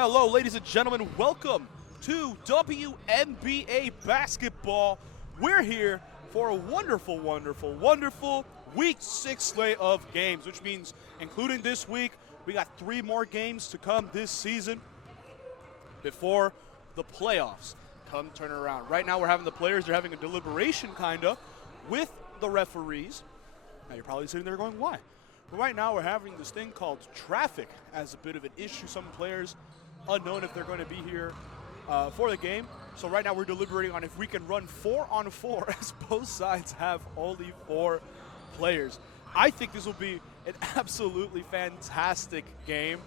Hello, ladies and gentlemen. Welcome to WMBA basketball. We're here for a wonderful, wonderful, wonderful Week 6 slate of games, which means, including this week, we got 3 more games to come this season before the playoffs come turn around. Right now, we're having the players, they're having a deliberation, kind of, with the referees. Now, you're probably sitting there going, why? But right now, we're having this thing called traffic as a bit of an issue. Some players unknown if they're going to be here for the game. So right now we're deliberating on if we can run 4-on-4 as both sides have only 4 players. I think this will be an absolutely fantastic game.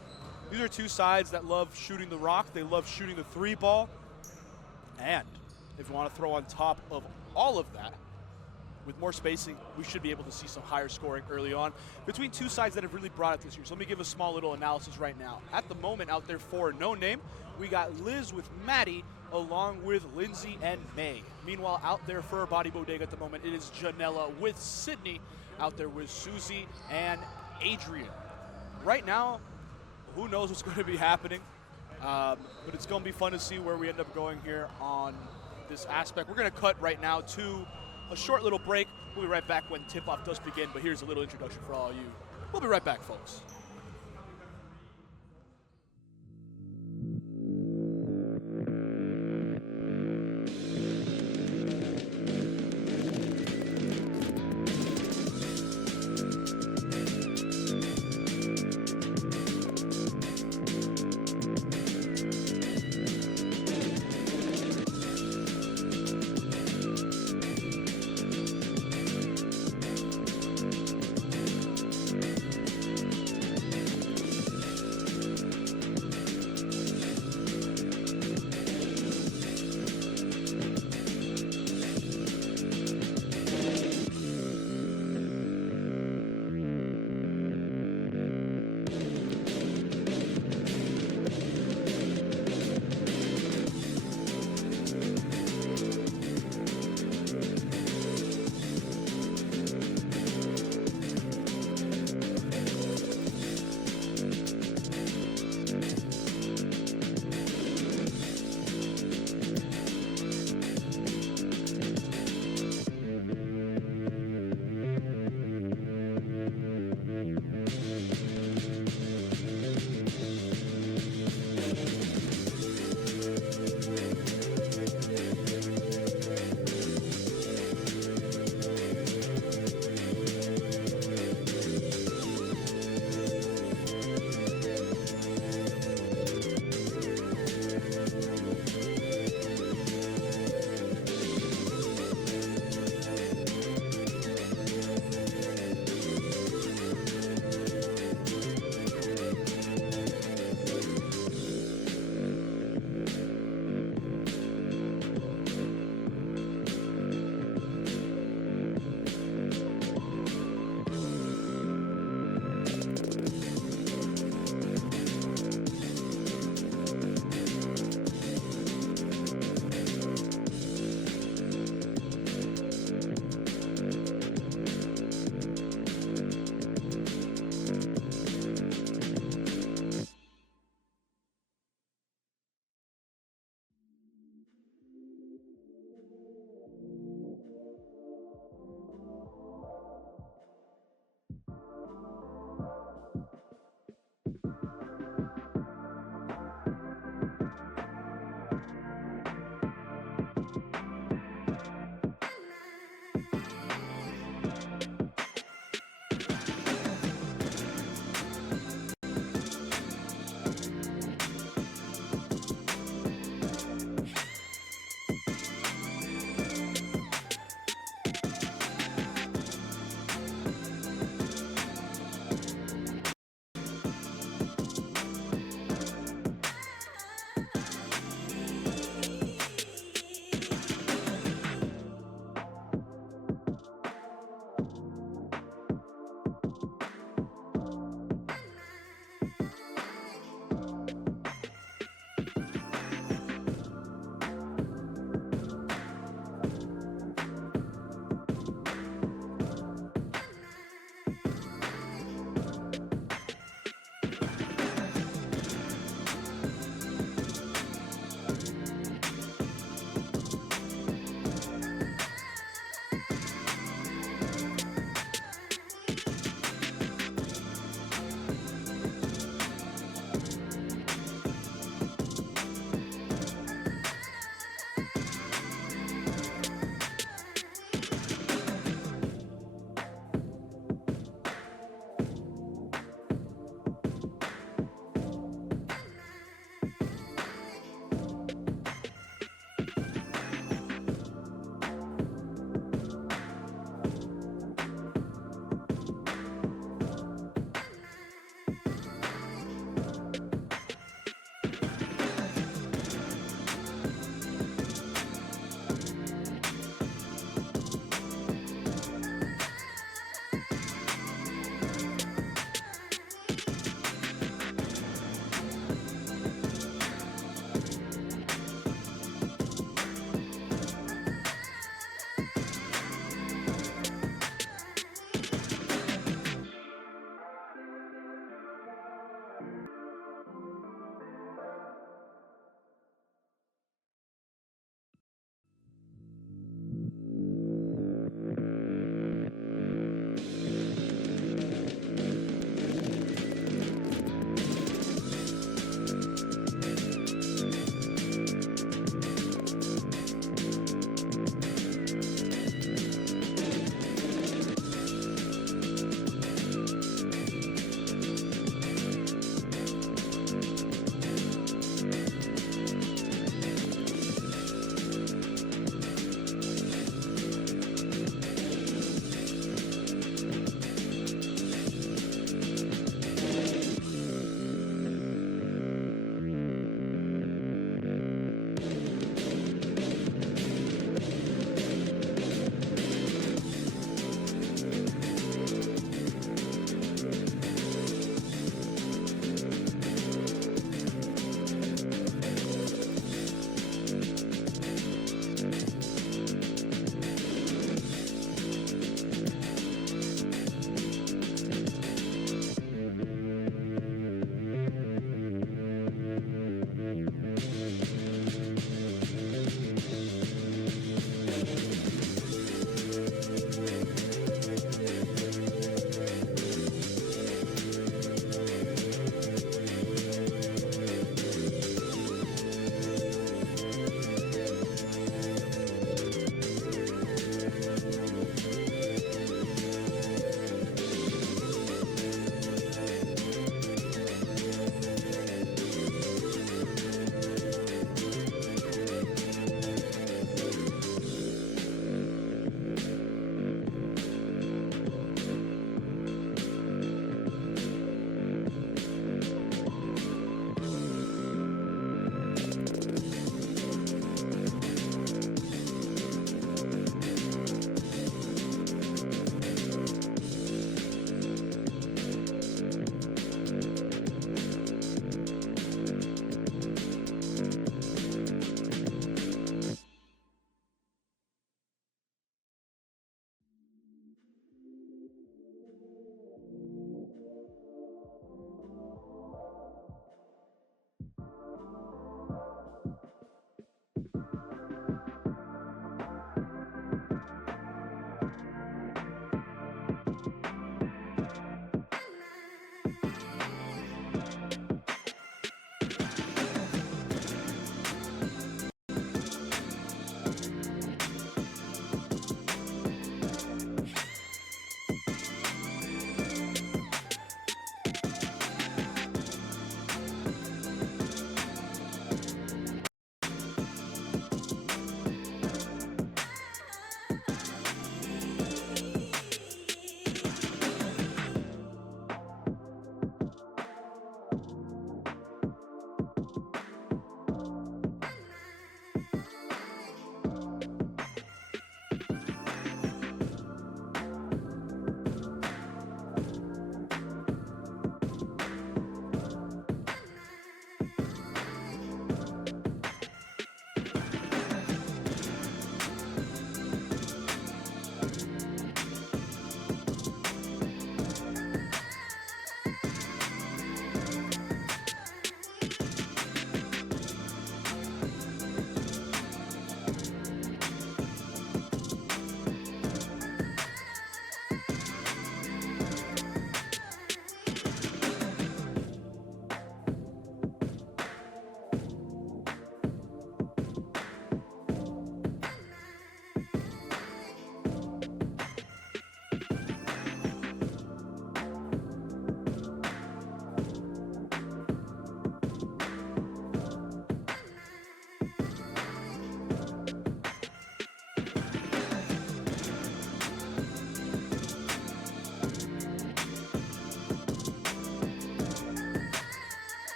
These are 2 sides that love shooting the rock. They love shooting the 3 ball. And if you want to throw on top of all of that, with more spacing, we should be able to see some higher scoring early on between 2 sides that have really brought it this year. So let me give a small little analysis right now. At the moment out there for No Name, we got Liz with Maddie along with Lindsay and May. Meanwhile, out there for Body Bodega at the moment, it is Janella with Sydney, out there with Susie and Adrian. Right now, who knows what's going to be happening, but it's going to be fun to see where we end up going here on this aspect. We're going to cut right now to a short little break. We'll be right back when tip-off does begin, but here's a little introduction for all of you. We'll be right back, folks.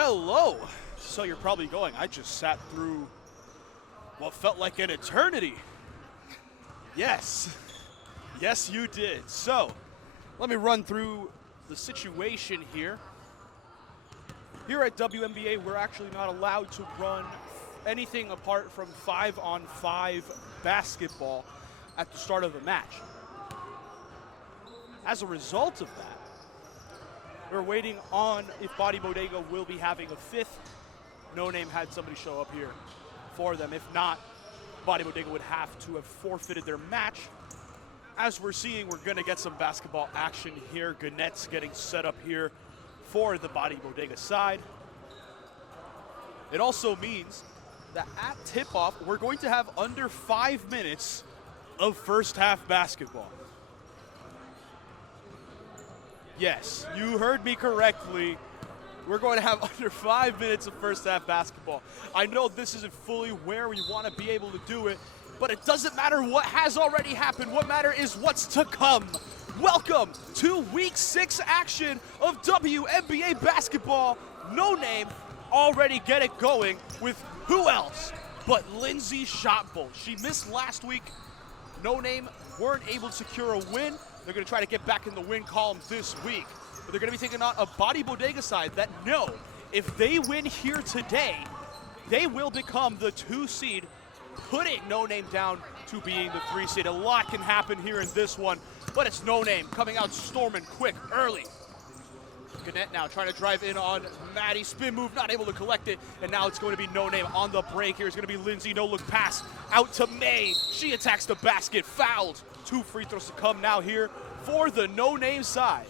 Hello. So you're probably going, I just sat through what felt like an eternity. Yes. Yes, you did. So let me run through the situation here. Here at WMBA, we're actually not allowed to run anything apart from 5-on-5 basketball at the start of a match. As a result of that, we're waiting on if Bodega will be having a fifth. No Name had somebody show up here for them. If not, Bodega would have to have forfeited their match. As we're seeing, we're going to get some basketball action here. Gannett's getting set up here for the Bodega side. It also means that at tip-off, we're going to have under 5 minutes of first half basketball. Yes, you heard me correctly. We're going to have under 5 minutes of first half basketball. I know this isn't fully where we want to be able to do it, but it doesn't matter what has already happened. What matters is what's to come. Welcome to Week 6 action of WMBA basketball. No Name already get it going with who else but Lindsay Shotbolt. She missed last week. No Name weren't able to secure a win. They're going to try to get back in the win column this week. But they're going to be taking on a Bodega side that know if they win here today, they will become the 2 seed, putting No Name down to being the 3 seed. A lot can happen here in this one, but it's No Name coming out storming quick early. Gannett now trying to drive in on Maddie. Spin move, not able to collect it. And now it's going to be No Name on the break. Here's going to be Lindsay. No look pass out to May. She attacks the basket, fouled. 2 free throws to come now here for the No Name side.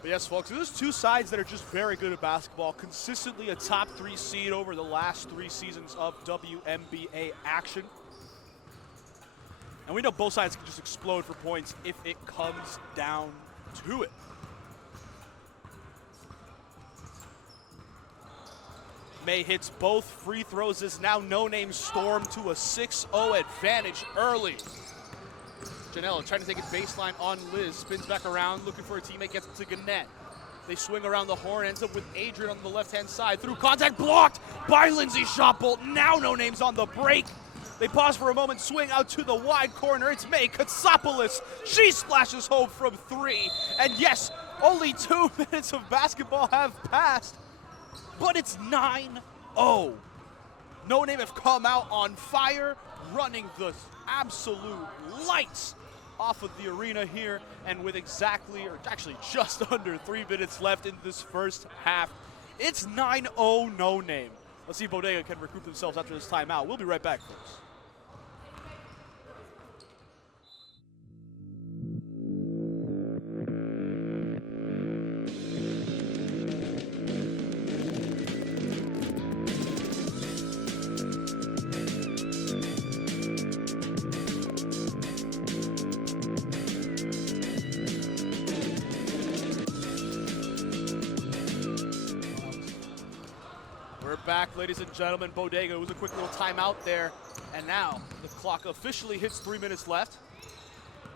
But yes, folks, there's 2 sides that are just very good at basketball. Consistently a top 3 seed over the last 3 seasons of WMBA action. And we know both sides can just explode for points if it comes down to it. May hits both free throws as now No Name storm to a 6-0 advantage early. Janela trying to take it baseline on Liz, spins back around, looking for a teammate, gets it to Gannett. They swing around the horn, ends up with Adrian on the left-hand side. Through contact, blocked by Lindsay Shotbolt. Now No Name's on the break. They pause for a moment, swing out to the wide corner. It's May Katsopoulos. She splashes home from 3. And yes, only 2 minutes of basketball have passed, but it's 9-0. No Name have come out on fire, running the absolute lights off of the arena here, and with exactly, or actually just under 3 minutes left in this first half, it's 9-0 No Name. Let's see if Bodega can recoup themselves after this timeout. We'll be right back, folks. Back, ladies and gentlemen. Bodega was a quick little timeout there, and now the clock officially hits 3 minutes left,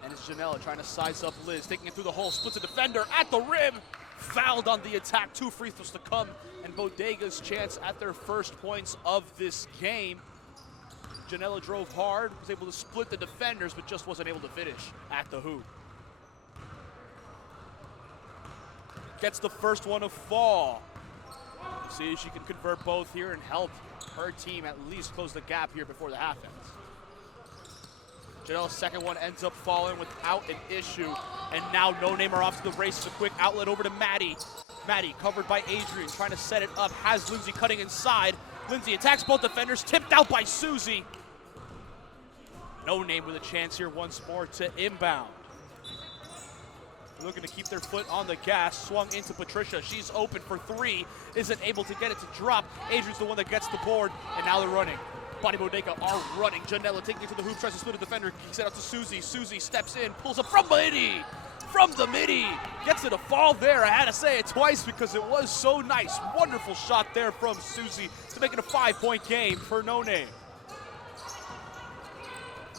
and it's Janela trying to size up Liz, taking it through the hole, splits a defender at the rim, fouled on the attack. 2 free throws to come, and Bodega's chance at their first points of this game. Janela drove hard, was able to split the defenders, but just wasn't able to finish at the hoop. Gets the first one to fall. See if she can convert both here and help her team at least close the gap here before the half ends. Janela's second one ends up falling without an issue. And now No Name are off to the races. A quick outlet over to Maddie. Maddie covered by Adrian, trying to set it up. Has Lindsay cutting inside. Lindsay attacks both defenders, tipped out by Susie. No Name with a chance here once more to inbound. Looking to keep their foot on the gas. Swung into Patricia. She's open for 3. Isn't able to get it to drop. Adrian's the one that gets the board, and now they're running. Bodega are running. Janela taking it to the hoop, tries to split a defender. Kicks it out to Susie. Susie steps in, pulls up from midi. From the midi. Gets it a fall there. I had to say it twice because it was so nice. Wonderful shot there from Susie to make it a 5-point game for No Name.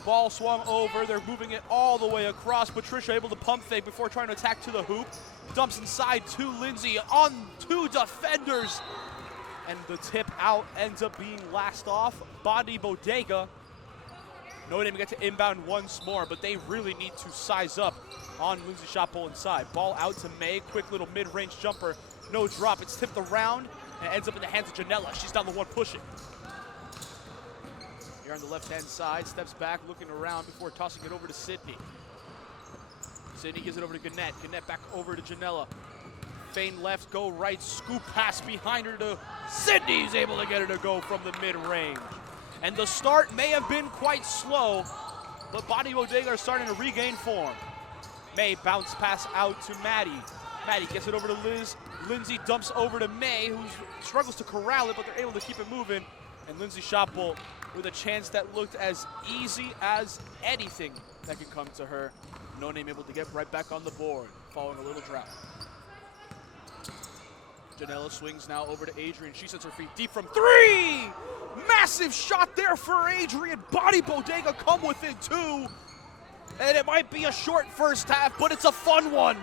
Ball swung over. They're moving it all the way across. Patricia able to pump fake before trying to attack to the hoop. Dumps inside to Lindsay on two defenders. And the tip out ends up being last off. Bodega. Notre Dame gets to inbound once more, but they really need to size up on Lindsay shot pull inside. Ball out to May. Quick little mid-range jumper. No drop. It's tipped around and ends up in the hands of Janella. She's not the one pushing. Here on the left-hand side, steps back, looking around before tossing it over to Sydney. Sydney gives it over to Gannett. Gannett back over to Janella. Feign left, go right, scoop pass behind her to Sydney. Who's able to get her to go from the mid-range. And the start may have been quite slow, but Bodega are starting to regain form. May bounce pass out to Maddie. Maddie gets it over to Liz. Lindsay dumps over to May, who struggles to corral it, but they're able to keep it moving. And Lindsay shot pull with a chance that looked as easy as anything that could come to her. Notre Dame able to get right back on the board, following a little drought. Janella swings now over to Adrian. She sets her feet deep from three! Massive shot there for Adrian. Bodega come within two. And it might be a short first half, but it's a fun one.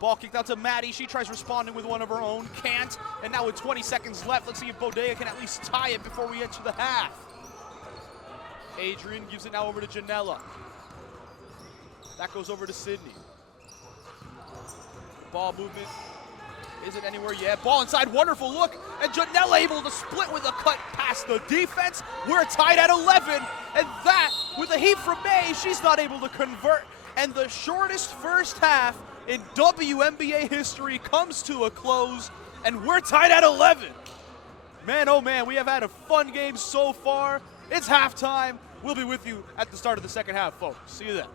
Ball kicked out to Maddie. She tries responding with one of her own. Can't. And now with 20 seconds left, let's see if Bodega can at least tie it before we enter the half. Adrian gives it now over to Janella. That goes over to Sydney. Ball movement isn't anywhere yet. Ball inside, wonderful look. And Janella able to split with a cut past the defense. We're tied at 11. And that, with a heat from May, she's not able to convert. And the shortest first half in WMBA history comes to a close, and we're tied at 11. Man, oh man, we have had a fun game so far. It's halftime. We'll be with you at the start of the second half, folks. See you then.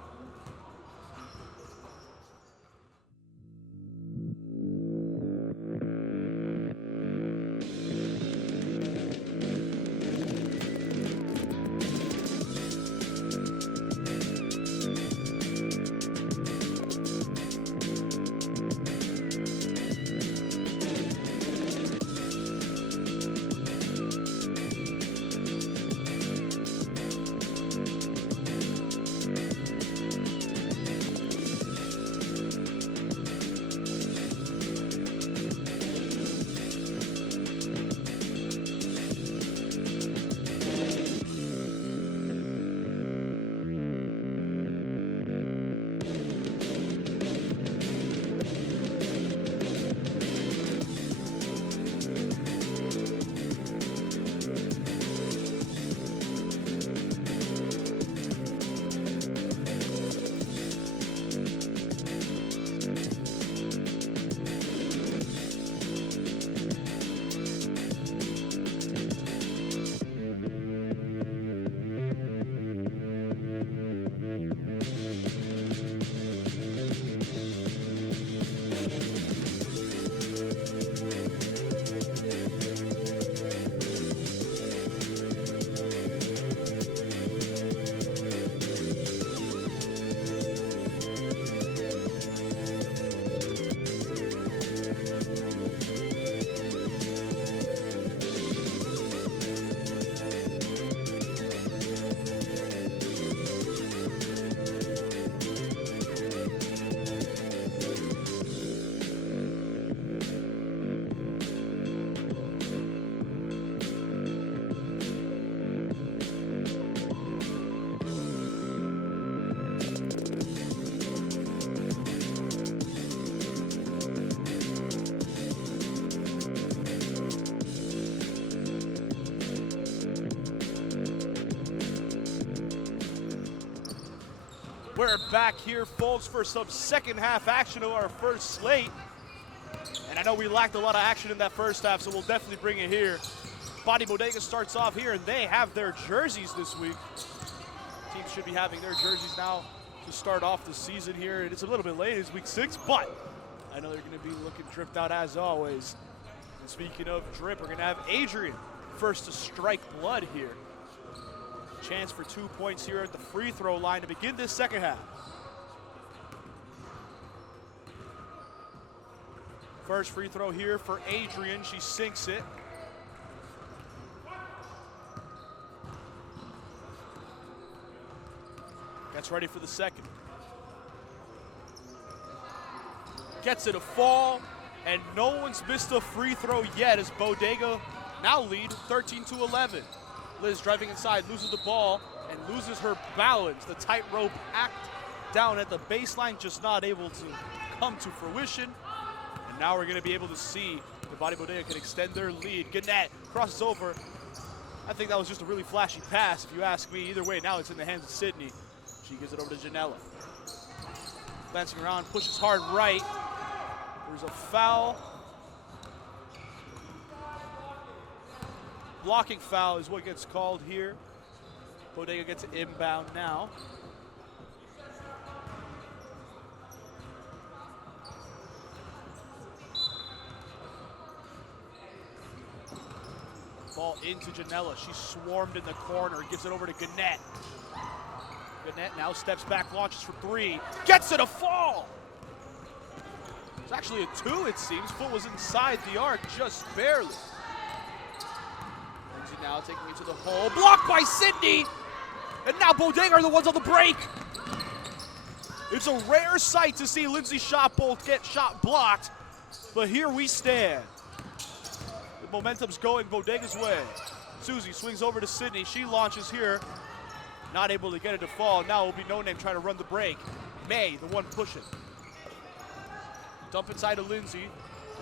We're back here, folks, for some second half action of our first slate. And I know we lacked a lot of action in that first half, so we'll definitely bring it here. Bodega starts off here, and they have their jerseys this week. Teams should be having their jerseys now to start off the season here. And it's a little bit late, it's week 6, but I know they're going to be looking dripped out as always. And speaking of drip, we're going to have Adrian first to strike blood here. Chance for 2 points here at the free throw line to begin this second half. First free throw here for Adrian. She sinks it. Gets ready for the second. Gets it a fall, and no one's missed a free throw yet as Bodega now lead 13-11. Liz driving inside, loses the ball, and loses her balance. The tightrope act down at the baseline, just not able to come to fruition. And now we're going to be able to see the Body Bodega can extend their lead. Gannett crosses over. I think that was just a really flashy pass, if you ask me. Either way, now it's in the hands of Sydney. She gives it over to Janella. Glancing around, pushes hard right. There's a foul. Blocking foul is what gets called here. Bodega gets it inbound now. Ball into Janella. She's swarmed in the corner. Gives it over to Gannett. Gannett now steps back, launches for three. Gets it a fall! It's actually a two, it seems. Foot was inside the arc, just barely. Lindsay now taking it to the hole. Blocked by Sydney! And now Bodega are the ones on the break. It's a rare sight to see Lindsay Shotbolt get shot blocked, but here we stand. The momentum's going Bodega's way. Susie swings over to Sydney. She launches here. Not able to get it to fall. Now it will be No Name trying to run the break. May, the one pushing. Dump inside to Lindsay.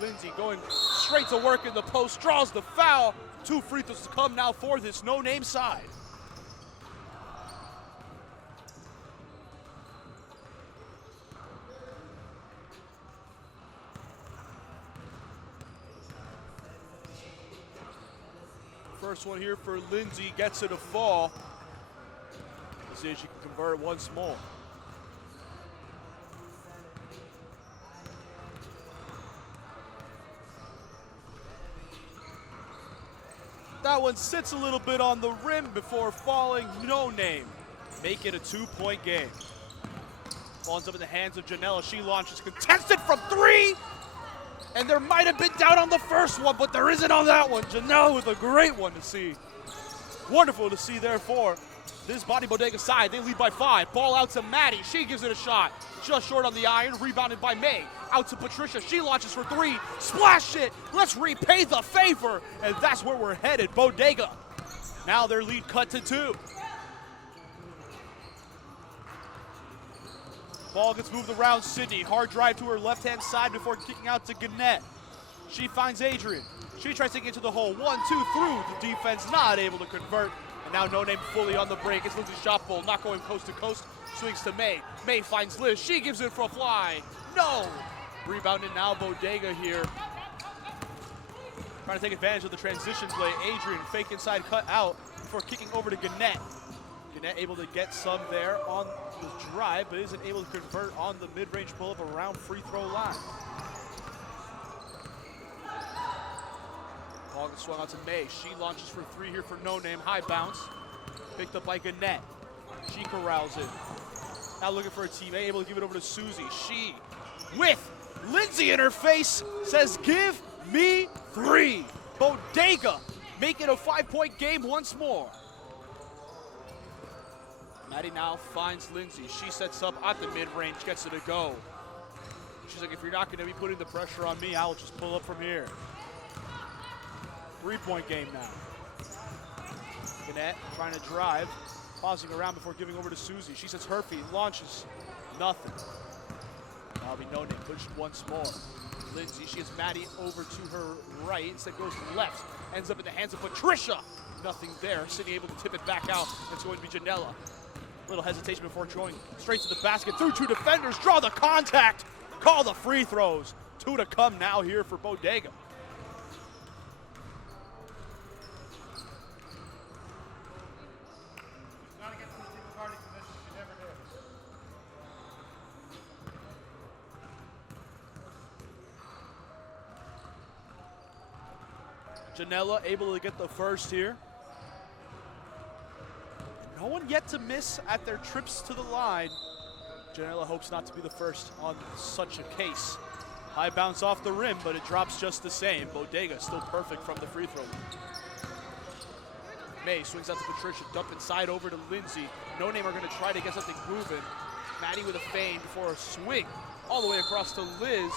Lindsay going straight to work in the post. Draws the foul. 2 free throws to come now for this No Name side. First one here for Lindsay, gets it a fall. Let's see if she can convert once more. That one sits a little bit on the rim before falling. No Name. Make it a 2-point game. Ball ends up in the hands of Janella. She launches contested from 3. And there might have been doubt on the first one, but there isn't on that one. Janelle with a great one to see. Wonderful to see, therefore. This Body Bodega side, they lead by 5. Ball out to Maddie. She gives it a shot. Just short on the iron. Rebounded by May. Out to Patricia. She launches for 3. Splash it. Let's repay the favor. And that's where we're headed. Bodega. Now their lead cut to 2. Ball gets moved around Sydney. Hard drive to her left-hand side before kicking out to Gannett. She finds Adrian. She tries to get to the hole. 1, 2, through. The defense not able to convert. And now No Name fully on the break. It's Lindsay Shotbolt, not going coast to coast. Swings to May. May finds Liz. She gives it for a fly. No! Rebounded now Bodega here. Trying to take advantage of the transition play. Adrian fake inside cut out before kicking over to Gannett. Gannett able to get some there on the drive, but isn't able to convert on the mid-range pull-up around free throw line. Ball gets swung out to May. She launches for 3 here for No Name. High bounce. Picked up by Gannett. She corrals it. Now looking for a teammate, able to give it over to Susie. She, with Lindsay in her face, says, "Give me 3." Bodega make it a 5-point game once more. Maddie now finds Lindsay. She sets up at the mid-range, gets it to go. She's like, if you're not going to be putting the pressure on me, I'll just pull up from here. 3-point game now. Gannett trying to drive, pausing around before giving over to Susie. She sets her feet, launches, nothing. That'll be No Name, pushed once more. Lindsay, she has Maddie over to her right, instead goes left. Ends up in the hands of Patricia. Nothing there. Sydney able to tip it back out. It's going to be Janella. Little hesitation before throwing straight to the basket. Through 2 defenders, draw the contact. Call the free throws. 2 to come now here for Bodega. Janella able to get the first here. No one yet to miss at their trips to the line. Janella hopes not to be the first on such a case. High bounce off the rim, but it drops just the same. Bodega still perfect from the free throw line. May swings out to Patricia, dump inside over to Lindsay. No Name are going to try to get something moving. Maddie with a feint before a swing all the way across to Liz.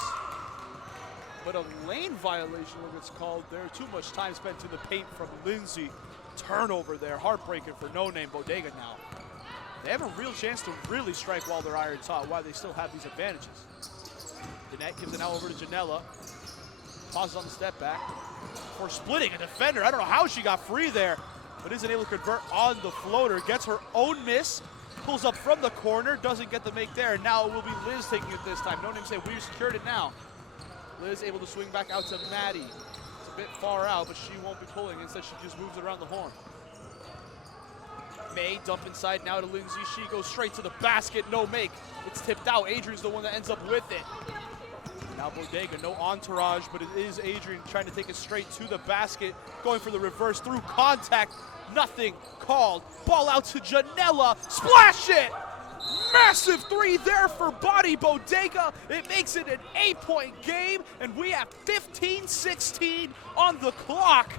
But a lane violation when it's called there. Too much time spent in the paint from Lindsay. Turnover there, heartbreaking for No Name. Bodega now. They have a real chance to really strike while they're iron's hot, while they still have these advantages. Danette gives it now over to Janella. Pauses on the step back. For splitting a defender. I don't know how she got free there, but isn't able to convert on the floater. Gets her own miss. Pulls up from the corner. Doesn't get the make there. Now it will be Liz taking it this time. No Name say, we've secured it now. Liz able to swing back out to Maddie. It's a bit far out, but she won't be pulling. Instead, she just moves it around the horn. May dump inside now to Lindsay. She goes straight to the basket. No make. It's tipped out. Adrian's the one that ends up with it. Now Bodega, no entourage, but it is Adrian trying to take it straight to the basket. Going for the reverse through contact. Nothing called. Ball out to Janella. Splash it! Massive three there for Body Bodega. It makes it an 8-point game, and we have 15-16 on the clock.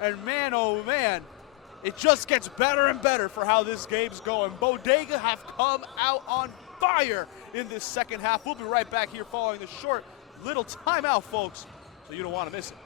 And man, oh man, it just gets better and better for how this game's going. Bodega have come out on fire in this second half. We'll be right back here following the short little timeout, folks, so you don't want to miss it.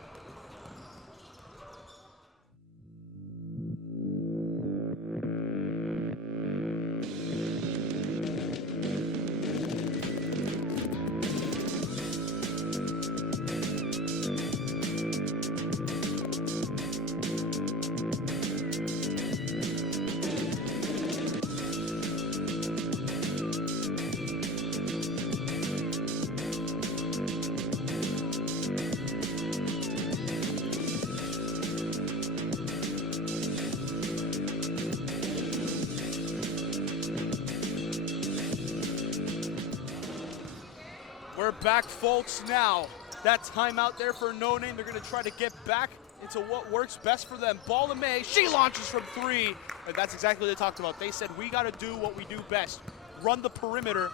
We're back, folks, now. That timeout there for No Name. They're going to try to get back into what works best for them. Ball to May. She launches from three. And that's exactly what they talked about. They said, we got to do what we do best. Run the perimeter,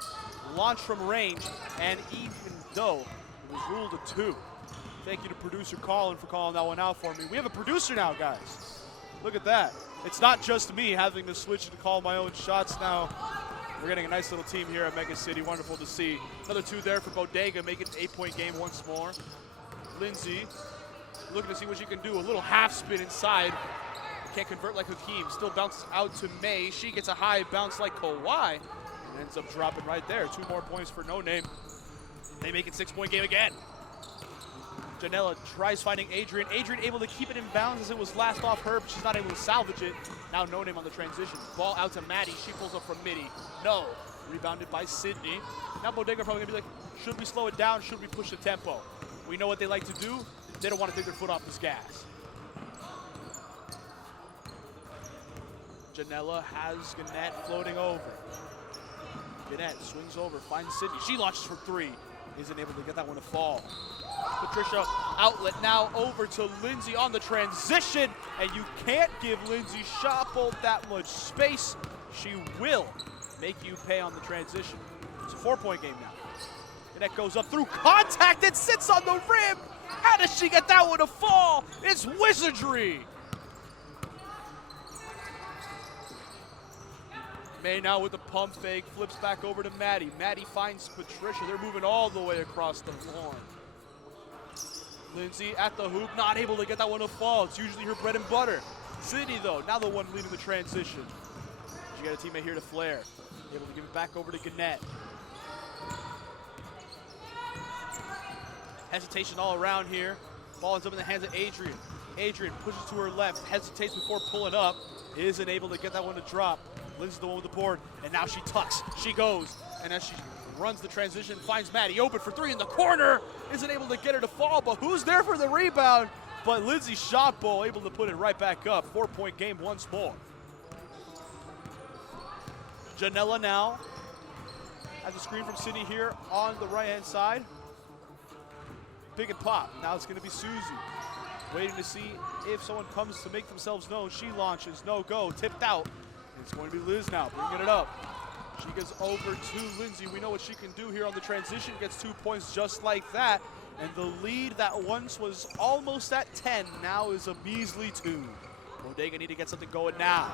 launch from range, and even though it was ruled a 2. Thank you to producer Colin for calling that one out for me. We have a producer now, guys. Look at that. It's not just me having to switch to call my own shots now. We're getting a nice little team here at Megacity. Wonderful to see. Another 2 there for Bodega, making it an 8-point game once more. Lindsay looking to see what she can do. A little half spin inside. Can't convert like Hakeem. Still bounces out to May. She gets a high bounce like Kawhi and ends up dropping right there. 2 more points for No Name. They make it 6-point game again. Janella tries finding Adrian. Adrian able to keep it in bounds as it was last off her, but she's not able to salvage it. Now No Name on the transition. Ball out to Maddie. She pulls up from midi. No. Rebounded by Sydney. Now Bodega probably going to be like, should we slow it down? Should we push the tempo? We know what they like to do. They don't want to take their foot off this gas. Janella has Gannett floating over. Gannett swings over, finds Sydney. She launches for 3. Isn't able to get that one to fall. Patricia outlet now over to Lindsay on the transition, and you can't give Lindsay Shopple that much space. She will make you pay on the transition. It's a 4-point game now. Gannett goes up through contact and sits on the rim. How does she get that one to fall? It's wizardry. May now with the pump fake, flips back over to Maddie. Maddie finds Patricia. They're moving all the way across the lawn. Lindsay at the hoop, not able to get that one to fall. It's usually her bread and butter. Sydney, though, now the one leading the transition. She got a teammate here to flare. Able to give it back over to Gannett. Hesitation all around here. Ball ends up in the hands of Adrian. Adrian pushes to her left, hesitates before pulling up. Isn't able to get that one to drop. Lindsay's the one with the board, and now she tucks. She goes, and as she runs the transition, finds Maddie open for 3 in the corner. Isn't able to get her to fall, but who's there for the rebound? But Lindsay Shotball able to put it right back up. 4-point game once more. Janella now has a screen from Sydney here on the right-hand side. Pick and pop. Now it's going to be Susie. Waiting to see if someone comes to make themselves known. She launches, no go, tipped out. It's going to be Liz now, bringing it up. She goes over to Lindsay. We know what she can do here on the transition. Gets 2 points just like that. And the lead that once was almost at 10 now is a measly 2. Bodega need to get something going now.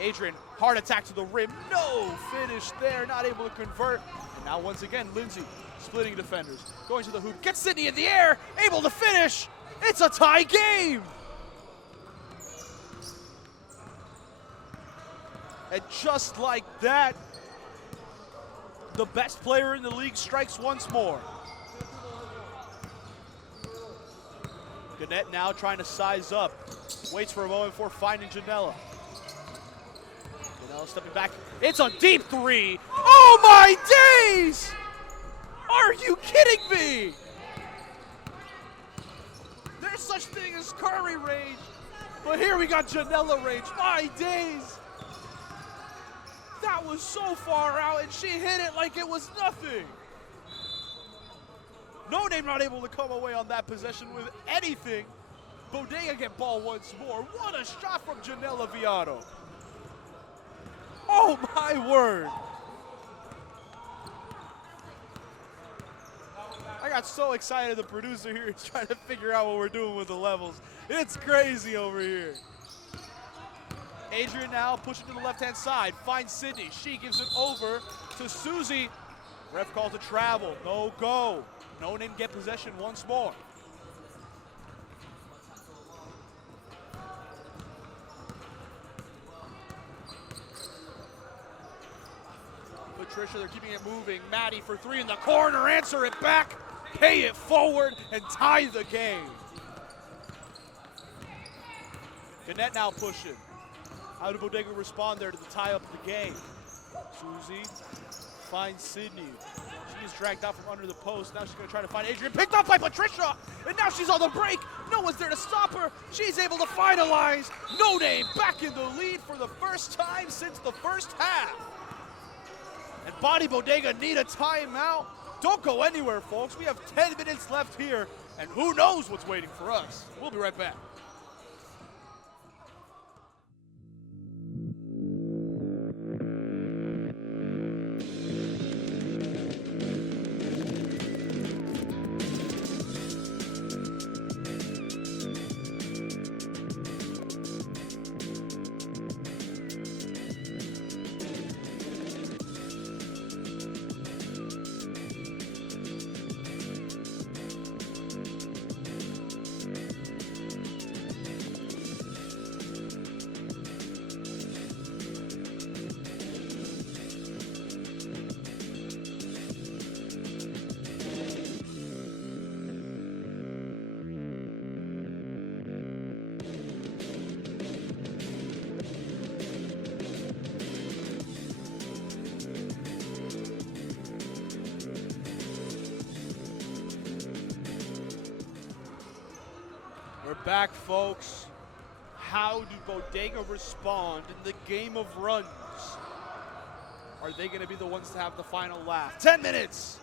Adrian, hard attack to the rim. No finish there, not able to convert. And now once again, Lindsay splitting defenders. Going to the hoop, gets Sydney in the air, able to finish. It's a tie game. And just like that, the best player in the league strikes once more. Gannett now trying to size up. Waits for a moment before finding Janela. Janela stepping back. It's a deep three. Oh my days! Are you kidding me? There's such thing as Curry range, but here we got Janela range. My days! That was so far out, and she hit it like it was nothing. No Name not able to come away on that possession with anything. Bodega get ball once more. What a shot from Janela Viado. Oh my word. I got so excited the producer here is trying to figure out what we're doing with the levels. It's crazy over here. Adrian now pushing to the left-hand side, finds Sydney. She gives it over to Susie. Ref calls a travel, no go. No Name get possession once more. Patricia, they're keeping it moving. Maddie for three in the corner, answer it back, pay it forward, and tie the game. Gannett now pushing. How did Bodega respond there to the tie up the game? Susie finds Sydney. She is dragged out from under the post. Now she's going to try to find Adrian. Picked up by Patricia, and now she's on the break. No one's there to stop her. She's able to finalize. No Name back in the lead for the first time since the first half. And Body Bodega need a timeout. Don't go anywhere, folks. We have 10 minutes left here, and who knows what's waiting for us. We'll be right back. Back, folks. How do Bodega respond in the game of runs? Are they going to be the ones to have the final laugh? 10 minutes!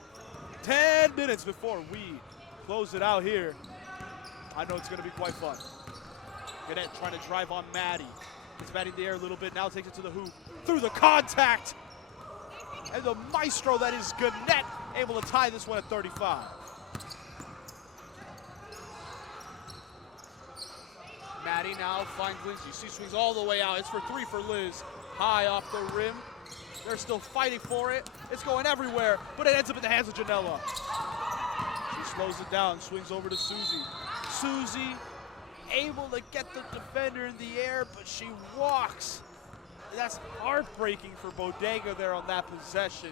10 minutes before we close it out here. I know it's going to be quite fun. Gannett trying to drive on Maddie. It's Maddie in the air a little bit. Now takes it to the hoop. Through the contact! And the maestro that is Gannett able to tie this one at 35. Maddie now finds Lindsay. She swings all the way out. It's for three for Liz. High off the rim. They're still fighting for it. It's going everywhere, but it ends up in the hands of Janela. She slows it down, swings over to Susie. Susie able to get the defender in the air, but she walks. That's heartbreaking for Bodega there on that possession.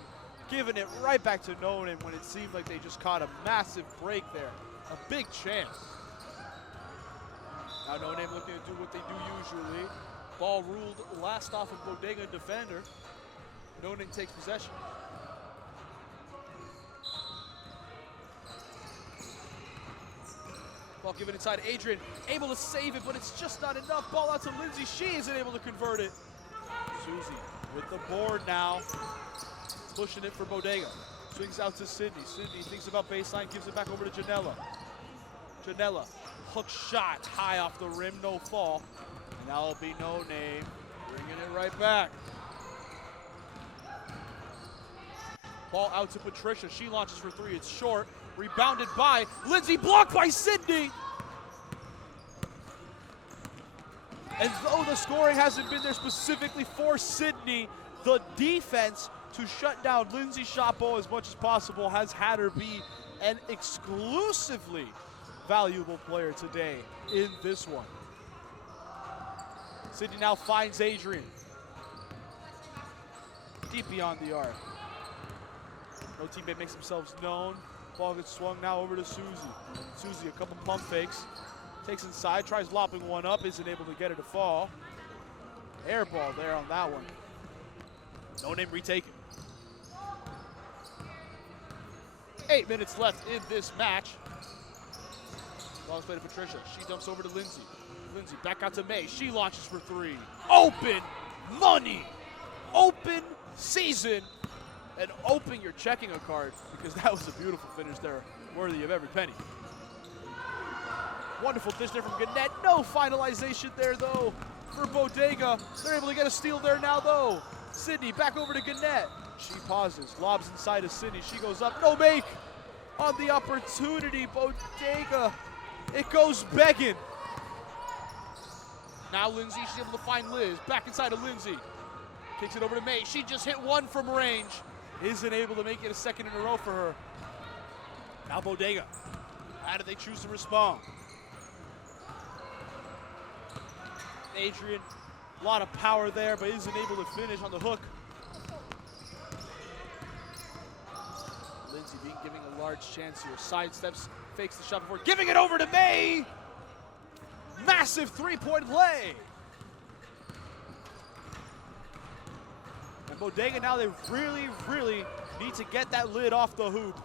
Giving it right back to No Name when it seemed like they just caught a massive break there. A big chance. Now No Name looking to do what they do usually. Ball ruled last off of Bodega defender. No Name takes possession. Ball given inside Adrian, able to save it, but it's just not enough. Ball out to Lindsay, she isn't able to convert it. Susie with the board now, pushing it for Bodega. Swings out to Sydney. Sydney thinks about baseline, gives it back over to Janela. Janela. Hook shot high off the rim, no fall. And now it'll be No Name, bringing it right back. Ball out to Patricia. She launches for three. It's short. Rebounded by Lindsay. Blocked by Sydney. And though the scoring hasn't been there specifically for Sydney, the defense to shut down Lindsay Chapeau as much as possible has had her be an exclusively valuable player today in this one. Sydney now finds Adrian. Deep beyond the arc. No teammate makes themselves known. Ball gets swung now over to Susie. Susie, a couple pump fakes. Takes inside, tries lopping one up, isn't able to get it to fall. Air ball there on that one. No name retaken. 8 minutes left in this match. Ball's played to Patricia. She dumps over to Lindsay. Lindsay back out to May. She launches for three. Open money. Open season. And open your checking a card, because that was a beautiful finish there, worthy of every penny. Wonderful dish there from Gannett. No finalization there, though, for Bodega. They're able to get a steal there now, though. Sydney back over to Gannett. She pauses, lobs inside of Sydney. She goes up, no make on the opportunity. Bodega, it goes begging. Now Lindsay, she's able to find Liz. Back inside of Lindsay. Kicks it over to May. She just hit one from range. Isn't able to make it a second in a row for her. Now Bodega. How do they choose to respond? Adrian, a lot of power there, but isn't able to finish on the hook. Lindsay being given a large chance here. Sidesteps, fakes the shot before giving it over to May. Massive three-point play. And Bodega now, they really, really need to get that lid off the hoop.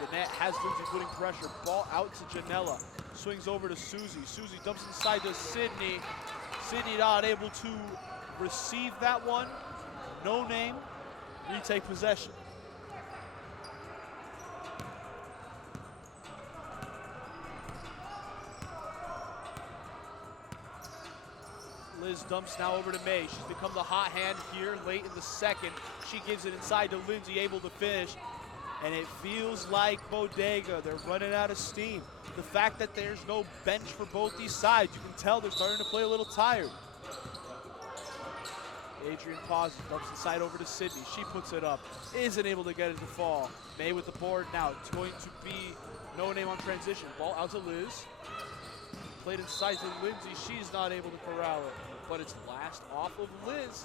Gannett has Lindsay putting pressure. Ball out to Janella. Swings over to Susie. Susie dumps inside to Sydney. Sydney not able to receive that one. No name. Retake possession. Liz dumps now over to May. She's become the hot hand here late in the second. She gives it inside to Lindsay, able to finish. And it feels like Bodega, they're running out of steam. The fact that there's no bench for both these sides, you can tell they're starting to play a little tired. Adrian pauses, dumps inside over to Sydney. She puts it up, isn't able to get it to fall. May with the board now. It's going to be no name on transition. Ball out to Liz. Played inside to Lindsay. She's not able to corral it. But it's last off of Liz,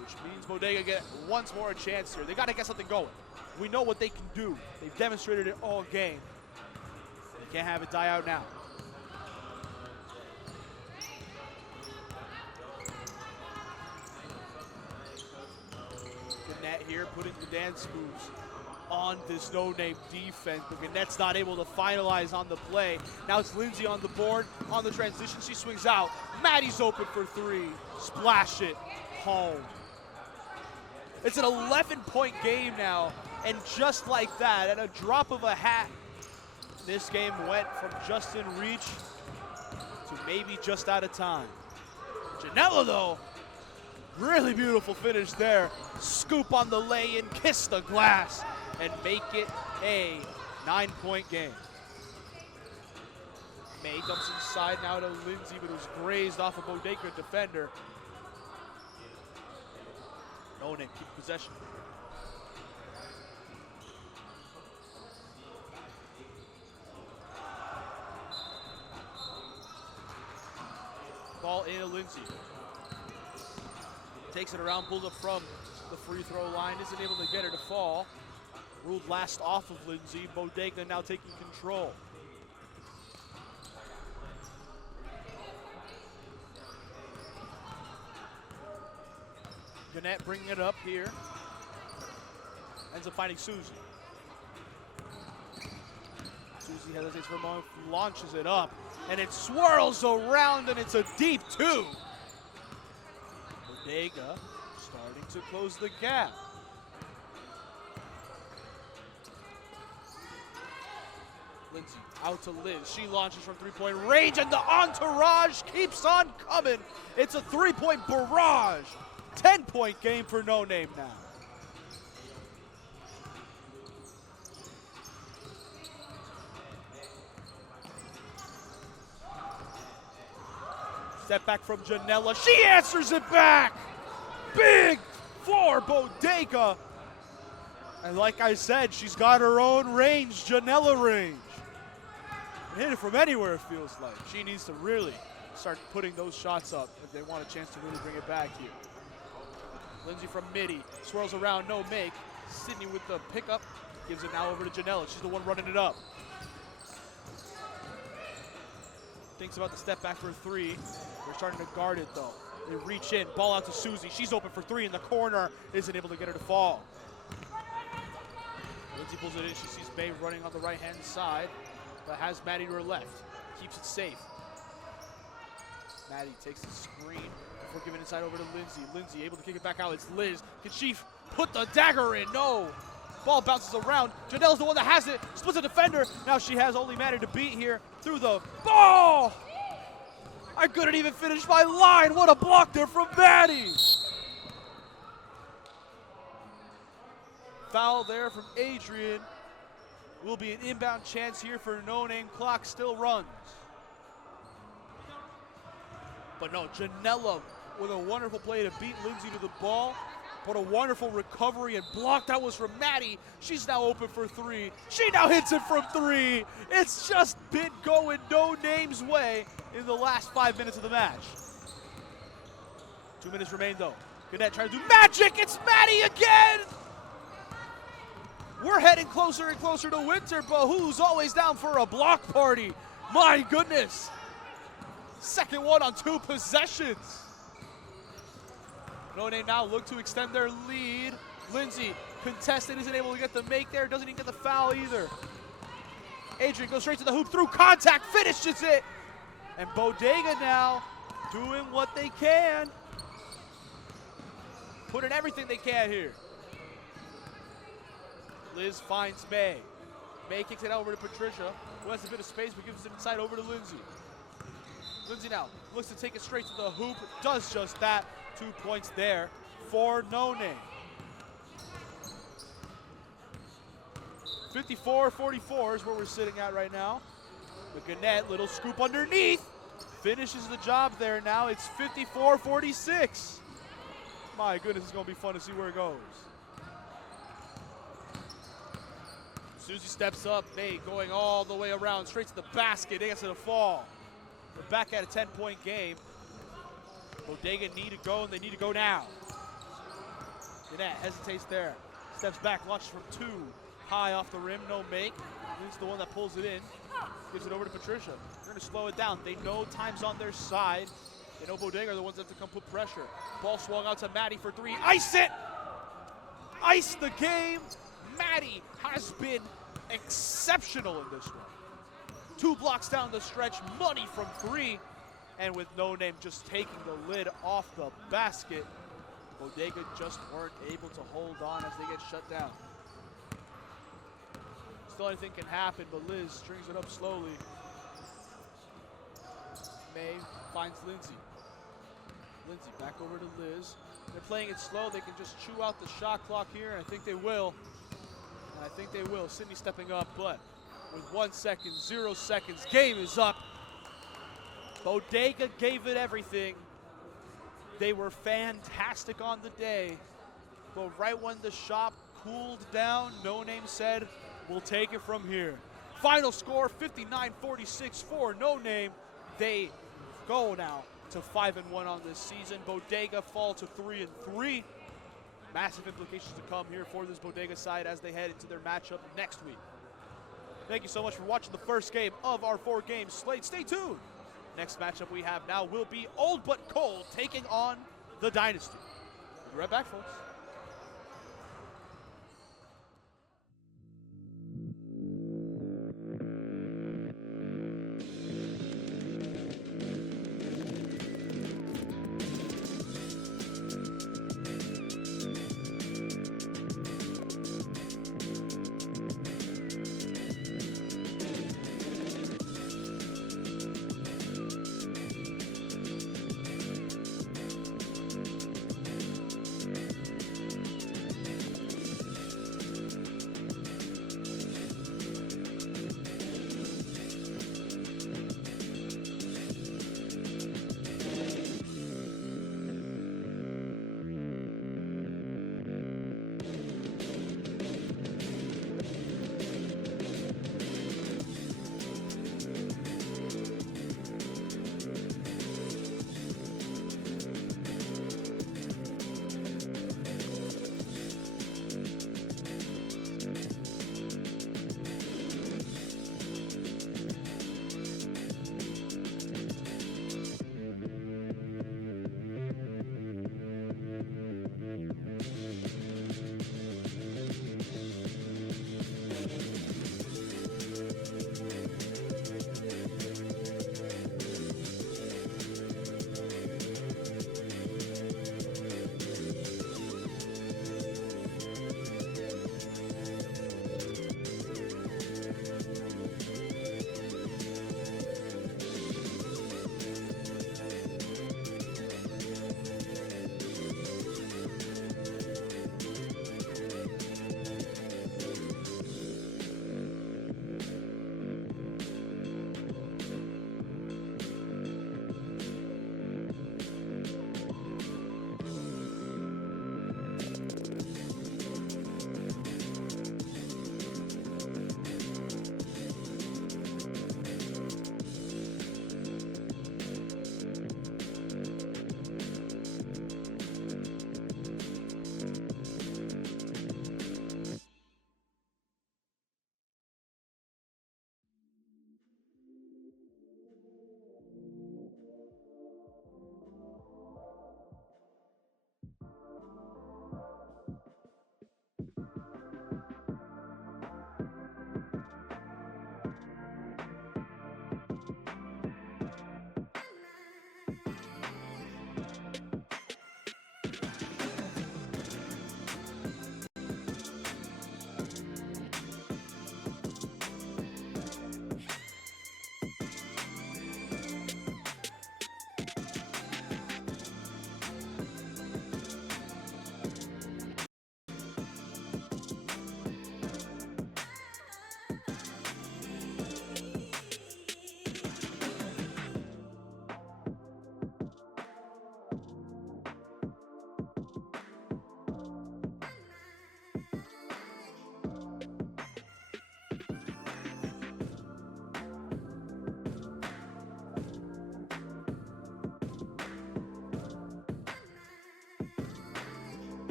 which means Bodega get once more a chance here. They got to get something going. We know what they can do. They've demonstrated it all game. They can't have it die out now. Gannett here putting the dance moves on this no-name defense, but Gannett's not able to finalize on the play. Now it's Lindsay on the board. On the transition, she swings out. Maddie's open for three. Splash it home. It's an 11-point game now, and just like that, at a drop of a hat, this game went from just in reach to maybe just out of time. Janella, though, really beautiful finish there. Scoop on the lay-in, kiss the glass, and make it a 9-point game. May dumps inside now to Lindsay, but it was grazed off a Bodega defender. No name, keep possession. Ball in to Lindsay. Takes it around, pulls up from the free throw line, isn't able to get her to fall. Ruled last off of Lindsay. Bodega now taking control. Gannett bringing it up here. Ends up finding Susie. Susie hesitates for a moment, launches it up, and it swirls around, and it's a deep two. Bodega starting to close the gap. Lindsay out to Liz. She launches from three-point range, and the entourage keeps on coming. It's a three-point barrage. 10-point game for No Name now. Step back from Janela. She answers it back. Big for Bodega. And like I said, she's got her own range, Janela range. Hit it from anywhere, it feels like. She needs to really start putting those shots up if they want a chance to really bring it back here. Lindsay from midi, swirls around, no make. Sydney with the pickup, gives it now over to Janela. She's the one running it up. Thinks about the step back for three. They're starting to guard it though. They reach in, ball out to Susie. She's open for three in the corner, isn't able to get her to fall. Lindsay pulls it in, she sees Bay running on the right-hand side, but has Maddie to her left. Keeps it safe. Maddie takes the screen before giving inside over to Lindsay. Lindsay able to kick it back out, it's Liz. Can she put the dagger in? No. Ball bounces around. Janelle's the one that has it, splits a defender. Now she has only Maddie to beat here through the ball. I couldn't even finish my line. What a block there from Maddie. Foul there from Adrian. Will be an inbound chance here for No Name. Clock still runs. But no, Janela with a wonderful play to beat Lindsay to the ball. But a wonderful recovery and block. That was from Maddie. She's now open for three. She now hits it from three. It's just been going No Name's way in the last 5 minutes of the match. 2 minutes remain though. Gannett trying to do magic. It's Maddie again. We're heading closer and closer to winter, but who's always down for a block party? My goodness. Second one on 2 possessions. No Name now look to extend their lead. Lindsay, contested, isn't able to get the make there. Doesn't even get the foul either. Adrian goes straight to the hoop through contact, finishes it. And Bodega now doing what they can. Putting everything they can here. Liz finds May. May kicks it out over to Patricia, who has a bit of space but gives it inside over to Lindsay. Lindsay now looks to take it straight to the hoop, does just that. 2 points there for No Name. 54-44 is where we're sitting at right now. But Gannett, little scoop underneath, finishes the job there now. It's 54-46. My goodness, it's going to be fun to see where it goes. Susie steps up, May going all the way around, straight to the basket, gets it a fall. We're back at a 10-point game. Bodega need to go, and they need to go now. Gannett hesitates there, steps back, launches from 2, high off the rim, no make. He's the one that pulls it in, gives it over to Patricia. They're going to slow it down. They know time's on their side. They know Bodega are the ones that have to come put pressure. Ball swung out to Maddie for 3. Ice it! Ice the game. Maddie has been exceptional in this one. 2 blocks down the stretch, money from 3. And with No Name just taking the lid off the basket, Bodega just weren't able to hold on as they get shut down. Still anything can happen, but Liz strings it up slowly. May finds Lindsay. Lindsay back over to Liz. They're playing it slow. They can just chew out the shot clock here, and I think they will. And I think they will. Sydney stepping up, but with 1 second, 0 seconds, game is up. Bodega gave it everything. They were fantastic on the day. But right when the shop cooled down, No Name said, we'll take it from here. Final score, 59-46 for No Name. They go now to 5-1 on this season. Bodega fall to 3-3. Massive implications to come here for this Bodega side as they head into their matchup next week. Thank you so much for watching the first game of our 4-game slate. Stay tuned. Next matchup we have now will be Old But Cold taking on the Dynasty. We'll be right back, folks.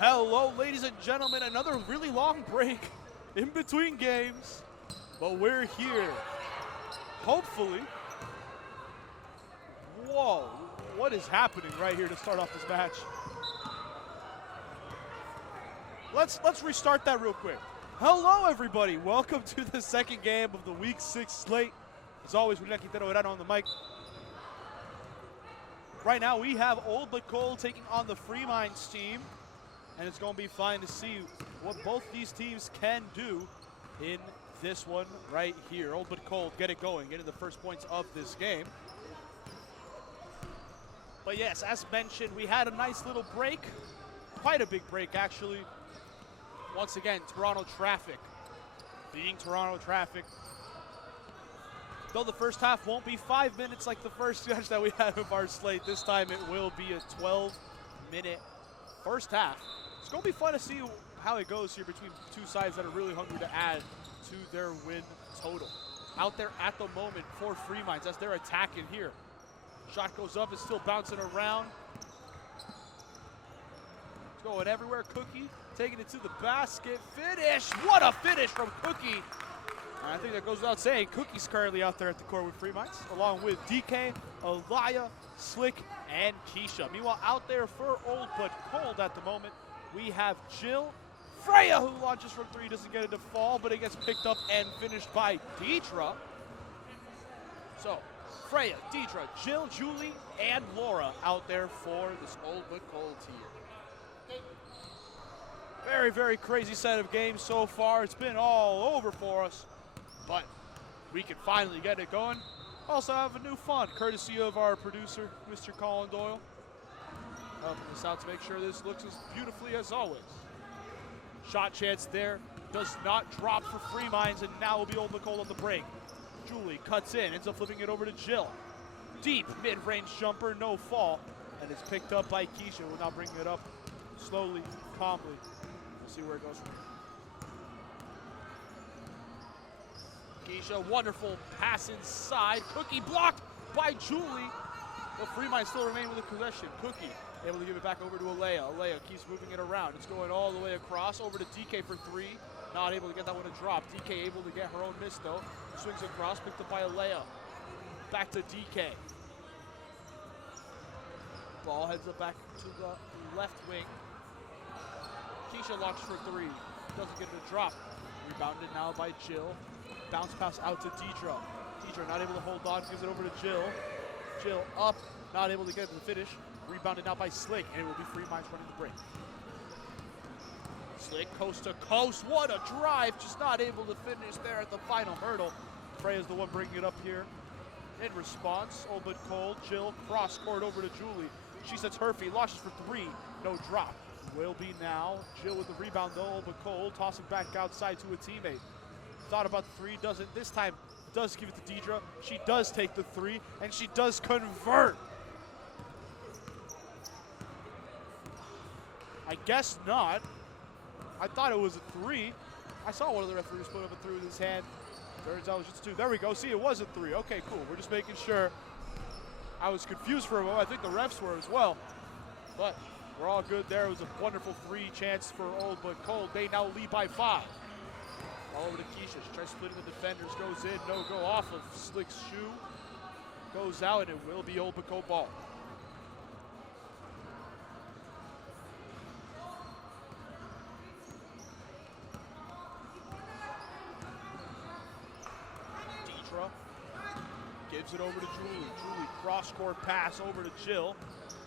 Hello, ladies and gentlemen. Another really long break in between games, but we're here. Hopefully. Whoa, what is happening right here to start off this match? Let's restart that real quick. Hello, everybody. Welcome to the second game of the Week 6 slate. As always, we're Quintero on the mic. Right now, we have Old But Cold taking on the Free Minds team, and it's going to be fun to see what both these teams can do in this one right here. Old But Cold, get it going, getting the first points of this game. But yes, as mentioned, we had a nice little break, quite a big break actually. Once again, Toronto traffic, being Toronto traffic. Though the first half won't be 5 minutes like the first match that we had of our slate, this time it will be a 12-minute first half. It's going to be fun to see how it goes here between two sides that are really hungry to add to their win total. Out there at the moment for Free Minds as they're attacking here. Shot goes up, it's still bouncing around. It's going everywhere. Cookie taking it to the basket. Finish! What a finish from Cookie! And I think that goes without saying. Cookie's currently out there at the court with Free Minds, along with DK, Alaya, Slick, and Keisha. Meanwhile, out there for Old But Cold at the moment, we have Jill. Freya, who launches from three, doesn't get it to fall, but it gets picked up and finished by Deidre. So, Freya, Deidre, Jill, Julie, and Laura out there for this Old But Cold team. Very, very crazy set of games so far. It's been all over for us, but we can finally get it going. Also have a new fun, courtesy of our producer, Mr. Colin Doyle, helping us out to make sure this looks as beautifully as always. Shot chance there, does not drop for Free Minds, and now will be Old But Cold on the break. Julie cuts in, ends up flipping it over to Jill. Deep mid-range jumper, no fall, and it's picked up by Keisha. We'll now bring it up slowly, calmly. We'll see where it goes from here. Keisha, wonderful pass inside. Cookie blocked by Julie. But Free Minds still remain with the possession. Cookie able to give it back over to Alaya. Alaya keeps moving it around. It's going all the way across over to DK for three. Not able to get that one to drop. DK able to get her own miss though. Swings across, picked up by Alaya. Back to DK. Ball heads up back to the left wing. Keisha launches for three. Doesn't get it to drop. Rebounded now by Jill. Bounce pass out to Deidre. Deidre not able to hold on, gives it over to Jill. Jill up, not able to get it to the finish. Rebounded now by Slick, and it will be Free Minds running the break. Slick coast to coast, what a drive, just not able to finish there at the final hurdle. Freya's the one bringing it up here. In response, Old But Cold, Jill cross court over to Julie. She sets her feet, launches for three, no drop. Will be now, Jill with the rebound though, Old But Cold, tossing back outside to a teammate. Thought about the three, doesn't, this time does give it to Deidre. She does take the three, and she does convert. I guess not. I thought it was a three. I saw one of the referees put up a three with his hand. Turns out it was just two. There we go. See, it was a three. Okay, cool. We're just making sure. I was confused for a moment. I think the refs were as well. But we're all good there. It was a wonderful three chance for Old But Cold. They now lead by 5. All over to Keisha. She tries splitting the defenders. Goes in. No go off of Slick's shoe. Goes out, and it will be Old But Cold ball. Gives it over to Julie. Julie cross-court pass over to Jill.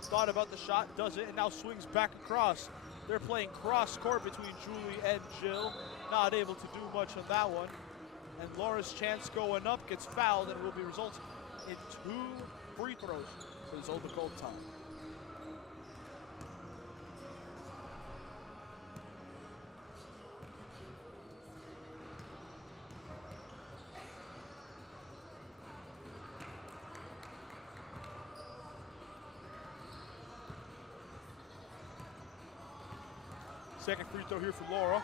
Thought about the shot, does it, and now swings back across. They're playing cross-court between Julie and Jill. Not able to do much on that one. And Laura's chance going up gets fouled, and it will be resulting in 2 free throws for this Old But Cold time. Second free throw here for Laura.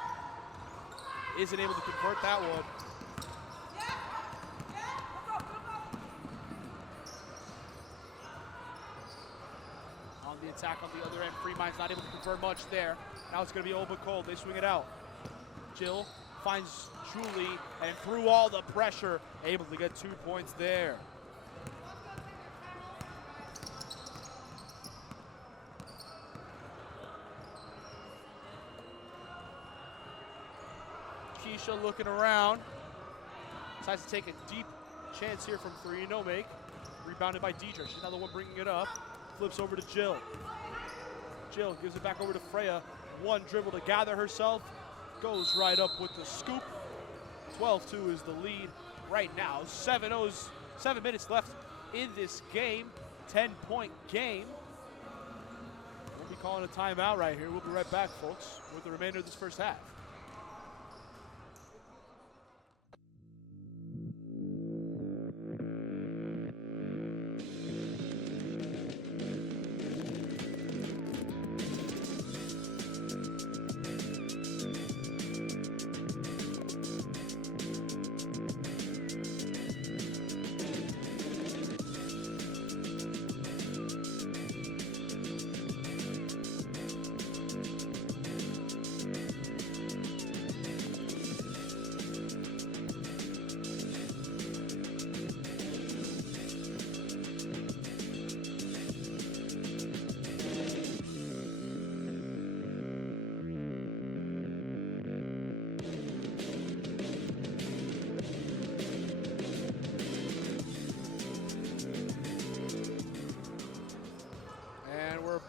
Isn't able to convert that one. On the attack on the other end. Freemind's not able to convert much there. Now it's going to be Oba Cold. They swing it out. Jill finds Julie, and through all the pressure, able to get 2 points there. Keisha looking around. Decides to take a deep chance here from three. No make. Rebounded by Deidre. She's now the one bringing it up. Flips over to Jill. Jill gives it back over to Freya. One dribble to gather herself. Goes right up with the scoop. 12-2 is the lead right now. 7 minutes left in this game. 10-point game. We'll be calling a timeout right here. We'll be right back, folks, with the remainder of this first half.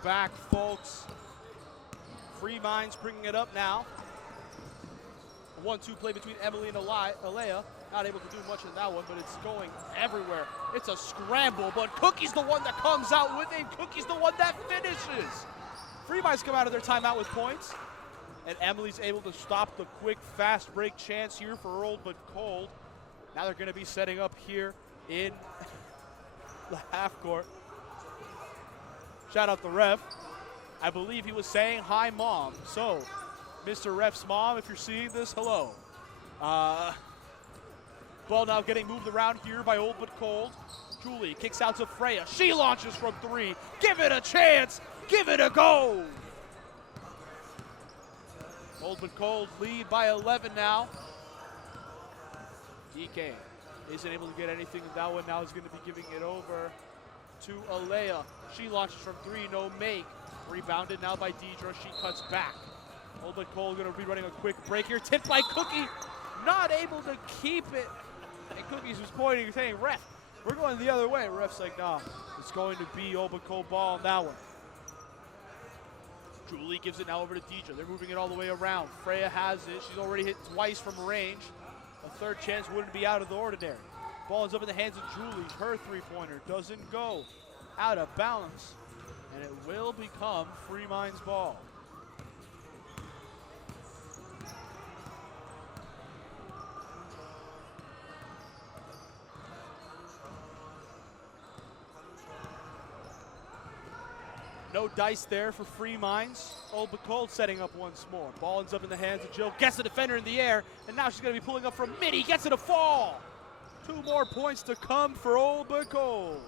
Back, folks. Free Minds bringing it up now. A 1-2 play between Emily and Alea. Not able to do much in that one, but it's going everywhere. It's a scramble, but Cookie's the one that comes out with it. Cookie's the one that finishes. Free Minds come out of their timeout with points, and Emily's able to stop the quick, fast break chance here for Old But Cold. Now they're going to be setting up here in the half court. Shout out the ref. I believe he was saying, hi, Mom. So, Mr. Ref's mom, if you're seeing this, hello. Ball now getting moved around here by Old But Cold. Julie kicks out to Freya. She launches from three. Give it a chance. Give it a go. Old But Cold lead by 11 now. DK isn't able to get anything in that one. Now he's going to be giving it over to Alea. She launches from three, no make. Rebounded now by Deidre. She cuts back. Old But Cold going to be running a quick break here. Tipped by Cookie. Not able to keep it. And Cookie's was pointing, saying, ref, we're going the other way. Ref's like, nah, it's going to be Old But Cold ball on that one. Julie gives it now over to Deidre. They're moving it all the way around. Freya has it. She's already hit twice from range. A third chance wouldn't be out of the ordinary. Ball is up in the hands of Julie. Her three-pointer doesn't go. Out of bounds. And it will become Free Minds ball. No dice there for Free Minds. Old But Cold setting up once more. Ball ends up in the hands of Jill. Gets the defender in the air. And now she's going to be pulling up from midi. Gets it a fall. 2 more points to come for Old But Cold.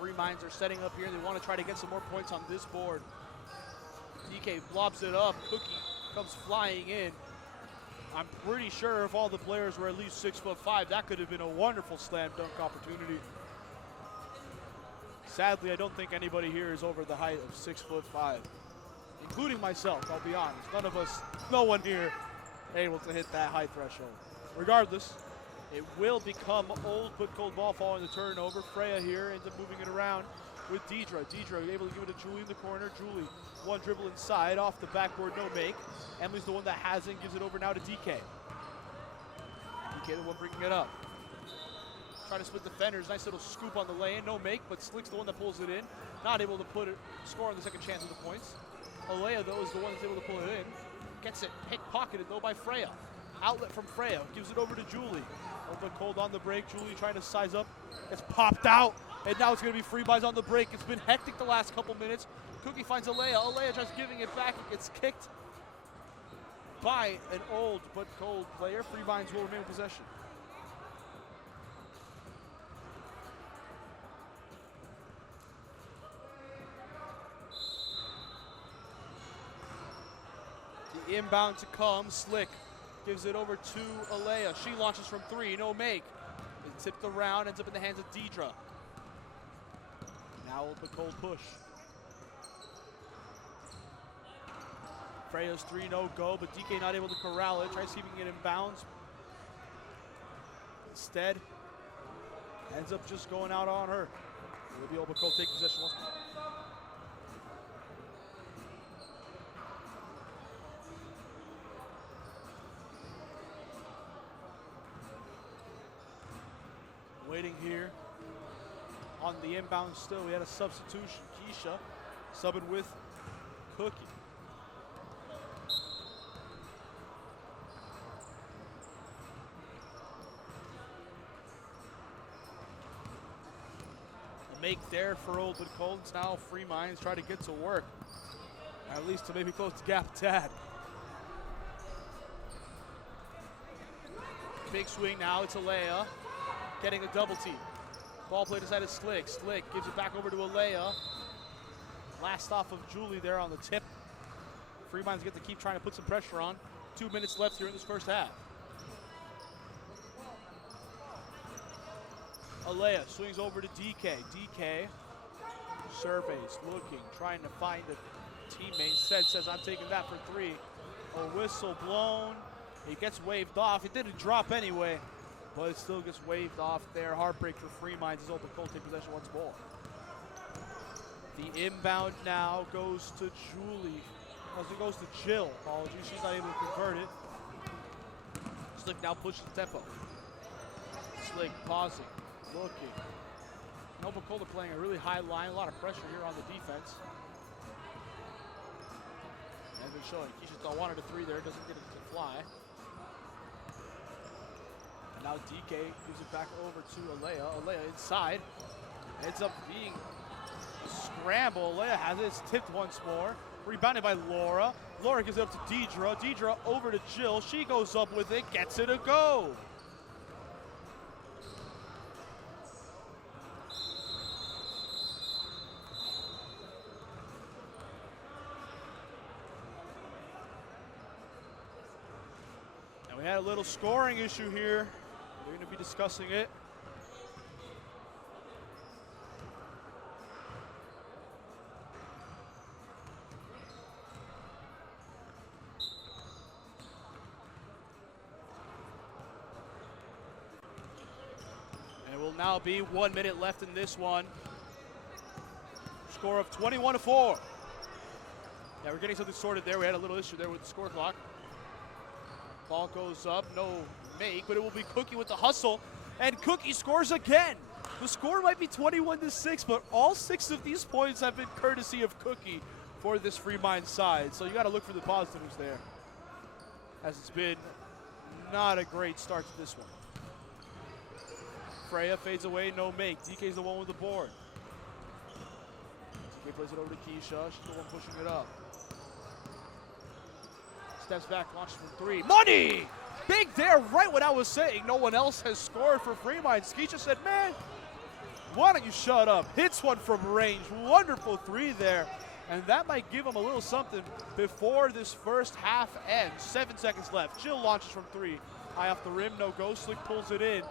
Free Minds are setting up here. They want to try to get some more points on this board. DK lobs it up. Cookie comes flying in. I'm pretty sure if all the players were at least 6'5", that could have been a wonderful slam dunk opportunity. Sadly, I don't think anybody here is over the height of 6'5", including myself, I'll be honest. None of us, no one here able to hit that height threshold. Regardless, it will become Old But Cold ball following the turnover. Freya here ends up moving it around with Deidre. Deidre able to give it to Julie in the corner. Julie, one dribble inside, off the backboard, no make. Emily's the one that hasn't, gives it over now to DK. DK the one bringing it up. Trying to split defenders, nice little scoop on the lane, no make, but Slick's the one that pulls it in. Not able to score on the second chance of the points. Alea, though, is the one that's able to pull it in. Gets it pickpocketed, though, by Freya. Outlet from Freya, gives it over to Julie. Old But Cold on the break. Julie trying to size up. It's popped out. And now it's going to be Free Minds on the break. It's been hectic the last couple minutes. Cookie finds Alea. Alea just giving it back. It gets kicked by an old but cold player. Free Minds will remain in possession. The inbound to come. Slick gives it over to Alea. She launches from 3. No make. It's tipped around. Ends up in the hands of Deidre. Now old but cold push. Freya's 3, no go, but DK not able to corral it. Tries keeping it in bounds. Instead, ends up just going out on her. Will be able to take possession once more. Waiting here on the inbound still. We had a substitution. Keisha subbing with Cookie. Make there for old but cold. Now Free Minds try to get to work. At least to maybe close the gap a tad. Big swing now, it's Alea getting a double team. Ball play decided Slick. Slick gives it back over to Alea. Last off of Julie there on the tip. Free Minds get to keep trying to put some pressure on. 2 minutes left here in this first half. Alea swings over to DK. DK surveys, looking, trying to find a teammate. Instead says, I'm taking that for 3. A whistle blown. It gets waved off. It didn't drop anyway, but it still gets waved off there. Heartbreak for Free Minds as Open Cold take possession once more. The inbound now goes to Julie. As it goes to Jill. Apologies, she's not able to convert it. Slick now pushes the tempo. Slick pausing. Looking. Nova Cola playing a really high line, a lot of pressure here on the defense. And been showing Keisha wanted a 3 there, doesn't get it to fly. And now DK gives it back over to Alea. Alea inside. Ends up being a scramble. Alea has it, it's tipped once more. Rebounded by Laura. Laura gives it up to Deidre. Deidre over to Jill. She goes up with it, gets it a go. We had a little scoring issue here. We're going to be discussing it. And it will now be 1 minute left in this one. Score of 21-4. Yeah, we're getting something sorted there. We had a little issue there with the score clock. Ball goes up, no make, but it will be Cookie with the hustle, and Cookie scores again. The score might be 21-6, but all 6 of these points have been courtesy of Cookie for this Free Mind side. So you got to look for the positives there, as it's been not a great start to this one. Freya fades away, no make. DK's the one with the board. DK plays it over to Keisha. She's the one pushing it up. Steps back, launches from 3. Money! Big there, right when I was saying no one else has scored for Free Minds. Keisha said, man, why don't you shut up? Hits one from range. Wonderful 3 there. And that might give him a little something before this first half ends. 7 seconds left. Jill launches from 3. High off the rim, no go. Slick pulls it in.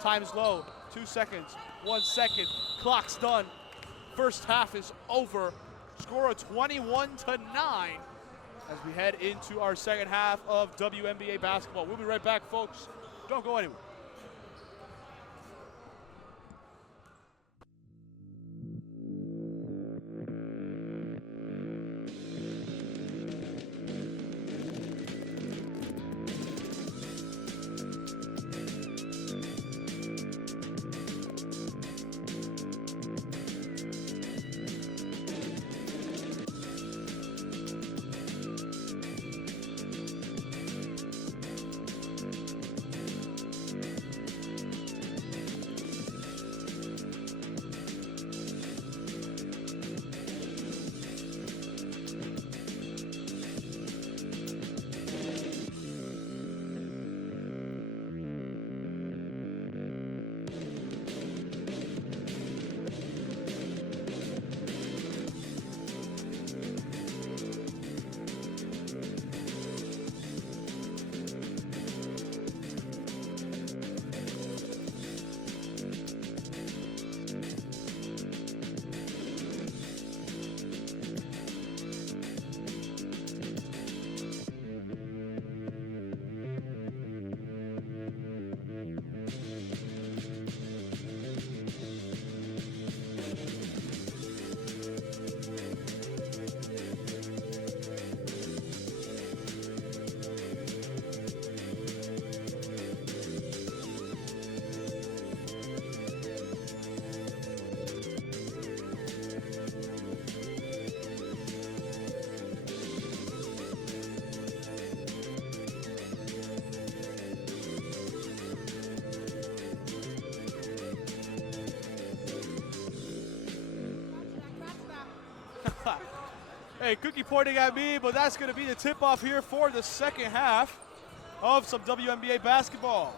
Time's low. 2 seconds. 1 second. Clock's done. First half is over. Score of 21-9. As we head into our second half of WMBA basketball. We'll be right back, folks. Don't go anywhere. Hey, Cookie pointing at me, but that's going to be the tip-off here for the second half of some WNBA basketball.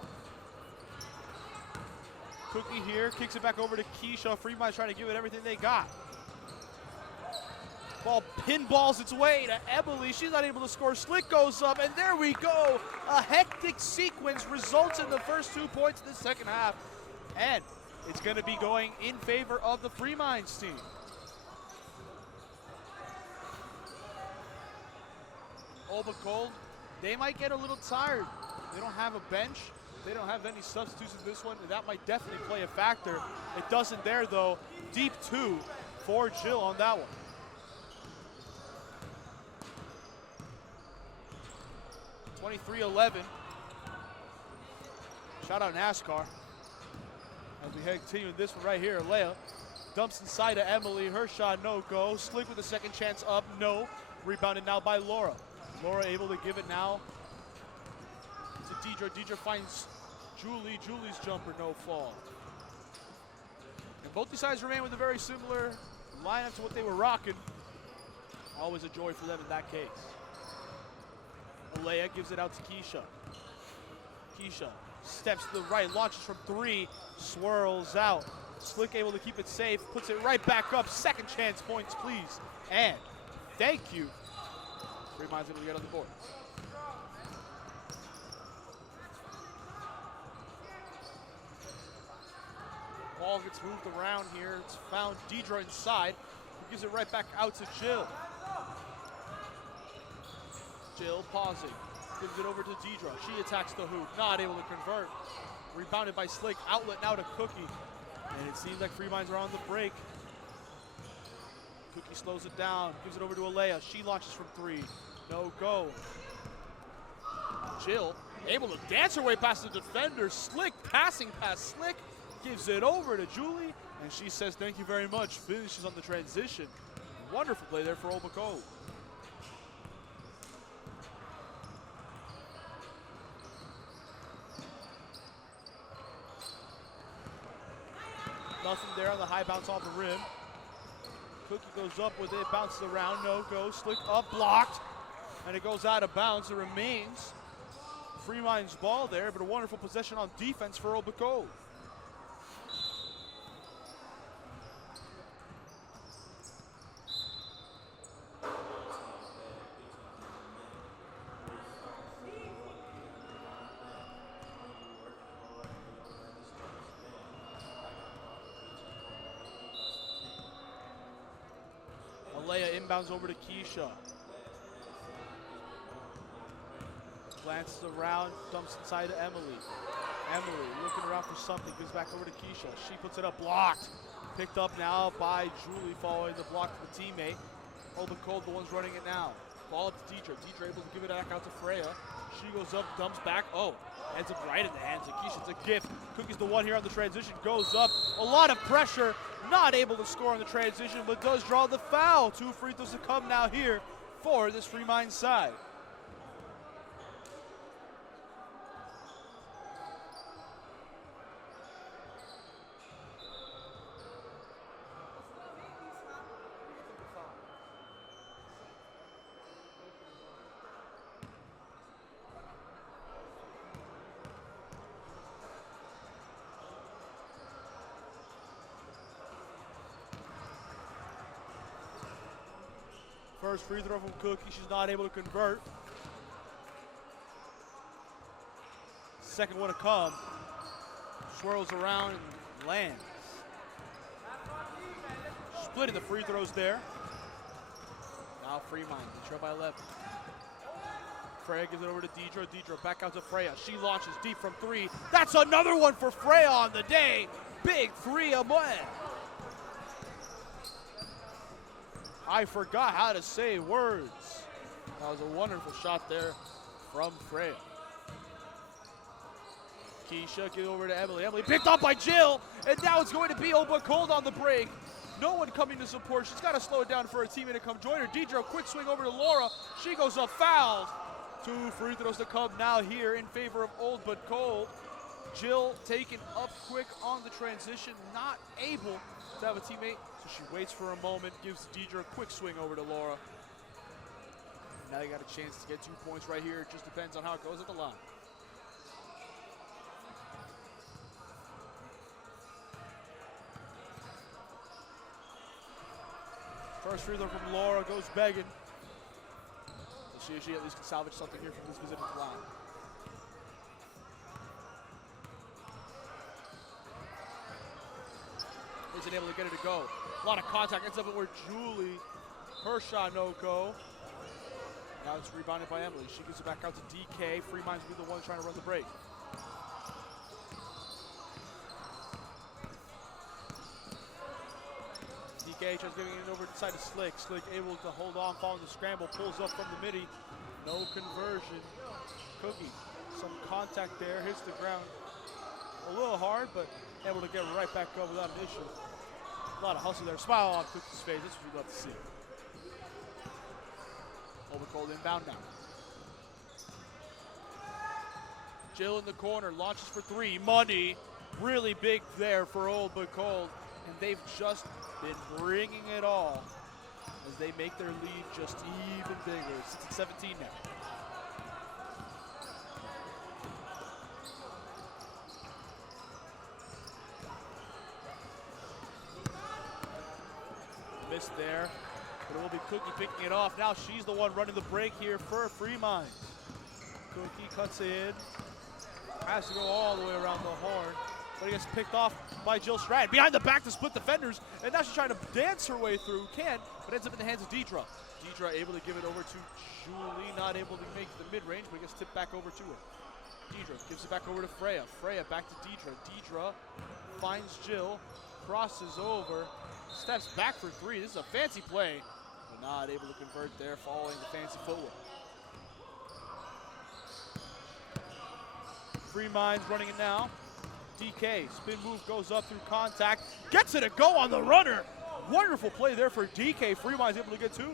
Cookie here, kicks it back over to Keisha. Freeman's trying to give it everything they got. Ball pinballs its way to Emily. She's not able to score. Slick goes up, and there we go. A hectic sequence results in the first 2 points of the second half. And it's going to be going in favor of the Freeman's team. But Cold, they might get a little tired. They don't have a bench. They don't have any substitutes in this one, and that might definitely play a factor. It doesn't there, though. Deep 2 for Jill on that one. (23-11). Shout out NASCAR. As we head continuing this one right here, Leia dumps inside to Emily. Her shot, no go. Slick with a second chance up, no. Rebounded now by Laura. Laura able to give it now to Deidre. Deidre finds Julie. Julie's jumper, no fall. And both these sides remain with a very similar lineup to what they were rocking. Always a joy for them in that case. Alea gives it out to Keisha. Keisha steps to the right, launches from 3, swirls out. Slick able to keep it safe, puts it right back up. Second chance points, please. And thank you. Freeman's able to get on the board. Ball gets moved around here. It's found Deidre inside, who gives it right back out to Jill. Jill pausing, gives it over to Deidre. She attacks the hoop, not able to convert. Rebounded by Slick, outlet now to Cookie. And it seems like Freeman's are on the break. Cookie slows it down, gives it over to Alea. She launches from 3, no go. Jill able to dance her way past the defender. Slick passing past Slick, gives it over to Julie, and she says thank you very much. Finishes on the transition. Wonderful play there for Obako. Nothing there on the high bounce off the rim. Cookie goes up with it, bounces around, no go. Slick up, blocked, and it goes out of bounds. It remains Freeman's ball there, but a wonderful possession on defense for Obako. Inbounds over to Keisha. Glances around, dumps inside to Emily. Emily looking around for something, gives back over to Keisha. She puts it up, blocked. Picked up now by Julie following the block from the teammate. Open Cold, the one's running it now. Ball up to Deidre. Deidre able to give it back out to Freya. She goes up, dumps back. Oh, ends up right in the hands of Keisha. It's a gift. Cookie's the one here on the transition. Goes up. A lot of pressure. Not able to score on the transition, but does draw the foul. 2 free throws to come now here for this Freeman side. First free throw from Cookie, she's not able to convert. Second one to come. Swirls around and lands. Splitting the free throws there. Now Freeman, they trail by 11. Freya gives it over to Deidre. Deidre back out to Freya. She launches deep from 3. That's another one for Freya on the day. Big 3 away. I forgot how to say words. That was a wonderful shot there from Freya. Keisha, give it over to Emily. Emily picked up by Jill, and now it's going to be Oba Cold on the break. No one coming to support. She's got to slow it down for her teammate to come join her. Deidre, quick swing over to Laura. She goes up, fouled. 2 free throws to come now here in favor of Old But Cold. Jill taken up quick on the transition, not able to have a teammate. So she waits for a moment, gives Deidre a quick swing over to Laura. Now they got a chance to get 2 points right here. It just depends on how it goes at the line. First free throw from Laura goes begging. We'll see if she at least can salvage something here from this visit to the line. Isn't able to get it to go. A lot of contact. Ends up where Julie, her shot no go. Now it's rebounded by Emily. She gives it back out to DK. Freemind's will be the one trying to run the break. DK tries giving it over inside to Slick. Slick able to hold on, following the scramble, pulls up from the midi. No conversion. Cookie, some contact there, hits the ground. A little hard, but able to get right back up without an issue. A lot of hustle there. Smile on Cookie's face. That's what we love to see. Overcold inbound now. Jill in the corner, launches for three. Money, really big there for Old But Cold. And they've just been bringing it all as they make their lead just even bigger. It's at 17 now. Missed there, but it will be Cookie picking it off. Now she's the one running the break here for Freemind. Cookie cuts in, has to go all the way around the horn, but he gets picked off by Jill Stratton. Behind the back to split defenders, and now she's trying to dance her way through. Can, but ends up in the hands of Deidre. Deidre able to give it over to Julie, not able to make the mid-range, but gets tipped back over to her. Deidre gives it back over to Freya. Freya back to Deidre. Deidre finds Jill, crosses over, steps back for three. This is a fancy play, but not able to convert there, following the fancy footwork. Freemind's running it now. DK, spin move goes up through contact, gets it to go on the runner. Wonderful play there for DK. Freemind's able to get two.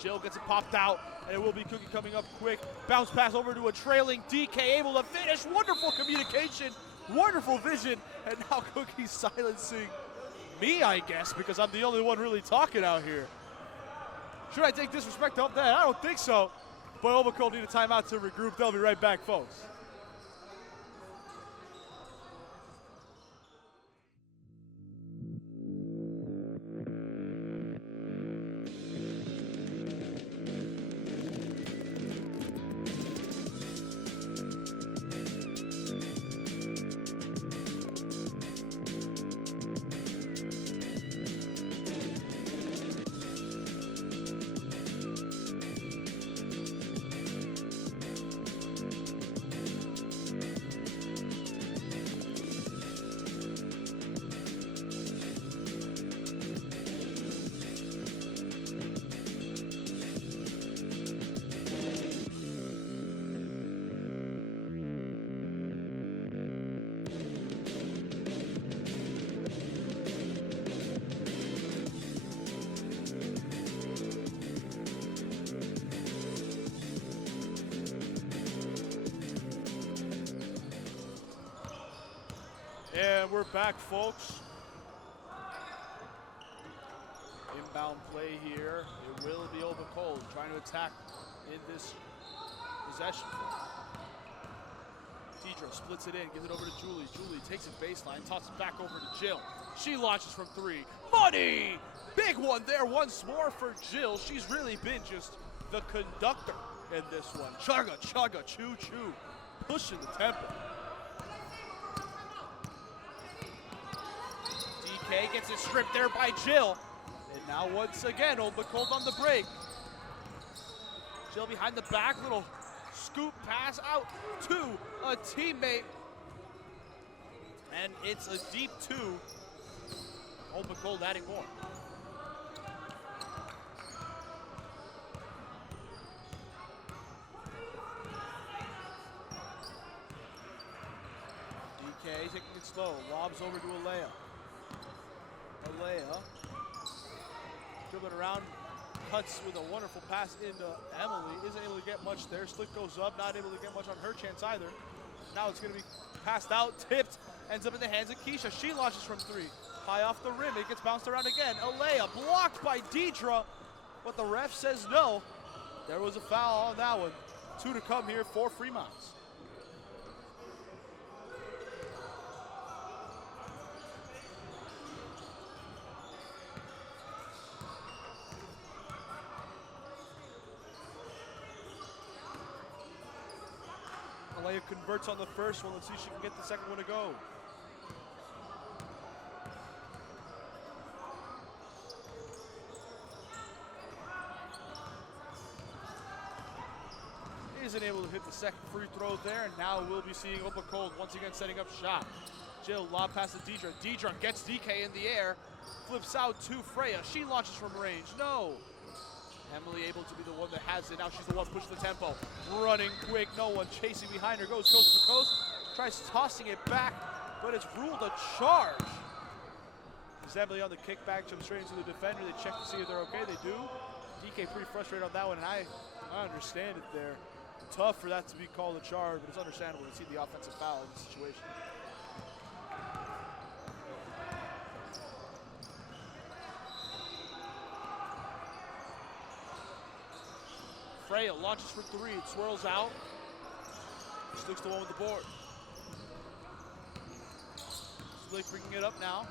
Jill gets it popped out, and it will be Cookie coming up quick. Bounce pass over to a trailing DK, able to finish. Wonderful communication, wonderful vision, and now Cookie's silencing me, I guess, because I'm the only one really talking out here. Should I take disrespect off that? I don't think so. But Overcold need a timeout to regroup. They'll be right back, folks. And we're back, folks. Inbound play here. It will be Overcold trying to attack in this possession. Deidre splits it in, gives it over to Julie. Julie takes it baseline, tosses it back over to Jill. She launches from three. Money! Big one there once more for Jill. She's really been just the conductor in this one. Chugga, chugga, choo, choo. Pushing the tempo. DK gets it stripped there by Jill. And now once again, Old But Cold on the break. Jill behind the back, little scoop pass out to a teammate. And it's a deep two. Old But Cold adding more. DK taking it slow, lobs over to Alea. Alea, dribbling around, cuts with a wonderful pass into Emily. Isn't able to get much there. Slick goes up, not able to get much on her chance either. Now it's going to be passed out, tipped, ends up in the hands of Keisha. She launches from 3. High off the rim, it gets bounced around again. Alea blocked by Deidre, but the ref says no. There was a foul on that one. 2 to come here for Fremonts. Alea converts on the first one. Let's see if she can get the second one to go. Isn't able to hit the second free throw there, and now we'll be seeing Opa Cold once again setting up shot. Jill lob pass to Deidre. Deidre gets DK in the air, flips out to Freya. She launches from range. No. Emily able to be the one that has it. Now she's the one pushing the tempo. Running quick, no one chasing behind her. Goes coast to coast, tries tossing it back, but it's ruled a charge. Is Emily on the kickback, jumps straight into the defender. They check to see if they're okay. They do. DK pretty frustrated on that one, and I understand it there. Tough for that to be called a charge, but it's understandable to see the offensive foul in this situation. Freya launches for 3, it swirls out. Slicks the one with the board. Slick bringing it up now.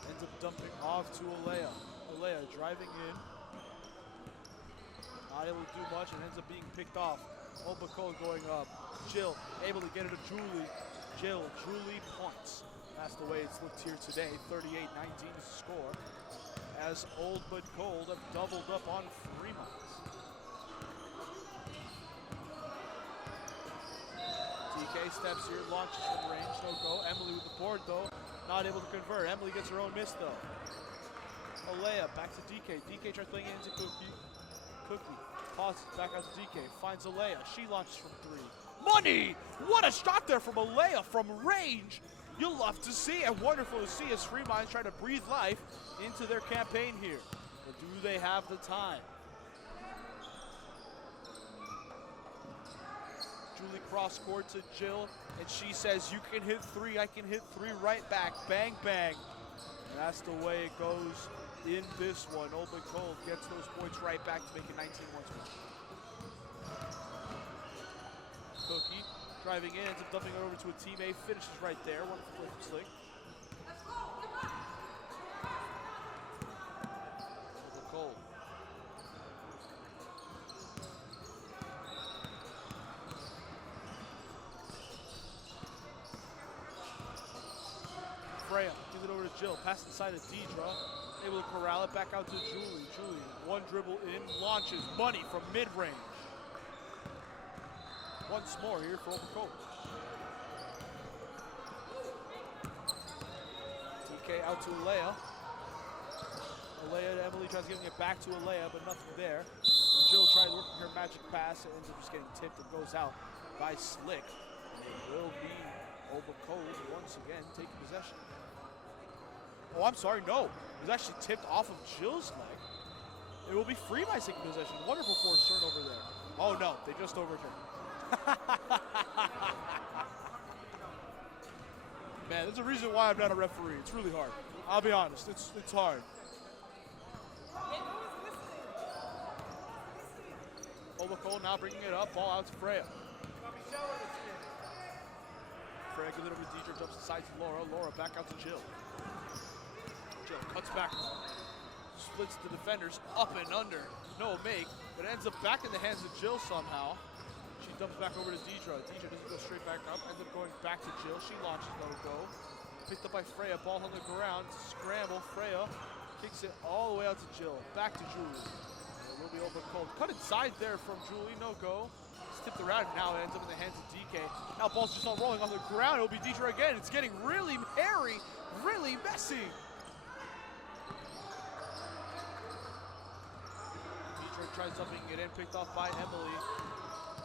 And ends up dumping off to Alea. Alea driving in. Not able to do much and ends up being picked off. Opa Cold going up. Jill able to get it to Julie. Julie points. That's the way it's looked here today. 38-19 is the score. As Old But Cold have doubled up on Fremont. DK steps here, launches from range, no go. Emily with the board though, not able to convert. Emily gets her own miss though. Alea back to DK. DK tries playing it into Cookie. Cookie passes back out to DK, finds Alea. She launches from 3. Money! What a shot there from Alea from range. You'll love to see it. Wonderful to see as Fremont trying to breathe life into their campaign here. But do they have the time? Julie cross court to Jill, and she says, you can hit 3, I can hit 3 right back. Bang, bang. And that's the way it goes in this one. Old But Cold gets those points right back to make it 19 points. Cookie driving in, ends up dumping it over to a teammate, finishes right there. Wonderful play from Slick. Old Cold. Freya gives it over to Jill, pass inside of Deidre. Able to corral it back out to Julie. Julie, one dribble in, launches. Money from mid-range. Once more here for Open Cold. DK out to Alea. Alea to Emily tries giving it back to Alea, but nothing there. And Jill tries working her magic pass. It ends up just getting tipped and goes out by Slick. And it will be Open Cold once again taking possession. Oh, I'm sorry, no. It was actually tipped off of Jill's leg. It will be Fremont taking possession. Wonderful forced turnover there. Oh no, they just overturned. Man, there's a reason why I'm not a referee. It's really hard. I'll be honest, it's hard. Opa Cold now bringing it up, ball out to Freya. Freya gives it over to Deidre, jumps inside to Laura. Laura back out to Jill. Jill cuts back, splits the defenders up and under. No make, but it ends up back in the hands of Jill somehow. She dumps back over to Deidre. Deidre doesn't go straight back up, ends up going back to Jill. She launches, no go. Picked up by Freya, ball on the ground, scramble. Freya kicks it all the way out to Jill. Back to Julie. It will be Open Cold. Cut inside there from Julie, no go. It's tipped around, now it ends up in the hands of DK. Now ball's just all rolling on the ground. It will be Deidre again. It's getting really hairy, really messy. Deidre tries dumping it in, picked off by Emily.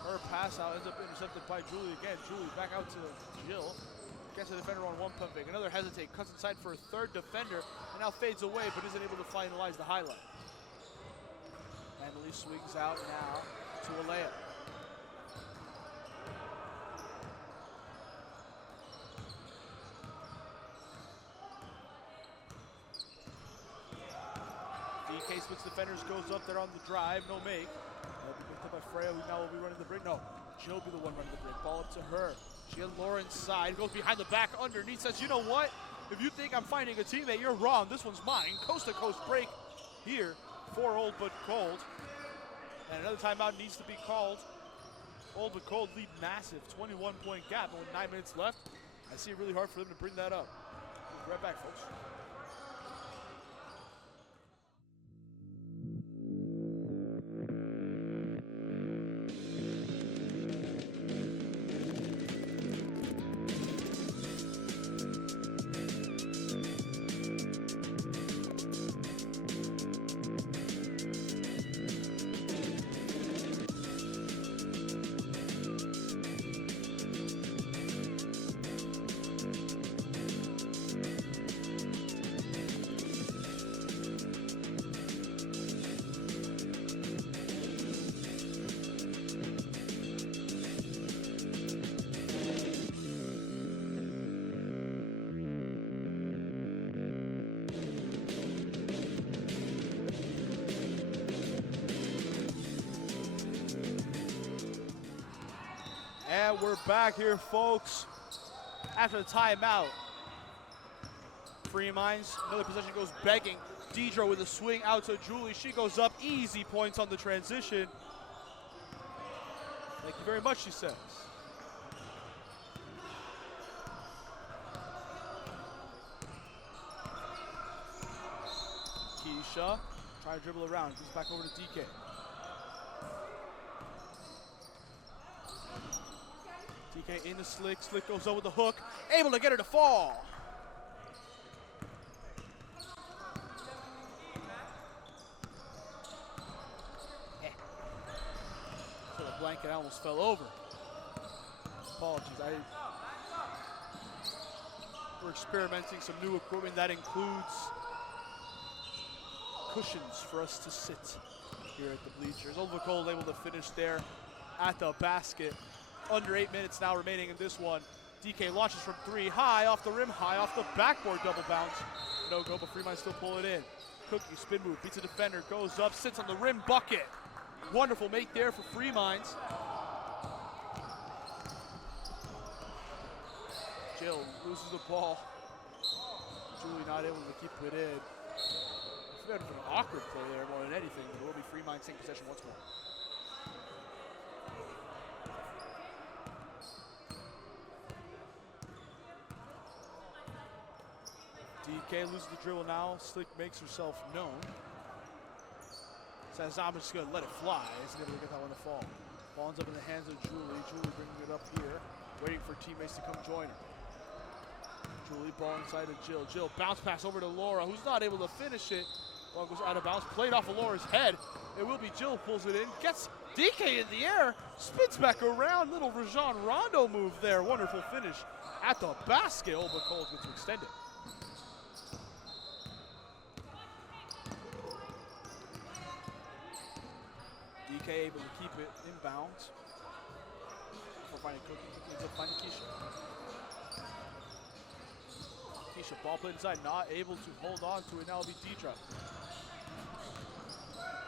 Her pass out ends up intercepted by Julie again. Julie back out to Jill. Gets the defender on one pump fake. Another hesitate, cuts inside for a third defender, and now fades away, but isn't able to finalize the highlight. Emily swings out now to Alea. DK splits defenders, goes up there on the drive, no make. That'll be picked up by Freya, who now will be running the break. No, Jill will be the one running the break. Ball up to her. She had Laura inside, goes behind the back, underneath, says, you know what? If you think I'm finding a teammate, you're wrong. This one's mine. Coast-to-coast break here for Old But Cold. And another timeout needs to be called. Old But Cold lead massive, 21-point gap, and with 9 minutes left, I see it really hard for them to bring that up. We'll be right back, folks. And we're back here, folks, after the timeout. Free Minds, another possession goes begging. Deidre with a swing out to Julie. She goes up, easy points on the transition. Thank you very much, she says. Keisha trying to dribble around, goes back over to DK. DK in the Slick. Slick goes over the hook. Able to get her to fall. So the blanket almost fell over. Apologies. We're experimenting some new equipment that includes cushions for us to sit here at the bleachers. Old But Cold able to finish there at the basket. Under 8 minutes now remaining in this one. DK launches from three, high off the rim, high off the backboard, double bounce. No go, but Fremont still pull it in. Cookie, spin move, beats a defender, goes up, sits on the rim, bucket. Wonderful make there for Free Minds. Jill loses the ball. Julie not able to keep it in. It's been an awkward play there more than anything, but it will be Free Minds taking possession once more. DK loses the dribble now. Slick makes herself known. Says, I'm just going to let it fly. He's never going to get that one to fall. Ball ends up in the hands of Julie. Julie bringing it up here, waiting for teammates to come join her. Julie, ball inside of Jill. Jill, bounce pass over to Laura, who's not able to finish it. Ball goes out of bounds, played off of Laura's head. It will be Jill pulls it in, gets DK in the air, spins back around. Little Rajon Rondo move there. Wonderful finish at the basket. Old But Cold gets to extend it. DK able to keep it inbounds. For finding Cookie, ends up finding Keisha. Keisha, ball played inside, not able to hold on to it. Now it'll be Deidre.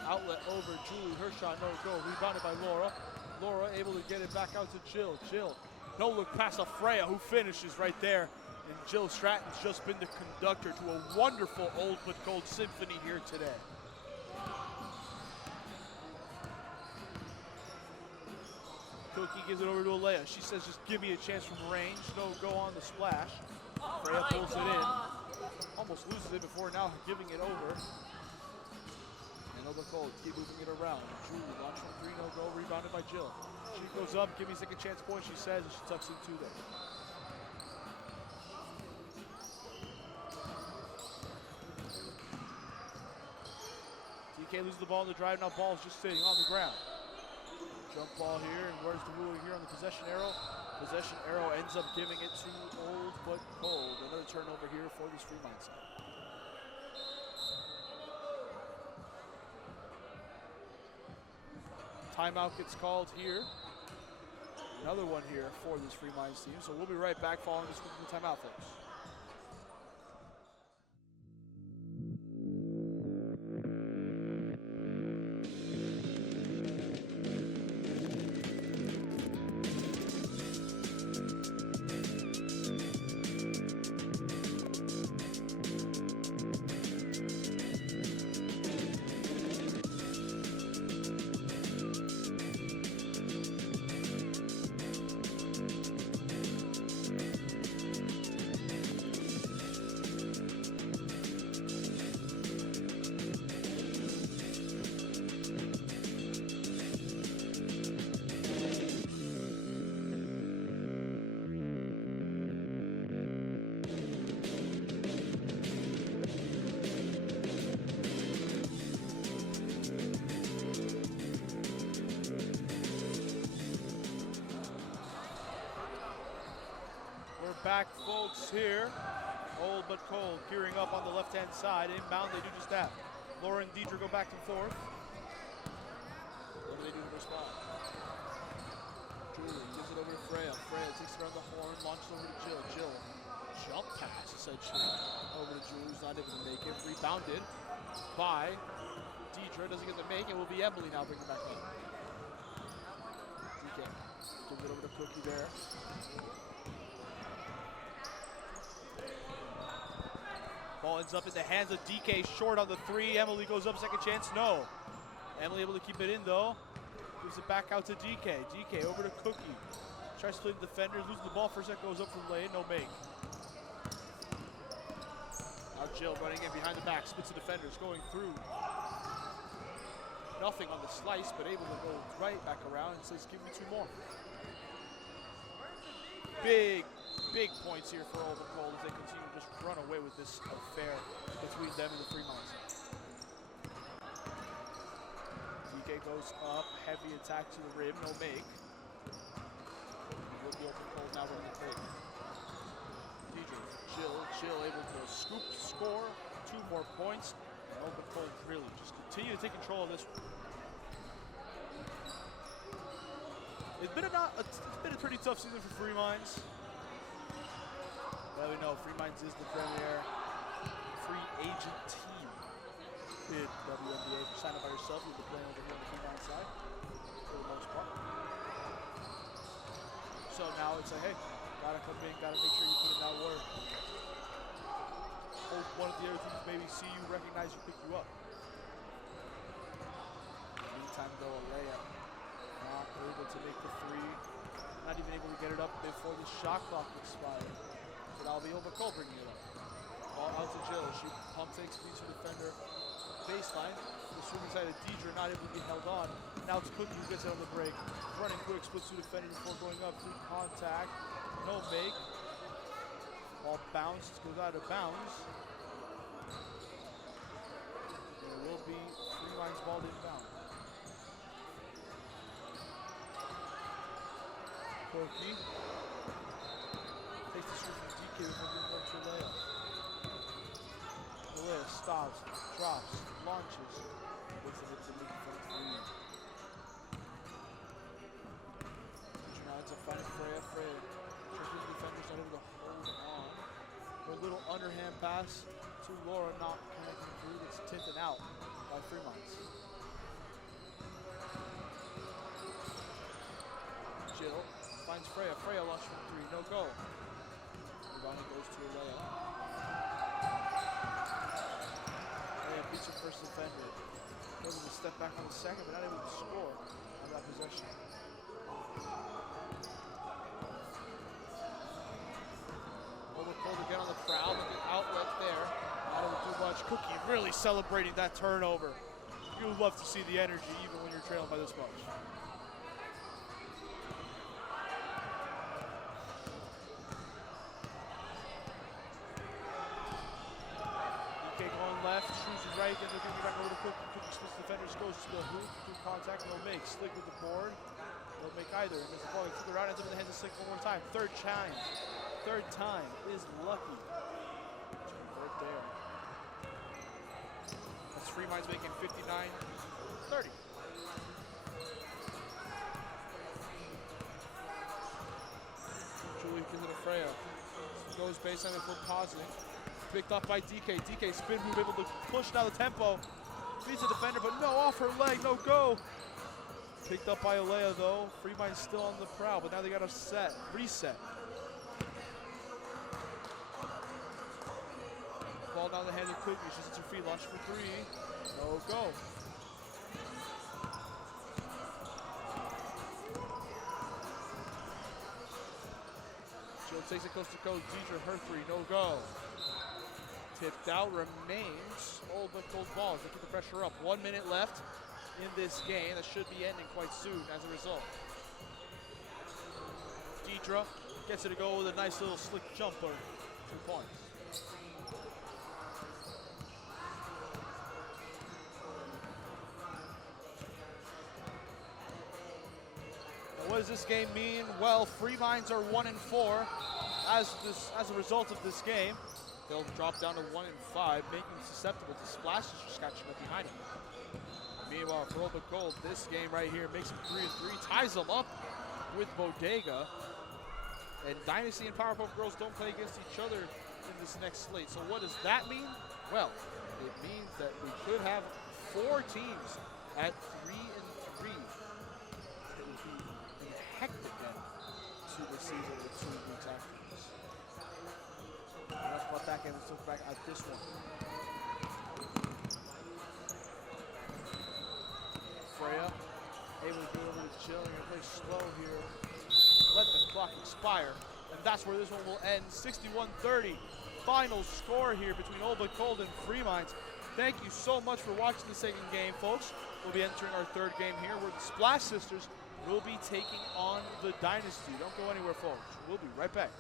Outlet over Julie, her shot, no go. Rebounded by Laura. Laura able to get it back out to Jill. Jill, no look past a Freya, who finishes right there. And Jill Stratton's just been the conductor to a wonderful Old But Cold symphony here today. Cookie gives it over to Alea. She says, just give me a chance from range. No go on the splash. Freya pulls it in. Almost loses it before now giving it over. And Old But Cold keep moving it around. Julie launch from three, no go. Rebounded by Jill. She goes up, give me a second chance point, she says, and she tucks in two there. DK loses the ball in the drive. Now ball's just sitting on the ground. Jump ball here, and where's the ruler here on the possession arrow? Possession arrow ends up giving it to Old But Cold. Another turnover here for this Free Mind side. Timeout gets called here. Another one here for this Free Minds team. So we'll be right back following this quick timeout, folks. back, folks, here. Old but cold, gearing up on the left-hand side. Inbound, they do just that. Laura and Deidre go back and forth. What do they do to respond? Julie gives it over to Freya. Freya takes it around the horn, launches over to Jill. Jill, jump pass, essentially. Over to Julie, who's not able to make it. Rebounded by Deidre. Doesn't get the make. It will be Emily now bringing it back in. DK gives it over to Cookie there. Ball ends up in the hands of DK, short on the three. Emily goes up, second chance, no. Emily able to keep it in though. Gives it back out to DK. DK over to Cookie. Tries to split the defenders, loses the ball for a second, goes up from lane, no make. Now Jill running in behind the back, splits the defenders, going through. Nothing on the slice, but able to go right back around and says, give me two more. Big points here for Old Cold as they continue to just run away with this affair between them and the Fremont. DK goes up, heavy attack to the rim, no make. Will be Old Cold now running the break. Jill able to scoop, score, 2 more points. And Old Cold really just continue to take control of this one. It's been a pretty tough season for Fremont. Well, we know Fremont is the premier free agent team in WMBA. If you sign up by yourself, you'll be playing over here on the Fremont side for the most part. So now it's like, hey, gotta come in, gotta make sure you put in that work. Hope one of the other teams maybe see you, recognize you, pick you up. Meantime, though, Alea not able to make the three, not even able to get it up before the shot clock expired. But I'll be over Cole bringing it up. Ball out to Jill. She pump fakes, beats her defender. Baseline. The swimming side of Deidre not able to be held on. Now it's Cookie who gets it on the break. Running quick, splits to defender before going up through contact. No make. Ball bounced, goes out of bounds. There will be Freeline's ball inbound. Cookie takes the shoot from DK before moving up to Alea. Alea stops, drops, launches. Looks like it's a lead from three. Now it's a fight Freya. Tricky defenders not able to hold on. A little underhand pass to Laura, not connecting through. It's tinted out by Fremont. Jill finds Freya. Freya launches from three, no go. Rebounding goes to Alea. Alea beats her first defender. Able to step back on the second, but not able to score on that possession. Overcold again on the prowl, with the outlet there. Not able to do much. Cookie really celebrating that turnover. You would love to see the energy even when you're trailing by this much. Left, shoots right, then they're going back over to Cookie. Cookie splits defenders, goes to the hoop, through contact, no make. Slick with the board, no make either. And as the ball gets to the round, ends up in the hands of Slick one more time. Third time is lucky. Right there. That's Fremont's making 59-30. Julie gives it to Freya. Goes baseline before pausing. Picked up by DK. DK spin move, able to push down the tempo. Beats the defender, but no, off her leg, no go. Picked up by Alea though. Fremont still on the prowl, but now they got a reset. Ball down the hand of Cookie. She's at her feet, launch for three. No go. Jill takes it coast to coast. Deidre, her three, no go. Tipped out, remains Old but Cold balls. They keep the pressure up. 1 minute left in this game. That should be ending quite soon as a result. Deidre gets it to go with a nice little slick jumper. 2 points. Now what does this game mean? Well, Free Minds are 1-4. as a result of this game, they'll drop down to 1 and 5, making them susceptible to splashes just catching up behind them. Meanwhile, for Old Gold, this game right here makes them 3 and 3, ties them up with Bodega. And Dynasty and Powerpuff Girls don't play against each other in this next slate. So what does that mean? Well, it means that we could have 4 teams at 3 and 3. It will be a hectic end to the season with 2 weeks after this. Let's put back in. Let's look back at this one. Freya able to get over to Jillian and play slow here. Let the clock expire. And that's where this one will end. 61-30. Final score here between Old But Cold and Free Minds. Thank you so much for watching the second game, folks. We'll be entering our 3rd game here where the Splash Sisters will be taking on the Dynasty. Don't go anywhere, folks. We'll be right back.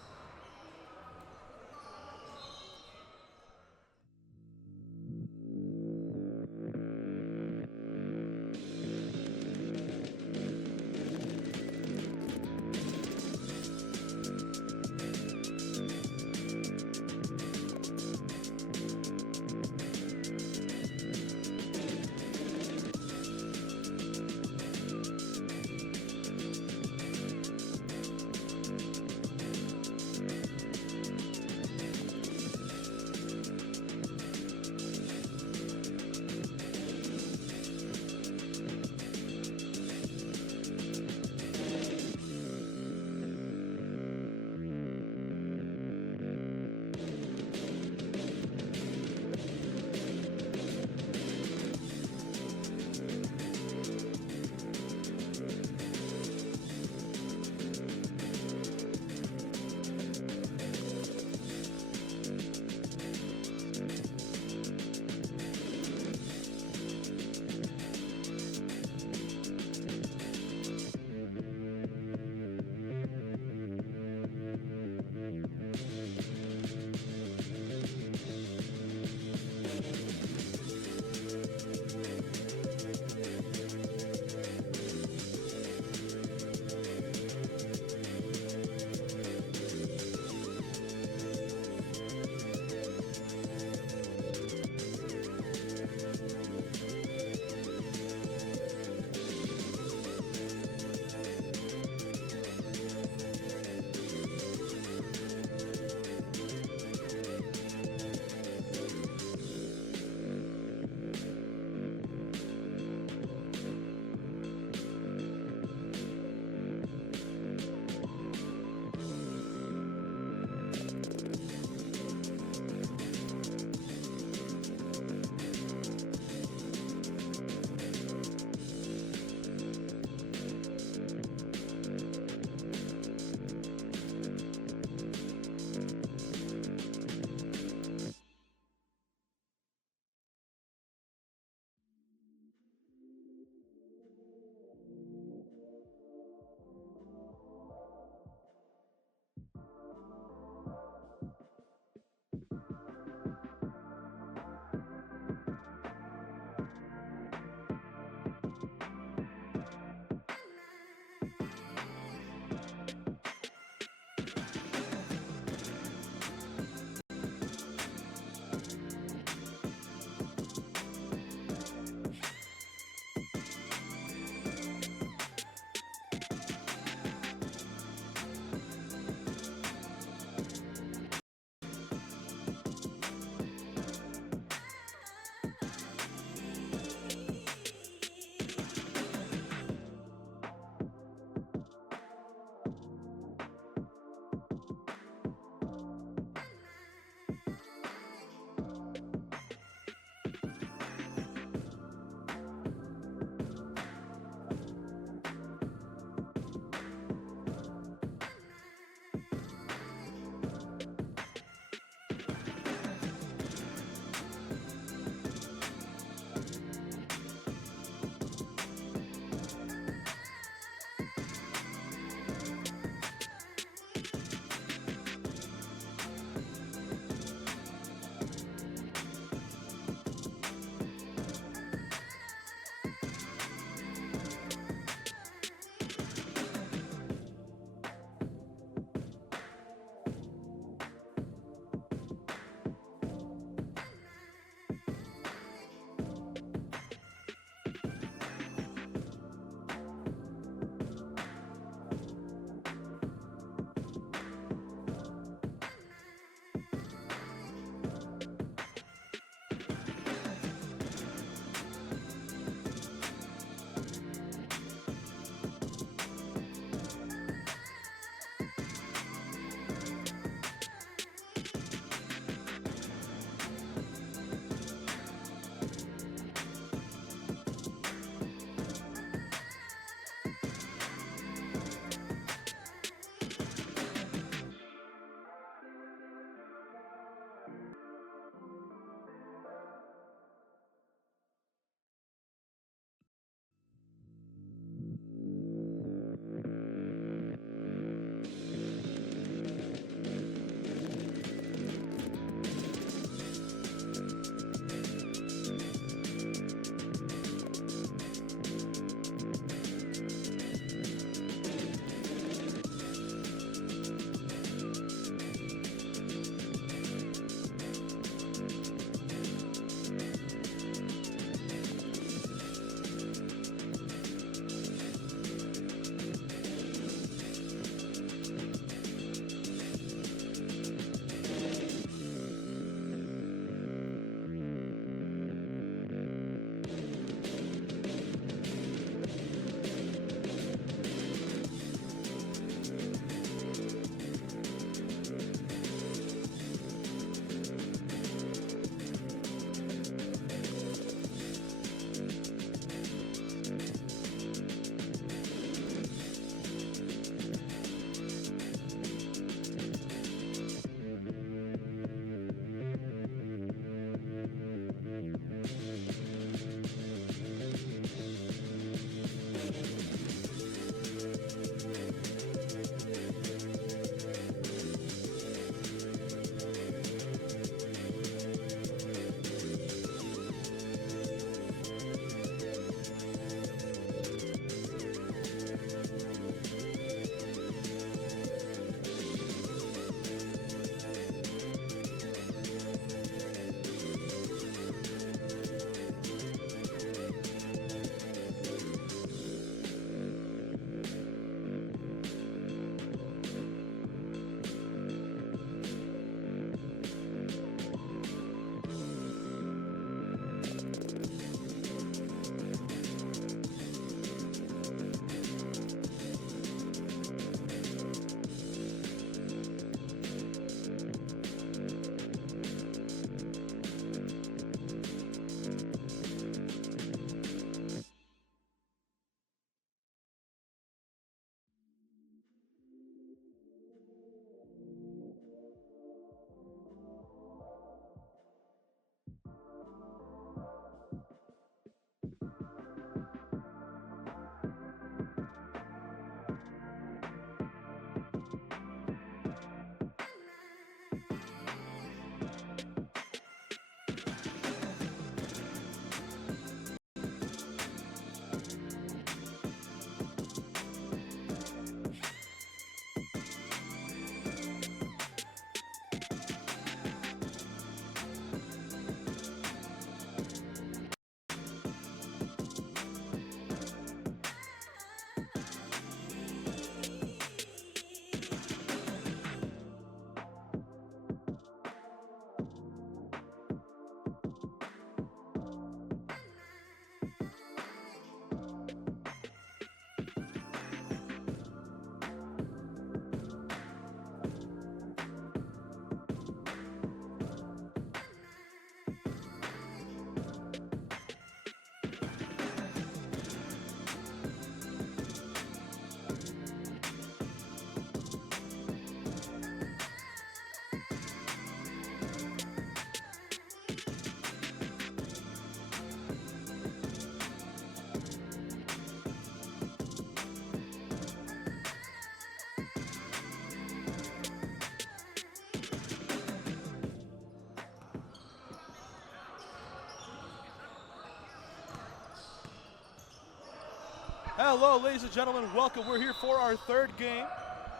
Hello, ladies and gentlemen. Welcome. We're here for our third game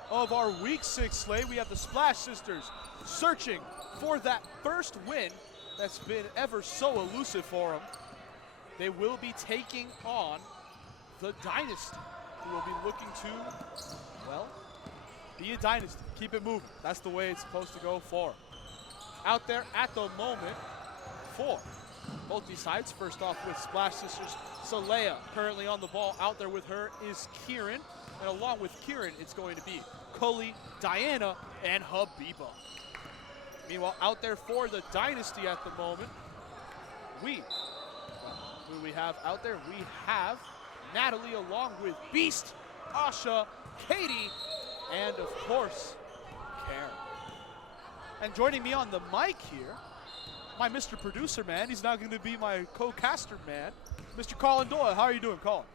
of our Week 6 slate. We have the Splash Sisters searching for that first win that's been ever so elusive for them. They will be taking on the Dynasty, who will be looking to, well, be a dynasty. Keep it moving. That's the way it's supposed to go for them. Out there at the moment for both these sides. First off with Splash Sisters, Solea currently on the ball. Out there with her is Kieran. And along with Kieran, it's going to be Cully, Diana, and Habiba. Meanwhile, out there for the Dynasty at the moment, who we have out there? We have Natalie along with Beast, Asha, Katie, and of course, Karen. And joining me on the mic here, my Mr. Producer man, he's now going to be my co-caster man, Mr. Colin Doyle. How are you doing, Colin?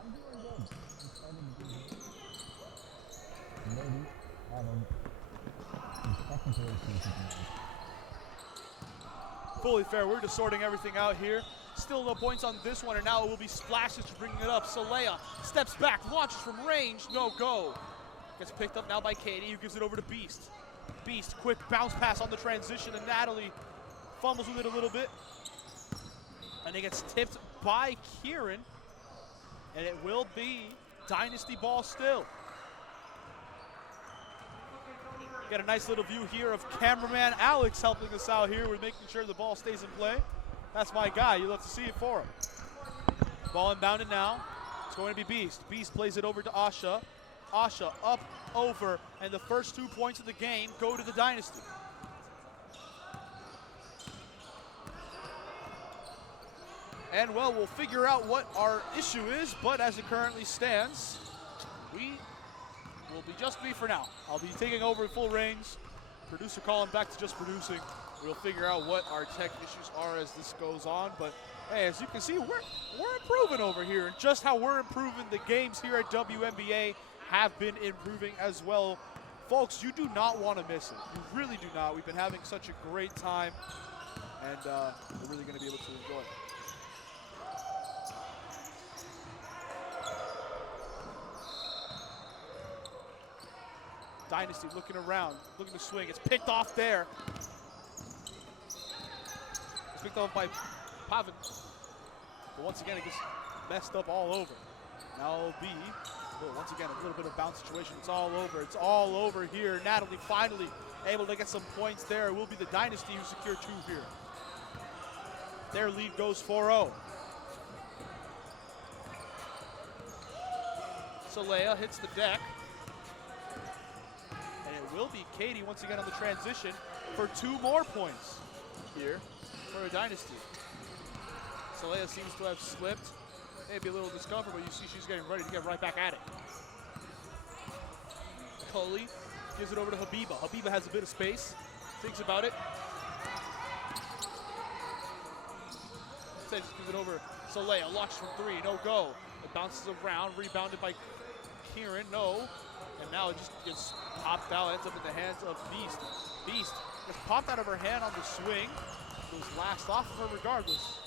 I'm doing good. I'm excited to maybe have some technical issues. Fully fair. We're just sorting everything out here. Still no points on this one, and now it will be Splashes bringing it up. Solea steps back, launches from range, no go. Gets picked up now by Katie, who gives it over to Beast. Beast, quick bounce pass on the transition, and Natalie fumbles with it a little bit. And it gets tipped by Kieran, and it will be Dynasty ball still. Got a nice little view here of cameraman Alex helping us out here with making sure the ball stays in play. That's my guy. You love to see it for him. Ball inbounded now. It's going to be Beast. Beast plays it over to Asha. Asha up, over, and the first 2 points of the game go to the Dynasty. And well, we'll figure out what our issue is, but as it currently stands, we will be just me for now. I'll be taking over full reins. Producer Colin back to just producing. We'll figure out what our tech issues are as this goes on. But hey, as you can see, we're improving over here. And just how we're improving, the games here at WMBA have been improving as well. Folks, you do not want to miss it. You really do not. We've been having such a great time, and we're really going to be able to enjoy it. Dynasty looking around, looking to swing. It's picked off there. It's picked off by Pavin. But once again, it gets messed up all over. Now it'll be, once again, a little bit of bounce situation. It's all over. It's all over here. Natalie finally able to get some points there. It will be the Dynasty who secure 2 here. Their lead goes 4-0. Solea hits the deck. It will be Katie once again on the transition for 2 more points here for a Dynasty. Solea seems to have slipped. Maybe a little discomfort, but you see she's getting ready to get right back at it. Cully gives it over to Habiba. Habiba has a bit of space, thinks about it. Instead, just gives it over Solea. Launches from 3, no go. It bounces around, rebounded by Kieran, no. And now it just gets popped out, ends up in the hands of Beast. Beast gets popped out of her hand on the swing. Goes last off of her regardless.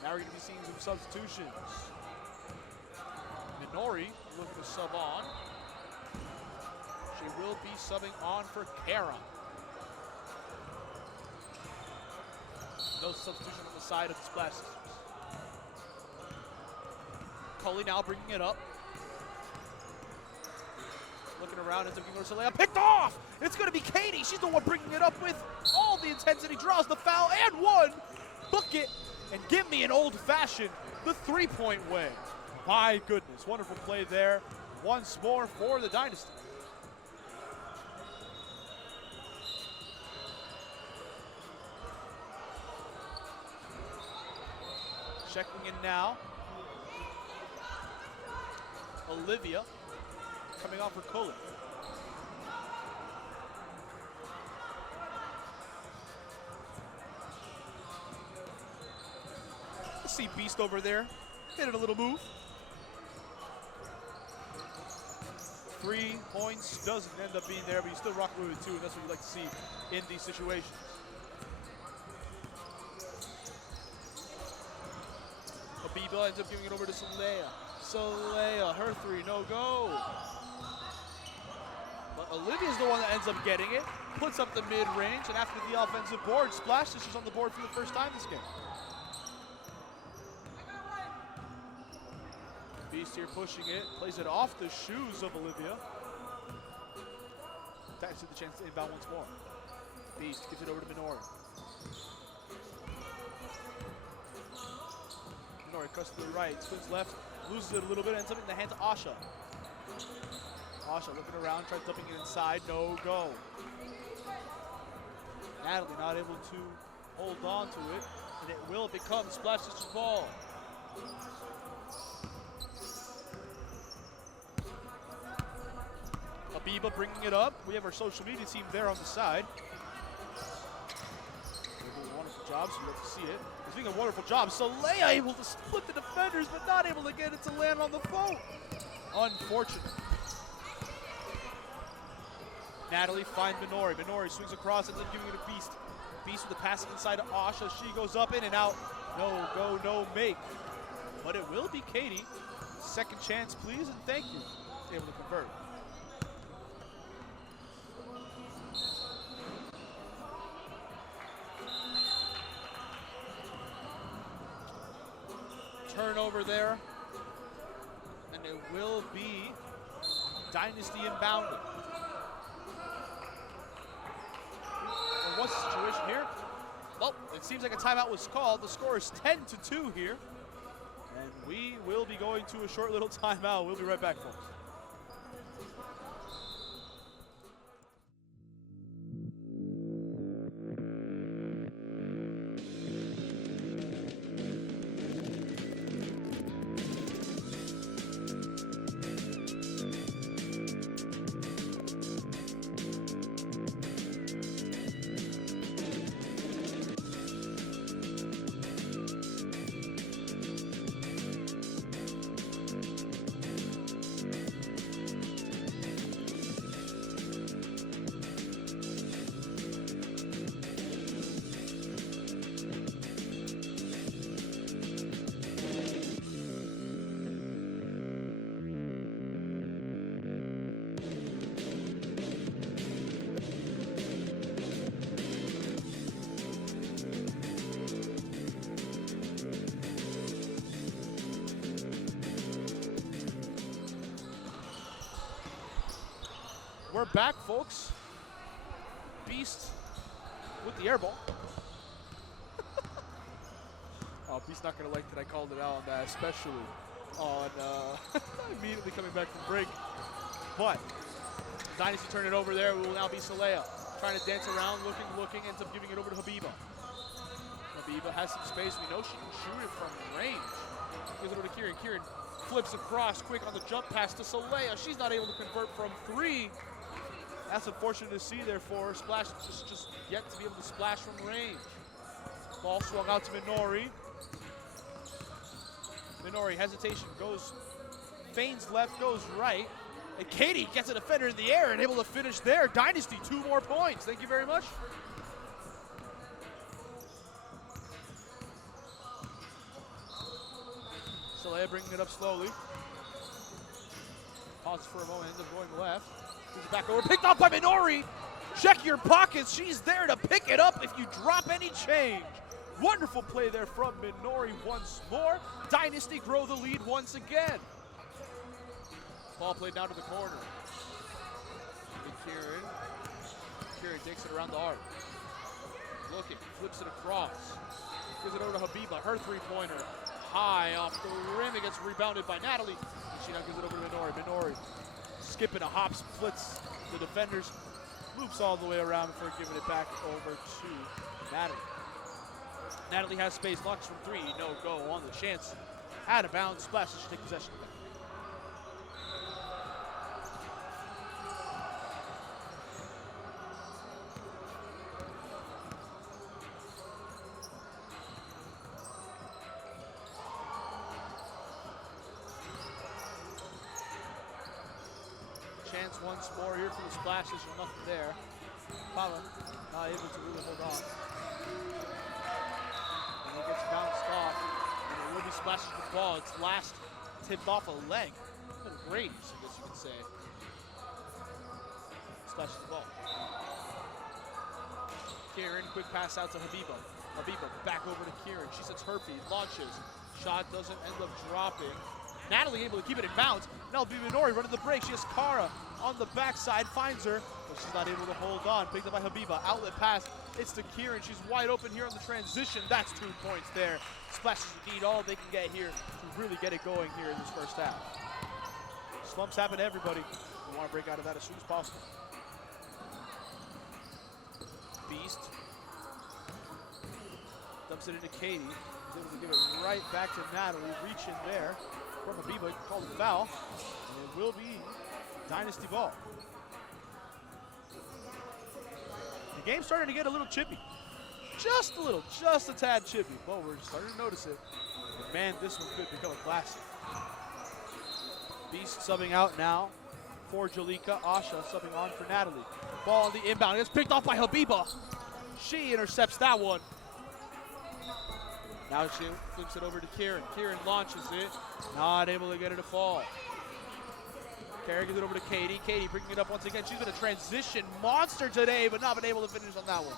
Now we're going to be seeing some substitutions. Minori looking to sub on. She will be subbing on for Kara. No substitution on the side of the Splash Sisters. Cully now bringing it up. Looking around, ends up giving her Solea. Picked off! It's going to be Katie. She's the one bringing it up with all the intensity. Draws the foul and one. Book it and give me an old-fashioned, the 3-point way. My goodness, wonderful play there. Once more for the Dynasty. Checking in now. Olivia coming off for Cullen. See Beast over there, hit it a little move. 3 points doesn't end up being there, but you still rock with it too, and that's what you like to see in these situations. Habiba ends up giving it over to Solea. Famillia, her three, no go. But Olivia's the one that ends up getting it, puts up the mid-range, and after the offensive board, Splash Dish is on the board for the first time this game. Beast here pushing it, plays it off the shoes of Olivia. Dynasty the chance to inbound once more. Beast gives it over to Minori. Minori cuts to the right, spins left, loses it a little bit, ends up in the hand to Asha. Asha looking around, tries dumping it inside, no go. Natalie not able to hold on to it, and it will become Splash Dish's ball. Habiba bringing it up. We have our social media team there on the side. They're doing a wonderful job, so you have to see it. Speaking of wonderful jobs, Soleil able to split the defenders, but not able to get it to land on the boat. Unfortunate. Natalie finds Minori. Minori swings across, ends up giving it to Beast. Beast with the pass inside to Asha. She goes up, in and out. No go, no make. But it will be Katie. Second chance, please, and thank you. Able to convert. Turnover there, and it will be Dynasty inbounded. And what's the situation here? Well, it seems like a timeout was called. The score is 10-2 here, and we will be going to a short little timeout. We'll be right back, folks. We're back, folks. Beast with the air ball. Oh, Beast's not going to like that I called it out on that, especially on immediately coming back from break. But Dynasty turned it over there. It will now be Soleil trying to dance around, looking, ends up giving it over to Habiba. Habiba has some space. We know she can shoot it from range. Gives it over to Kieran. Kieran flips across quick on the jump pass to Soleil. She's not able to convert from three. That's unfortunate to see there for her. Splash just yet to be able to splash from range. Ball swung out to Minori. Minori hesitation, goes, feigns left, goes right. And Katie gets a defender in the air and able to finish there. Dynasty, 2 more points. Thank you very much. Soleil bringing it up slowly. Pauses for a moment, ends up going left. Moves it back over, picked off by Minori. Check your pockets, she's there to pick it up if you drop any change. Wonderful play there from Minori once more. Dynasty grow the lead once again. Ball played down to the corner. And Kieran. Kieran takes it around the arc. Looking, flips it across. Gives it over to Habiba, her three-pointer. High off the rim, it gets rebounded by Natalie. And she now gives it over to Minori. Minori skipping a hop, splits the defenders, loops all the way around before giving it back over to Natalie. Natalie has space, launches from three, no go on the chance. Out of bounds, Splash should take possession. Chance once more here for the Splashes, there's nothing there. Pala not able to really hold on. And it gets bounced off, and it will be Splashes with the ball. It's last tipped off a leg. Little Grady's, I guess you could say. Splashes the ball. Kieran, quick pass out to Habiba. Habiba back over to Kieran. She sets her feet, launches. Shot doesn't end up dropping. Natalie able to keep it in bounds. Now Minori running the break. She has Kara on the backside, finds her, but she's not able to hold on. Picked up by Habiba. Outlet pass. It's to Kieran. She's wide open here on the transition. That's 2 points there. Splashes need all they can get here to really get it going here in this first half. Slumps happen to everybody. We want to break out of that as soon as possible. Beast dumps it into Katie. He's able to give it right back to Natalie. Reach in there from Habiba, called a foul. And it will be Dynasty ball. The game's starting to get a little chippy. Just a little, just a tad chippy. But we're starting to notice it. And man, this one could become a classic. Beast subbing out now for Jalika. Asha subbing on for Natalie. Ball on the inbound. It's picked off by Habiba. She intercepts that one. Now she flips it over to Kieran. Kieran launches it. Not able to get it to fall. Karen gives it over to Katie. Katie bringing it up once again. She's been a transition monster today, but not been able to finish on that one.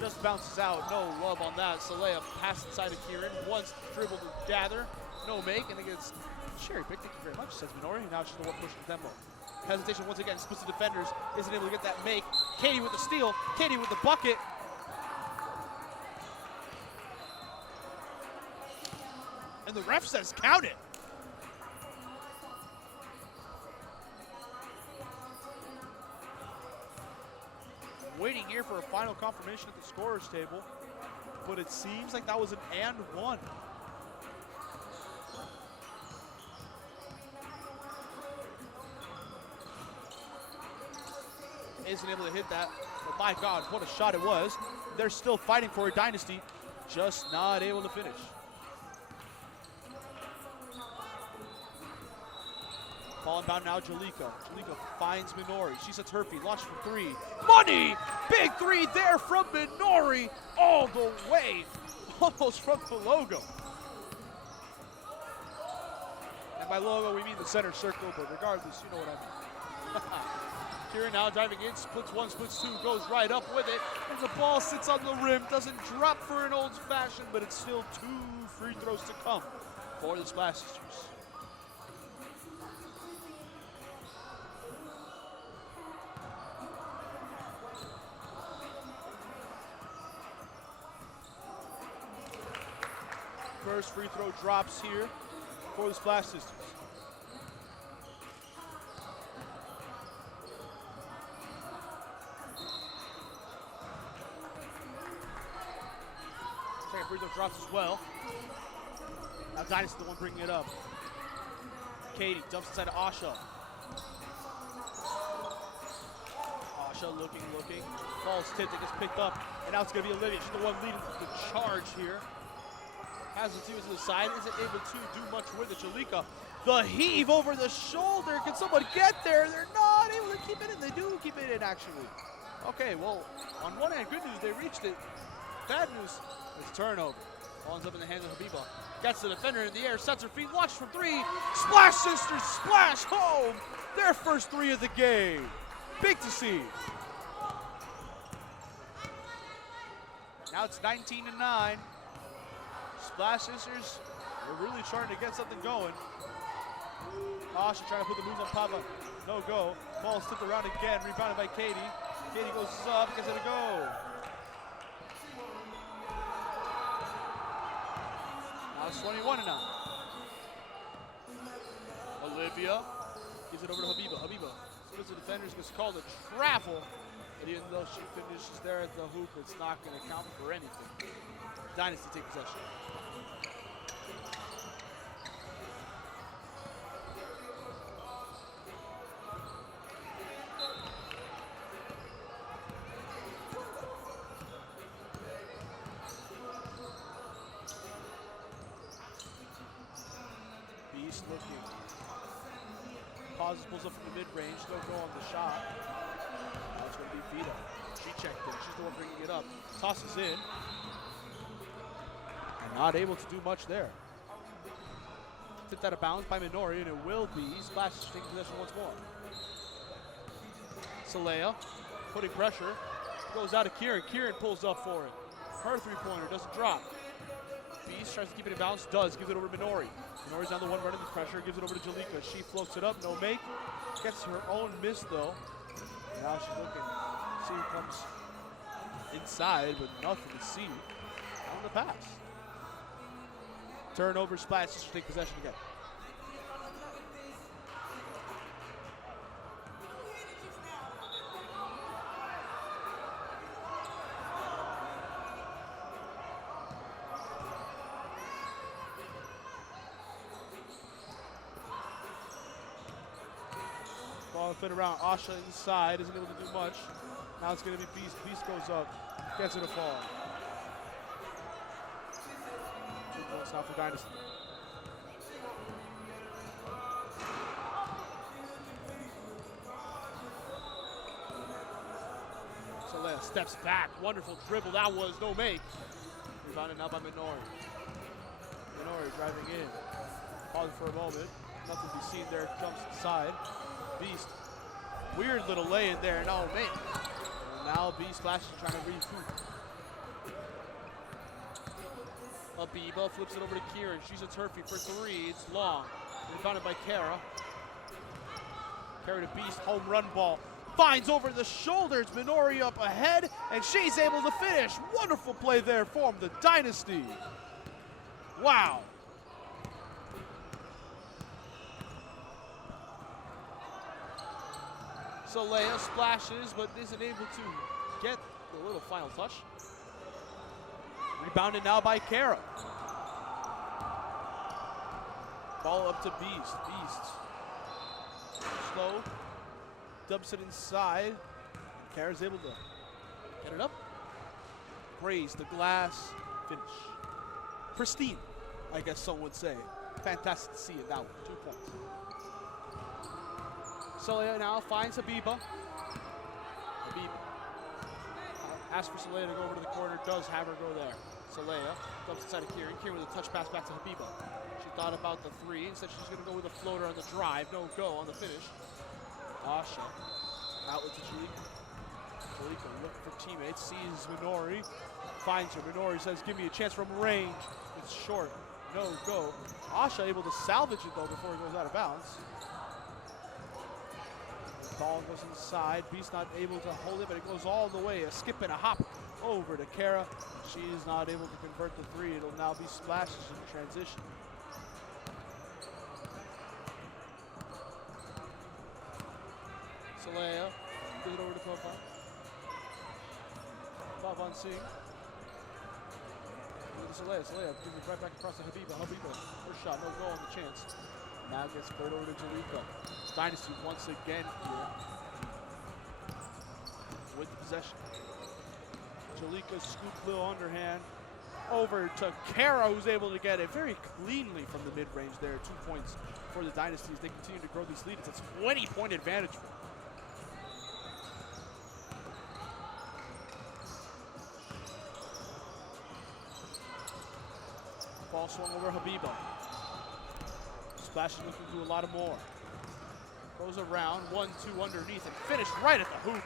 Just bounces out. No love on that. Saleha pass inside of Kieran. Once dribbled to gather. No make. And it gets cherry picked. Thank you very much, says Minori. Now she's the one pushing the tempo. Hesitation once again. Splits the defenders. Isn't able to get that make. Katie with the steal. Katie with the bucket. And the ref says count it. Waiting here for a final confirmation at the scorer's table, but it seems like that was an and one. Isn't able to hit that, but my God, what a shot it was. They're still fighting for a Dynasty, just not able to finish. Ball inbound now, Jalika. Jalika finds Minori. She sets her feet, launches from three. Money! Big three there from Minori, all the way, almost from the logo. And by logo, we mean the center circle, but regardless, you know what I mean. Kieran now driving in, splits one, splits two, goes right up with it, and the ball sits on the rim, doesn't drop for an old-fashioned, but it's still 2 free throws to come for the Splash Sisters. First free throw drops here for the Splash Sisters. Second free throw drops as well. Now Dynasty the one bringing it up. Katie dumps inside to Asha. Asha looking. Ball's tipped, it gets picked up, and now it's going to be Olivia. She's the one leading the charge here. Has the two to the side, isn't able to do much with it. Jalika, the heave over the shoulder. Can someone get there? They're not able to keep it in. They do keep it in, actually. Okay, well, on one hand, good news, they reached it. Bad news, it's turnover. Ball's up in the hands of Habiba. Gets the defender in the air, sets her feet, launches from three. Splash Sisters, splash home. Their first 3 of the game. Big to see. Now it's 19-9. Splash Sisters, they're really trying to get something going. Asha trying to put the moves on Papa. No go. Ball slipped around again, rebounded by Katie. Katie goes up, gets it a go. Now it's 21-9. Olivia gives it over to Habiba. Habiba splits the defenders, gets called a travel. But even though she finishes there at the hoop, it's not going to count for anything. Dynasty take possession. Beast looking. Pauses, pulls up from the mid-range, no go on the shot. Now it's going to be Vita. She checked in, she's the one bringing it up. Tosses in. And not able to do much there. tipped out of bounds by Minori, and it will be Splash taking possession once more. Salea putting pressure, goes out to Kieran. Kieran pulls up for it. Her three-pointer doesn't drop. Beast tries to keep it in bounds, does, gives it over to Minori. Minori's on the one running the pressure, gives it over to Jalika. She floats it up, no make. Gets her own miss though. Now she's looking, see who comes inside, but nothing to see on the pass. Turnover, Splash to take possession again. Ball fit around. Asha inside, isn't able to do much. Now it's going to be Beast. Beast goes up, gets it a fall. 2 points now for Dynasty. Salea steps back. Wonderful dribble. That was no make. Rebounded now by Minori. Minori driving in. Pausing for a moment. Nothing to be seen there. Jumps inside. Beast. Weird little lay in there. No make. And now Beast Splash is trying to recoup. Abiba flips it over to Kieran. She's a turfy for three. It's long. Rebounded by Kara. Kara to Beast. Home run ball. Finds over the shoulders. Minori up ahead. And she's able to finish. Wonderful play there for the Dynasty. Wow. Salea splashes, but isn't able to get the little final touch. Rebounded now by Kara. Ball up to Beast. Beast. Slow. Dumps it inside. Kara's able to get it up. Raise the glass. Finish. Pristine, I guess some would say. Fantastic to see it that one. 2 points. Salea now finds Habiba. Habiba asks for Salea to go over to the corner. Does have her go there. Salea dumps inside of Kieran. Kieran with a touch pass back to Habiba. She thought about the three. Instead, she's going to go with a floater on the drive. No go on the finish. Asha outlet to Jalika. Jalika looking for teammates. Sees Minori. Finds her. Minori says, give me a chance from range. It's short. No go. Asha able to salvage it, though, before it goes out of bounds. Ball goes inside. Beast not able to hold it, but it goes all the way. A skip and a hop over to Kara. She's not able to convert the three. It'll now be Splashes in transition. Salea gives it over to Pavan. Pavan seeing. Salea gives it right back across to Habiba. Habiba, first shot, no goal on the chance. Now gets played over to Jalika. Dynasty once again here with the possession. Jalika scoop little underhand over to Kara, who's able to get it very cleanly from the mid-range there. 2 points for the Dynasty as they continue to grow these leads. It's a 20-point advantage for them. Ball swung over Habiba. Splash is looking to do a lot of more. Goes around, 1-2 underneath, and finished right at the hoop.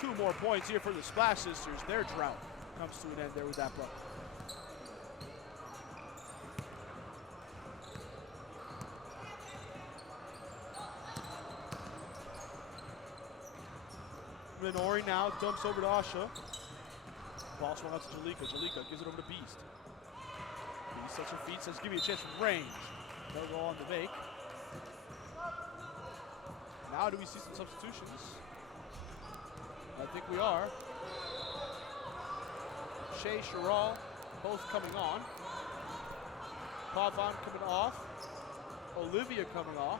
2 more points here for the Splash Sisters. Their drought comes to an end there with that block. Minori now dumps over to Asha. Ball swung out to Jalika. Jalika gives it over to Beast. Beast sets her feet, says, give me a chance from range. They'll go on to make. Now do we see some substitutions? I think we are. Shea, Sherall, both coming on. Pavan coming off. Olivia coming off.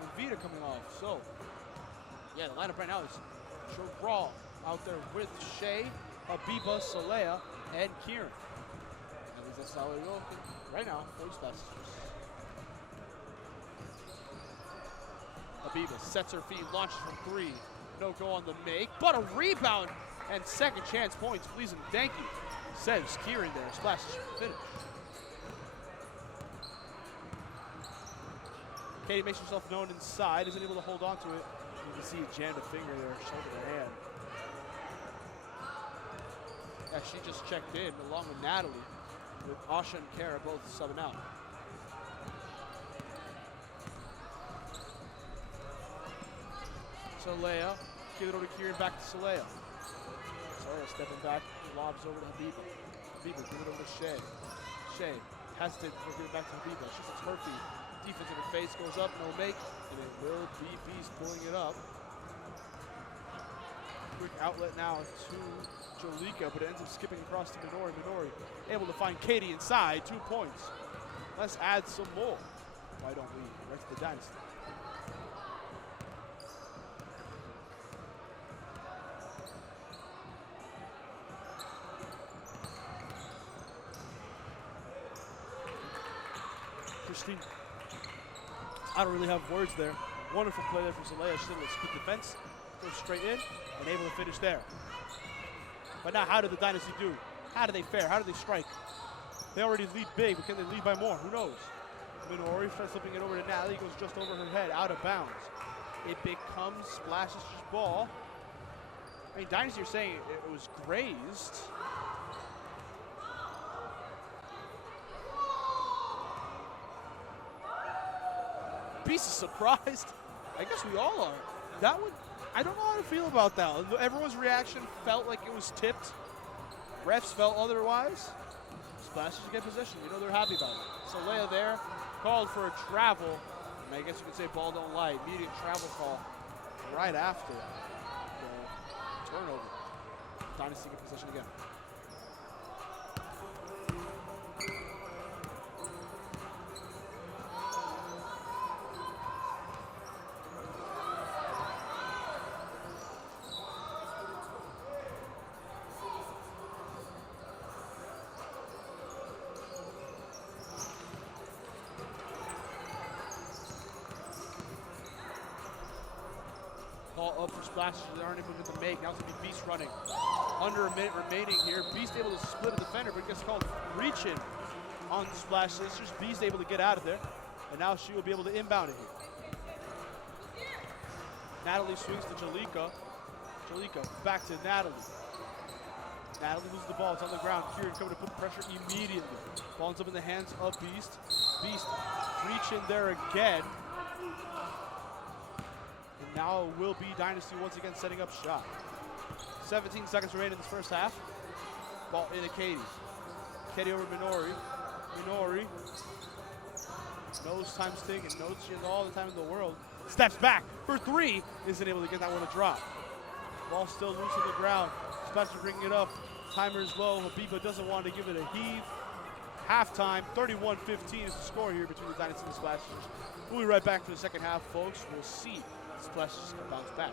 And Vita coming off. So, yeah, the lineup right now is Sherall out there with Shea, Habiba, Salea, and Kieran. At least that's how we go right now for these Splash Sisters. Habiba sets her feet, launches from 3. No go on the make, but a rebound and second chance points. Please and thank you. Sends Kieran there. Splash is finished. Katie makes herself known inside, isn't able to hold on to it. You can see it jammed a finger there, shoulder to hand. Yeah, she just checked in along with Natalie, with Asha and Kara both subbing out. Soleil, give it over to Kieran, back to Soleil. Soleil stepping back, lobs over to Habiba. Habiba, give it over to Shea. Shea, hesitant before giving it back to Habiba. She sits her feet. Defense in her face goes up, no make, and it will be Beast pulling it up. Quick outlet now to Jolika, but it ends up skipping across to Minori. Minori able to find Katie inside, 2 points. Let's add some more. Why don't we? Right to the Dynasty. Christine, I don't really have words there. Wonderful play there from Zelaya. She's able to split defense, go straight in, and able to finish there. But now, how did the Dynasty do? How do they fare? How do they strike? They already lead big, but can they lead by more? Who knows? Minori tries slipping it over to Natalie, goes just over her head, out of bounds. It becomes Splash's ball. I mean, Dynasty are saying it was grazed. Beast is surprised. I guess we all are. That one, I don't know how to feel about that one. Everyone's reaction felt like it was tipped. Refs felt otherwise. Splash is get possession. You know they're happy about it. So Leia there called for a travel. And I guess you could say ball don't lie. Immediate travel call right after the turnover. Dynasty get possession again. Ball up for Splashes. They aren't able to make. Now it's going to be Beast running. Under a minute remaining here. Beast able to split a defender, but gets called reaching on Splash Sisters. Beast able to get out of there. And now she will be able to inbound it here. Natalie swings to Jalika. Jalika back to Natalie. Natalie loses the ball. It's on the ground. Kieran coming to put pressure immediately. Ball ends up in the hands of Beast. Beast reaching there again. And now it will be Dynasty once again setting up shot. 17 seconds remaining in this first half. Ball into Katie. Katie over Minori. Minori knows time's ticking. Knows she has all the time in the world. Steps back for three. Isn't able to get that one to drop. Ball still loose on the ground. Spencer bringing it up. Timer is low. Habiba doesn't want to give it a heave. Halftime, 31-15 is the score here between the Dynasty and the Splashers. We'll be right back for the second half, folks. We'll see if the Splashers can bounce back.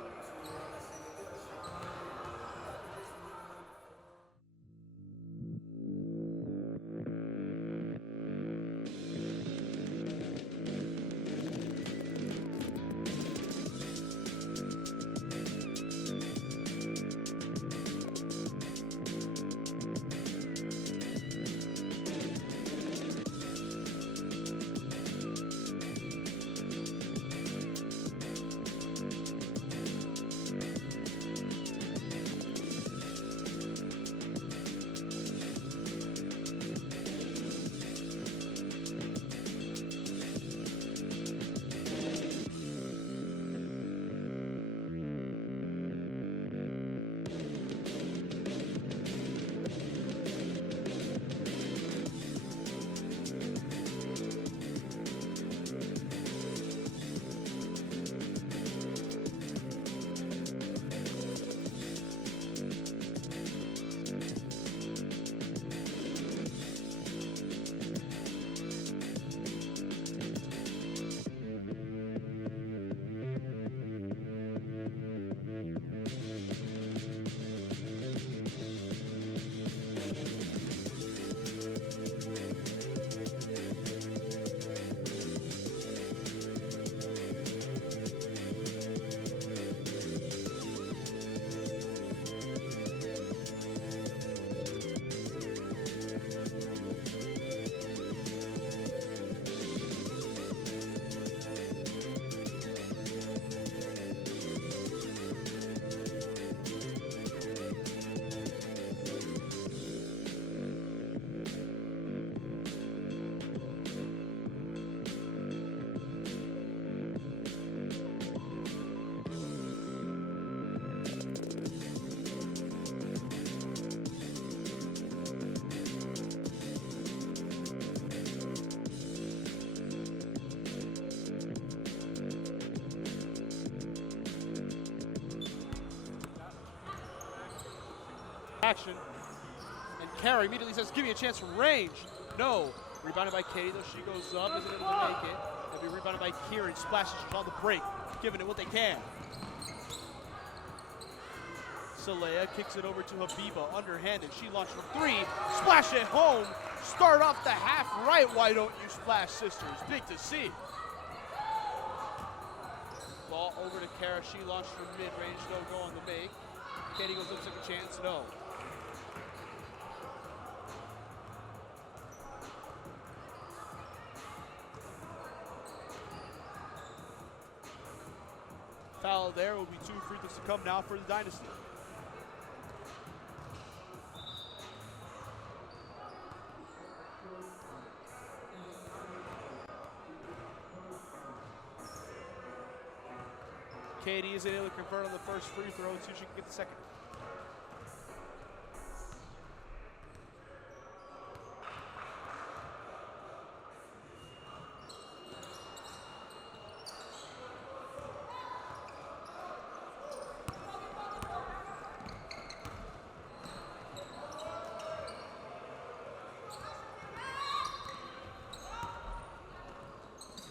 action. And Kara immediately says, give me a chance from range. No. Rebounded by Katie, though she goes up, isn't able to make it. They'll be rebounded by Kieran. Splashes on the break, giving it what they can. Salea kicks it over to Habiba, underhanded. She launched from 3, splash it home. Start off the half right. Why don't you splash, sisters? Big to see. Ball over to Kara. She launched from mid-range. No go on the make. Katie goes up, took a chance. No. Foul there. Will be 2 free throws to come now for the Dynasty. Katie isn't able to convert on the first free throw, so she can get the second.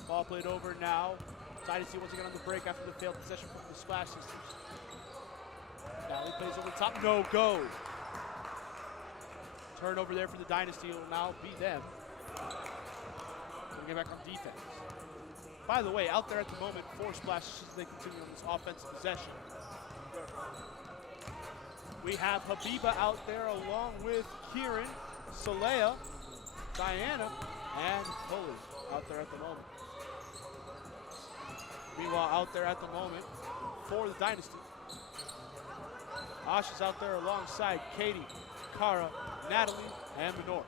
Ball played over now. Dynasty once again on the break after the failed possession from the Splash Sisters. Now he plays over the top, no go. Turnover there for the Dynasty, will now be them. We'll get back on defense. By the way, out there at the moment for Splash Sisters, they continue on this offensive possession. We have Habiba out there along with Kieran, Salea, Diana, and Polly out there at the moment. Meanwhile, out there at the moment for the Dynasty, Ash is out there alongside Katie, Kara, Natalie, and Minori.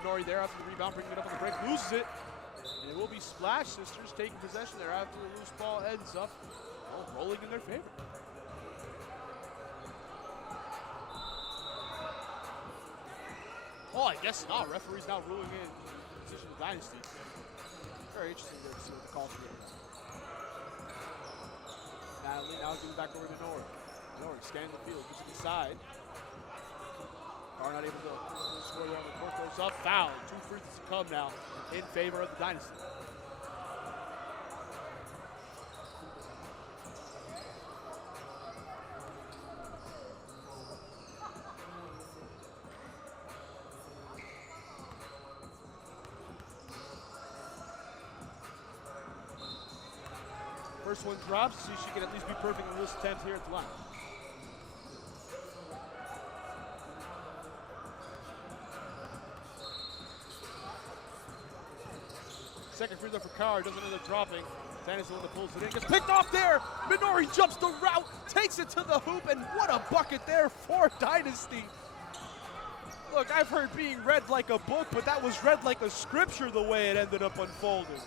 Minori there after the rebound, bringing it up on the break, loses it. And it will be Splash Sisters taking possession there after the loose ball ends up rolling in their favor. Oh, I guess not. Referee's now ruling in position of the Dynasty. Very interesting to see what the call here. Natalie now giving back over to Minori. Minori scanning the field, pushing inside. Are not able to score there on the court. Goes up, foul. 2 free throws to come now in favor of the Dynasty. First one drops, so she can at least be perfect in this attempt here at the line. Second free throw for Carr, doesn't end up dropping. Dynasty one that pulls it in, gets picked off there. Minori jumps the route, takes it to the hoop, and what a bucket there for Dynasty. Look, I've heard being read like a book, but that was read like a scripture the way it ended up unfolding.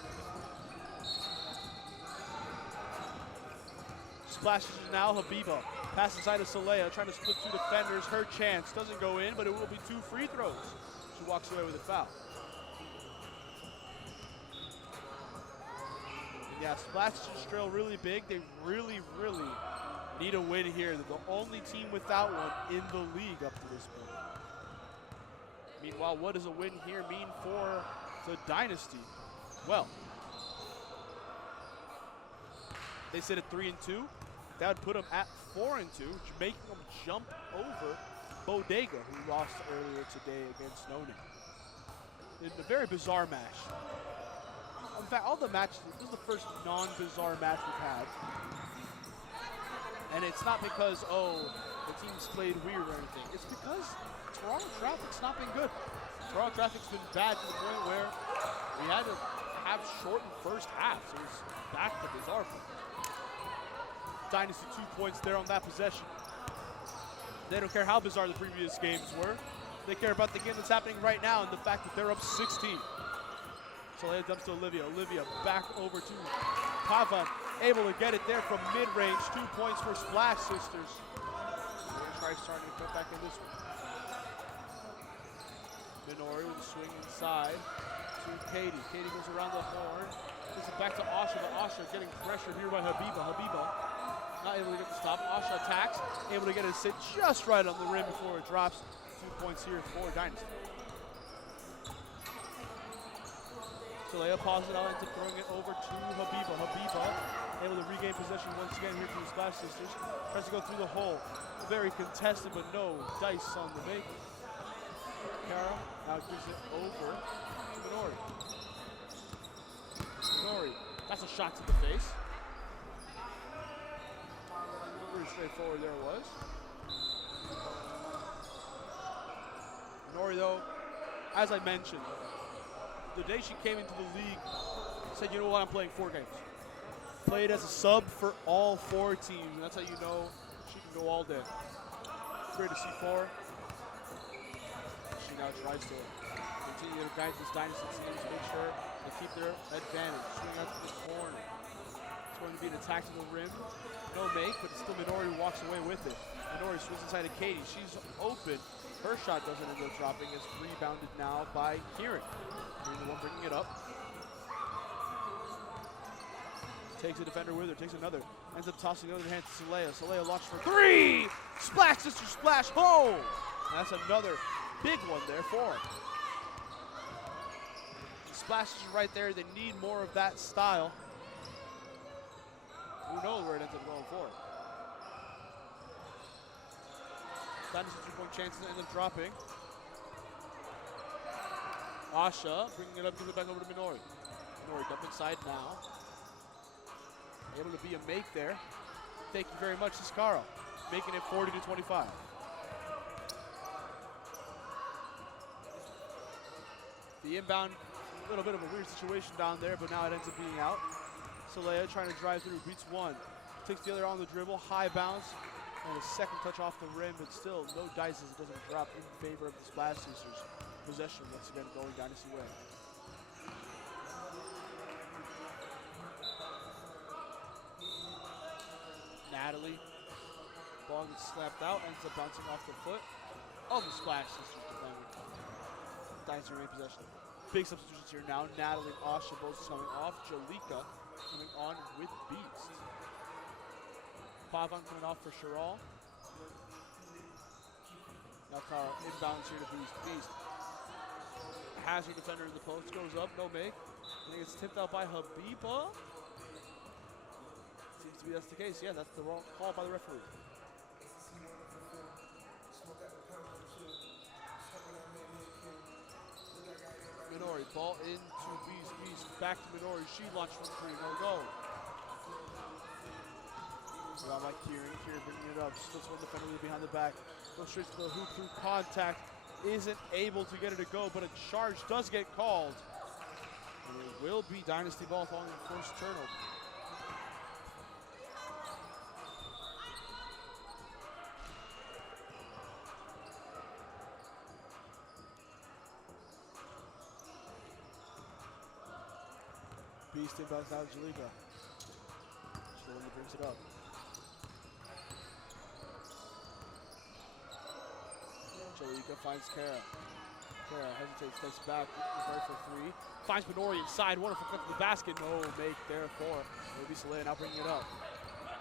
Splashes now, Habiba. Pass inside to Salea, trying to split 2 defenders. Her chance doesn't go in, but it will be 2 free throws. She walks away with a foul. And yeah, Splash Sisters drill really big. They really, really need a win here. They're the only team without one in the league up to this point. Meanwhile, what does a win here mean for the Dynasty? Well, they sit at 3-2. That would put them at 4-2, making them jump over Bodega, who lost earlier today against No Name. In a very bizarre match. In fact, all the matches, this is the first non-bizarre match we've had. And it's not because, oh, the team's played weird or anything. It's because Toronto traffic's not been good. Toronto traffic's been bad to the point where we had to have shortened first halves. It was back to bizarre. Dynasty 2 points there on that possession. They don't care how bizarre the previous games were. They care about the game that's happening right now and the fact that they're up 16. So it dumps to Olivia. Olivia back over to Pavan. Able to get it there from mid-range. 2 points for Splash Sisters. Tries starting to cut back in this one. Minori with a swing inside to Katie. Katie goes around the horn. Gives it back to Asha, but Asha getting pressure here by Habiba. Habiba not able to get the stop. Asha attacks, able to get it sit just right on the rim before it drops. 2 points here for Dynasty. Leia pauses it out, ends up throwing it over to Habiba. Habiba able to regain possession once again here from the Splash Sisters. Tries to go through the hole. Very contested, but no dice on the make. Kara now gives it over to Minori. Minori, that's a shot to the face. Pretty straightforward there it was. Minori though, as I mentioned, the day she came into the league, said, you know what, I'm playing 4 games. Played as a sub for all 4 teams, and that's how you know she can go all day. Great to see for her. She now tries to continue to guide this Dynasty team to make sure they keep their advantage. Swing out to the corner. It's going to be an attack to the rim. No make, but still Minori walks away with it. Minori swings inside to Katie. She's open. Her shot doesn't end up dropping. It's rebounded now by Kieran. Kieran the one bringing it up. Takes a defender with her, takes another. Ends up tossing the other hand to Saleha. Saleha launches for 3! Splash, sister, splash, home! And that's another big one there for her. The splash is right there. They need more of that style. Who knows where it ends up going for? Dynasty 2-point chances end up dropping. Asha bringing it up to the back over to Minori. Minori dump inside now. Able to be a make there. Thank you very much, Ciscaro. Making it 40-25. The inbound, a little bit of a weird situation down there, but now it ends up being out. Saleha trying to drive through, beats one. Takes the other on the dribble, high bounce, and a second touch off the rim, but still no dice as it doesn't drop in favor of the Splash Sisters. Possession once again going Dynasty way. Natalie, ball gets slapped out, ends up bouncing off the foot of the Splash Sisters defender. Dynasty remain possession. Big substitutions here now. Natalie and Asha both coming off. Jalika coming on with Beast. Pavan coming off for Chiral. Now Kara inbounds here to Beast. Beast has her defender in the post, goes up, no make. I think it's tipped out by Habiba. Seems to be that's the case. Yeah, that's the wrong call by the referee. Minori, ball into Beast. Beast back to Minori. She launched from 3, no go. Around by Kieran. Kieran bringing it up. Splits one defender behind the back. Goes straight to the hoop through contact. Isn't able to get it to go, but a charge does get called. And it will be Dynasty ball following the first turnover. Beast inbounds out Jalika. She's the one that brings it up. Jalika finds Kara. Kara hesitates, steps back, right for 3. Finds Minori inside, wonderful cut to the basket. No make there for maybe Saleha now bringing it up.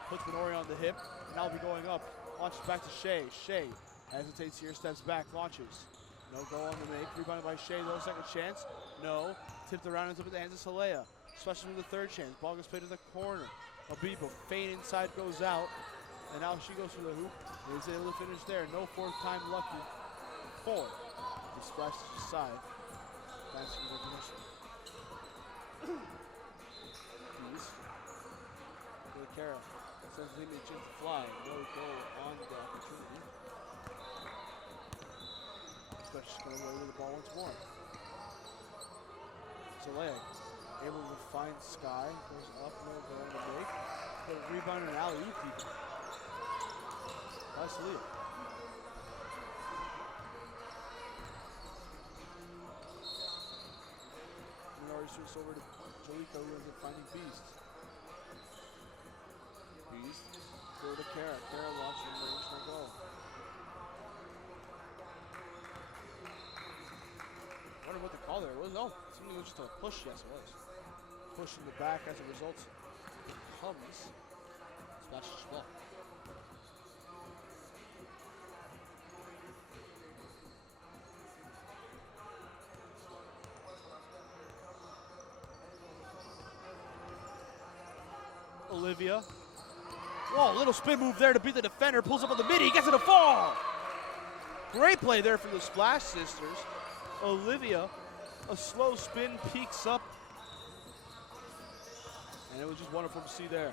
Puts Minori on the hip, and now will be going up. Launches back to Shea. Shea hesitates here, steps back, launches. No go on the make. Rebounded by Shea, though, second chance. No. Tipped around, ends up at the hands of Saleha. Especially with the third chance. Ball gets played in the corner. Abiba, feint inside, goes out. And now she goes for the hoop. And is able to finish there. No 4th time lucky. 4. The splash to the side. That's for the position. Beast. Go to Kara. Sends the image into fly. No goal on the opportunity. Splash is going to roll with the ball once more. Saleha. Able to find Sky, goes up, no go on the break. But a rebound and alley-oop even. By Saleha. Minori switches over to Jalika, who ends up finding Beast. Beast, go to Kara. Kara launching range, no go. I wonder what the call there was. No, something was just a push. Yes, it was. Push in the back as a result. It comes. Splash as well. Olivia. Whoa, little spin move there to beat the defender. Pulls up on the midi, gets it to fall. Great play there for the Splash Sisters. Olivia, a slow spin, peeks up. And it was just wonderful to see there.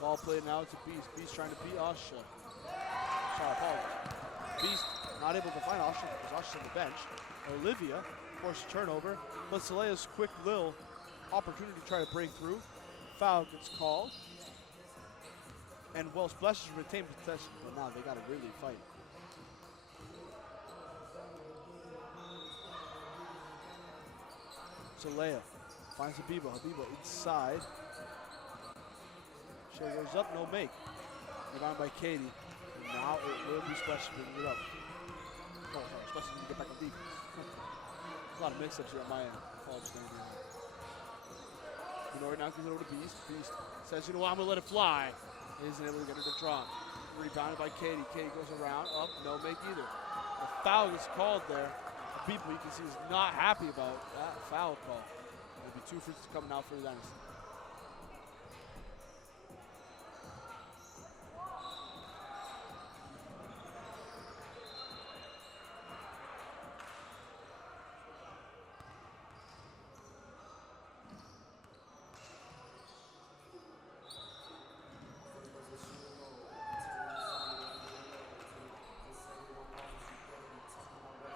Ball played now to Beast. Beast trying to beat Asha. Sorry, apologies. Beast not able to find Asha because Asha's on the bench. Olivia forced a turnover, but Soleil's quick little opportunity to try to break through. Foul gets called. And well, Splash has retained possession, but now they got to really fight. Soleil finds Habiba. Habiba inside. She goes up, no make. Rebound by Katie. And now it will be Splash bringing it up. Oh, sorry, Splash is going to get back on defense. A lot of mix-ups here on my end. Apologies, Minori now gives it over to Beast. Beast says, you know what, I'm going to let it fly. Isn't able to get her to drop. Rebounded by Katie. Katie goes around, up, no make either. The foul is called there. The people you can see is not happy about that foul call. There'll be 2 free throws coming out for the Dynasty.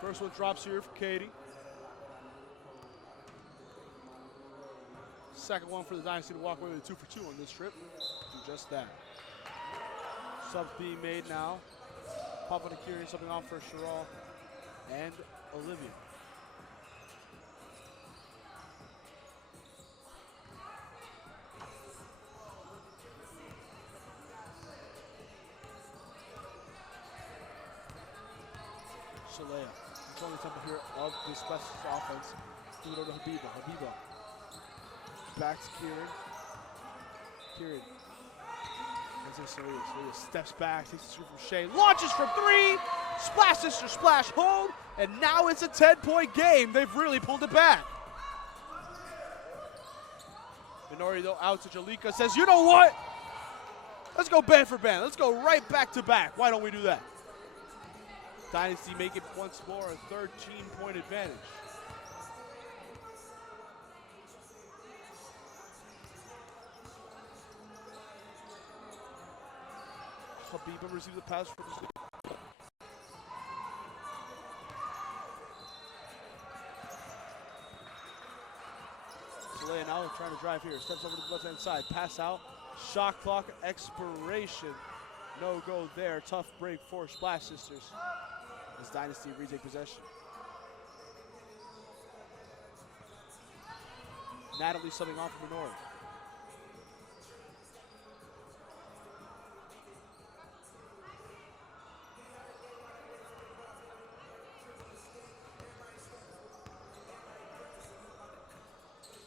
First one drops here for Katie. Second one for the Dynasty to walk away with a 2 for 2 on this trip. Do just that. Subs being made now. Papa Nakiri something on for Sherall and Olivia. Soleil. Controlling the tempo here of this Splash offense. Do it over to Habiba. Habiba. Back to Kieran. Kieran. And Soleil. Soleil steps back, takes it through from Shea. Launches from 3. Splash Sister splash home. And now it's a 10-point game. They've really pulled it back. Minori though out to Jalika. Says, you know what? Let's go band for band. Let's go right back to back. Why don't we do that? Dynasty make it once more a 13-point advantage. Habiba receives the pass from Soleil now trying to drive here. Steps over to the left-hand side. Pass out. Shot clock expiration. No go there. Tough break for Splash Sisters. As Dynasty retake possession. Natalie subbing off for Minori.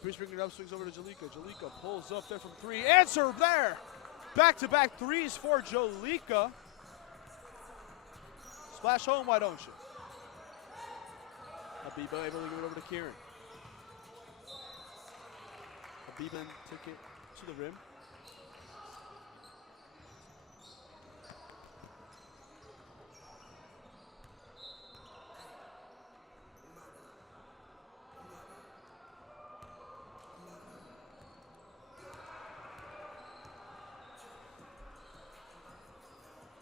Priest bringing it up, swings over to Jalika. Jalika pulls up there from 3. Answer there! Back-to-back threes for Jalika. Splash home, why don't you? Habiba able to give it over to Kieran. Habiba took it to the rim.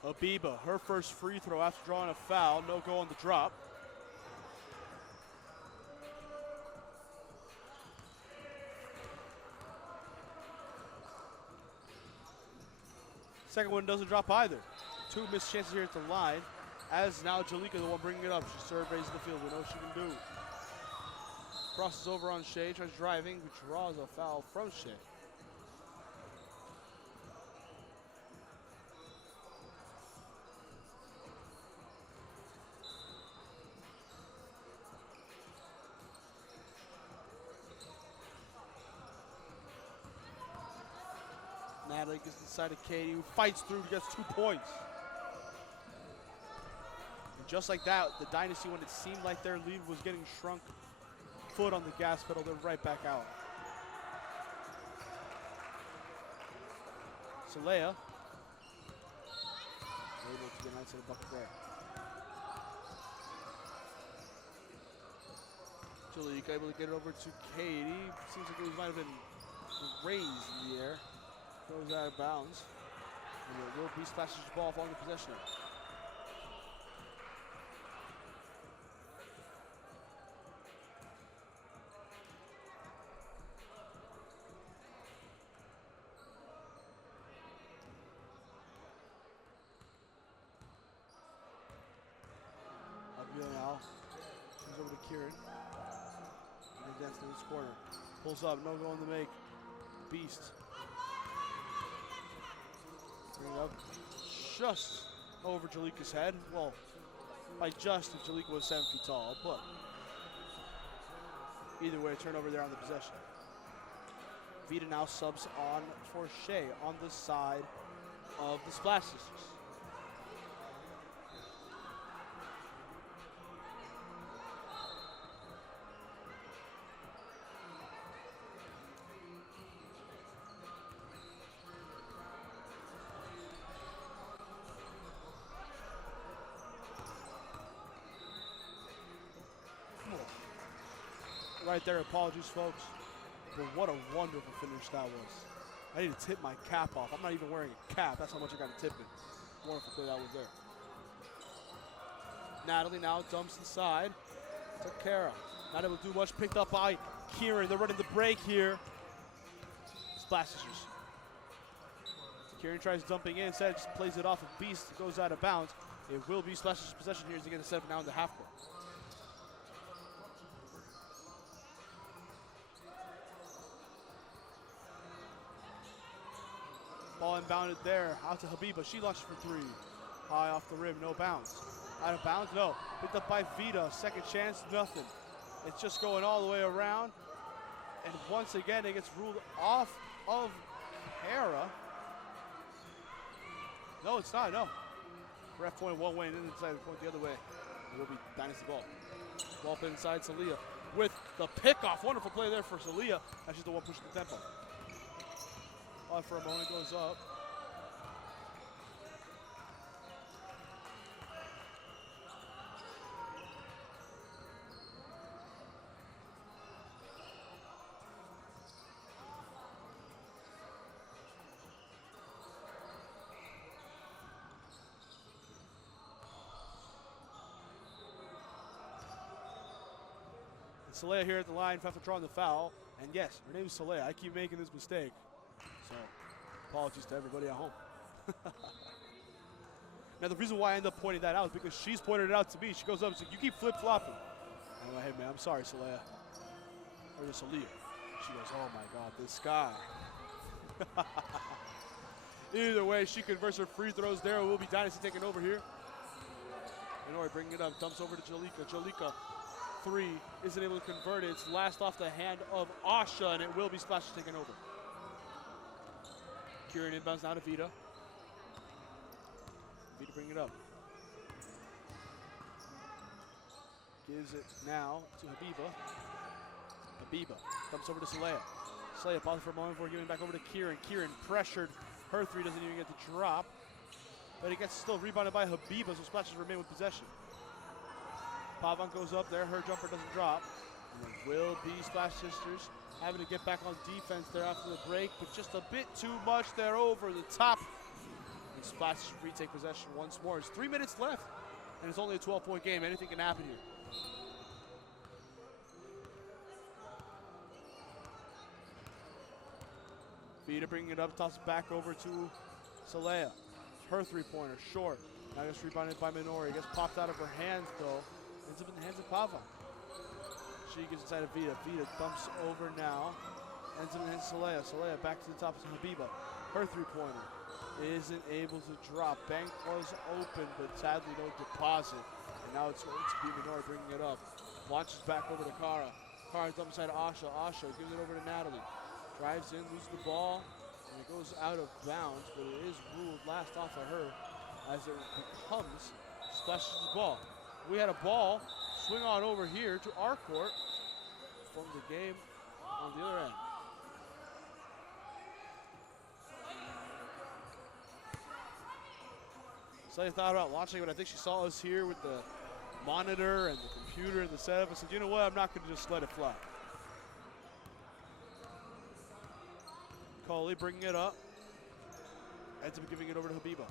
Habiba, her first free throw after drawing a foul. No go on the drop. Second one doesn't drop either. 2 missed chances here at the line. As now Jalika the one bringing it up. She surveys the field. We know what she can do. Crosses over on Shea, tries driving, but draws a foul from Shea. Natalie gets inside of Katie, who fights through, gets 2 points. And just like that, the Dynasty, when it seemed like their lead was getting shrunk, foot on the gas pedal, they're right back out. So Leia able to get an outside bucket there. Jalika able to get it over to Katie. Seems like it might have been raised in the air. Goes out of bounds. And it will be Splash's ball following the possession. Now comes over to Kieran. And that's in this corner. Pulls up, no going to make. Beast. Bring it up just over Jalika's head. Well, by just if Jalika was 7 feet tall, but either way, turnover there on the possession. Vita now subs on for Shea on the side of the Splash Sisters. Right there, apologies, folks. But what a wonderful finish that was. I need to tip my cap off. I'm not even wearing a cap. That's how much I got to tip it. Wonderful play that was there. Natalie now dumps inside to Kara. Not able to do much. Picked up by Kieran. They're running the break here. Splash Sisters. Kieran tries dumping in. Instead, just plays it off of Beast. It goes out of bounds. It will be Splash Sisters' possession here as they get a 7 now in the half court. Ball inbounded there, out to Habiba. She launches for 3. High off the rim, no bounce. Out of bounds, no. Picked up by Vita, second chance, nothing. It's just going all the way around. And once again, it gets ruled off of Kara. No, it's not, no. Ref pointed one way and then decided to point the other way. It will be Dynasty ball. Ball put inside Salia with the pickoff. Wonderful play there for Salia. That's just the one pushing the tempo. On for a moment, goes up. Saleh here at the line, Pfeffer drawing the foul. And yes, her name is Saleh. I keep making this mistake. So, apologies to everybody at home. Now, the reason why I end up pointing that out is because she's pointed it out to me. She goes up and says, you keep flip-flopping. I'm like, hey, man, I'm sorry, Saleh. Or just Saleh. She goes, oh, my God, this guy. Either way, she converts her free throws there. It will be Dynasty taking over here. Minori bringing it up, dumps over to Jalika. Jalika, 3, isn't able to convert it. It's last off the hand of Asha, and it will be Splash taking over. Kieran inbounds now to Vita. Vita bring it up. Gives it now to Habiba. Habiba dumps over to Saleh. Saleh pauses for a moment before giving back over to Kieran. Kieran pressured. Her 3 doesn't even get the drop. But it gets still rebounded by Habiba, so Splashes remain with possession. Pavan goes up there. Her jumper doesn't drop. And it will be Splash Sisters having to get back on defense there after the break, but just a bit too much there over the top. And Splash retake possession once more. It's 3 minutes left, and it's only a 12-point game. Anything can happen here. Vita bringing it up, tosses back over to Saleh. Her 3-pointer, short. Now gets rebounded by Minori. Gets popped out of her hands, though. Ends up in the hands of Pavan. She gets inside of Vita. Vita dumps over now. Ends up in the hands of Saleh. Saleh back to the top of Habiba. Her 3-pointer isn't able to drop. Bank was open, but sadly no deposit. And now it's going to be Minori bringing it up. Launches back over to Kara. Kara dumps inside Asha. Asha gives it over to Natalie. Drives in, loses the ball. And it goes out of bounds, but it is ruled last off of her as it becomes Splash's ball. We had a ball swing on over here to our court from the game on the other end. So I thought about launching it, but I think she saw us here with the monitor and the computer and the setup. I said, you know what, I'm not going to just let it fly. Coley bringing it up. Ends up giving it over to Habiba.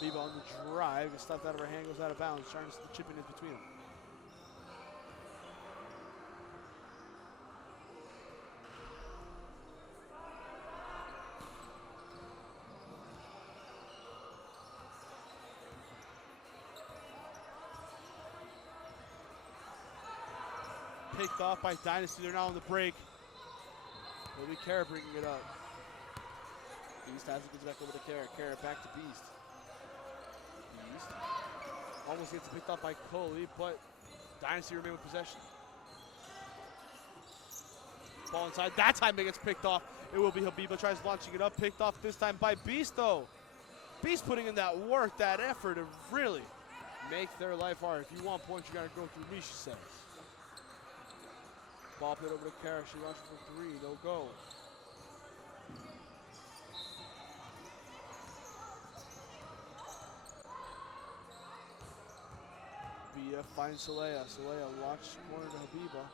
Habiba on the drive. It stopped out of her hand, goes out of bounds, trying to chip in between them. Picked off by Dynasty. They're now on the break. It'll be Kara bringing it up. Beast has it, gets back over to Kara. Kara back to Beast. Beast almost gets picked off by Coley, but Dynasty remain with possession. Ball inside. That time it gets picked off. It will be Habiba. Tries launching it up. Picked off this time by Beast, though. Beast putting in that work, that effort to really make their life hard. If you want points, you got to go through me, she says. Ball played over to Kara. She launches for three. No go. BF finds Salea. Salea launches corner to Habiba.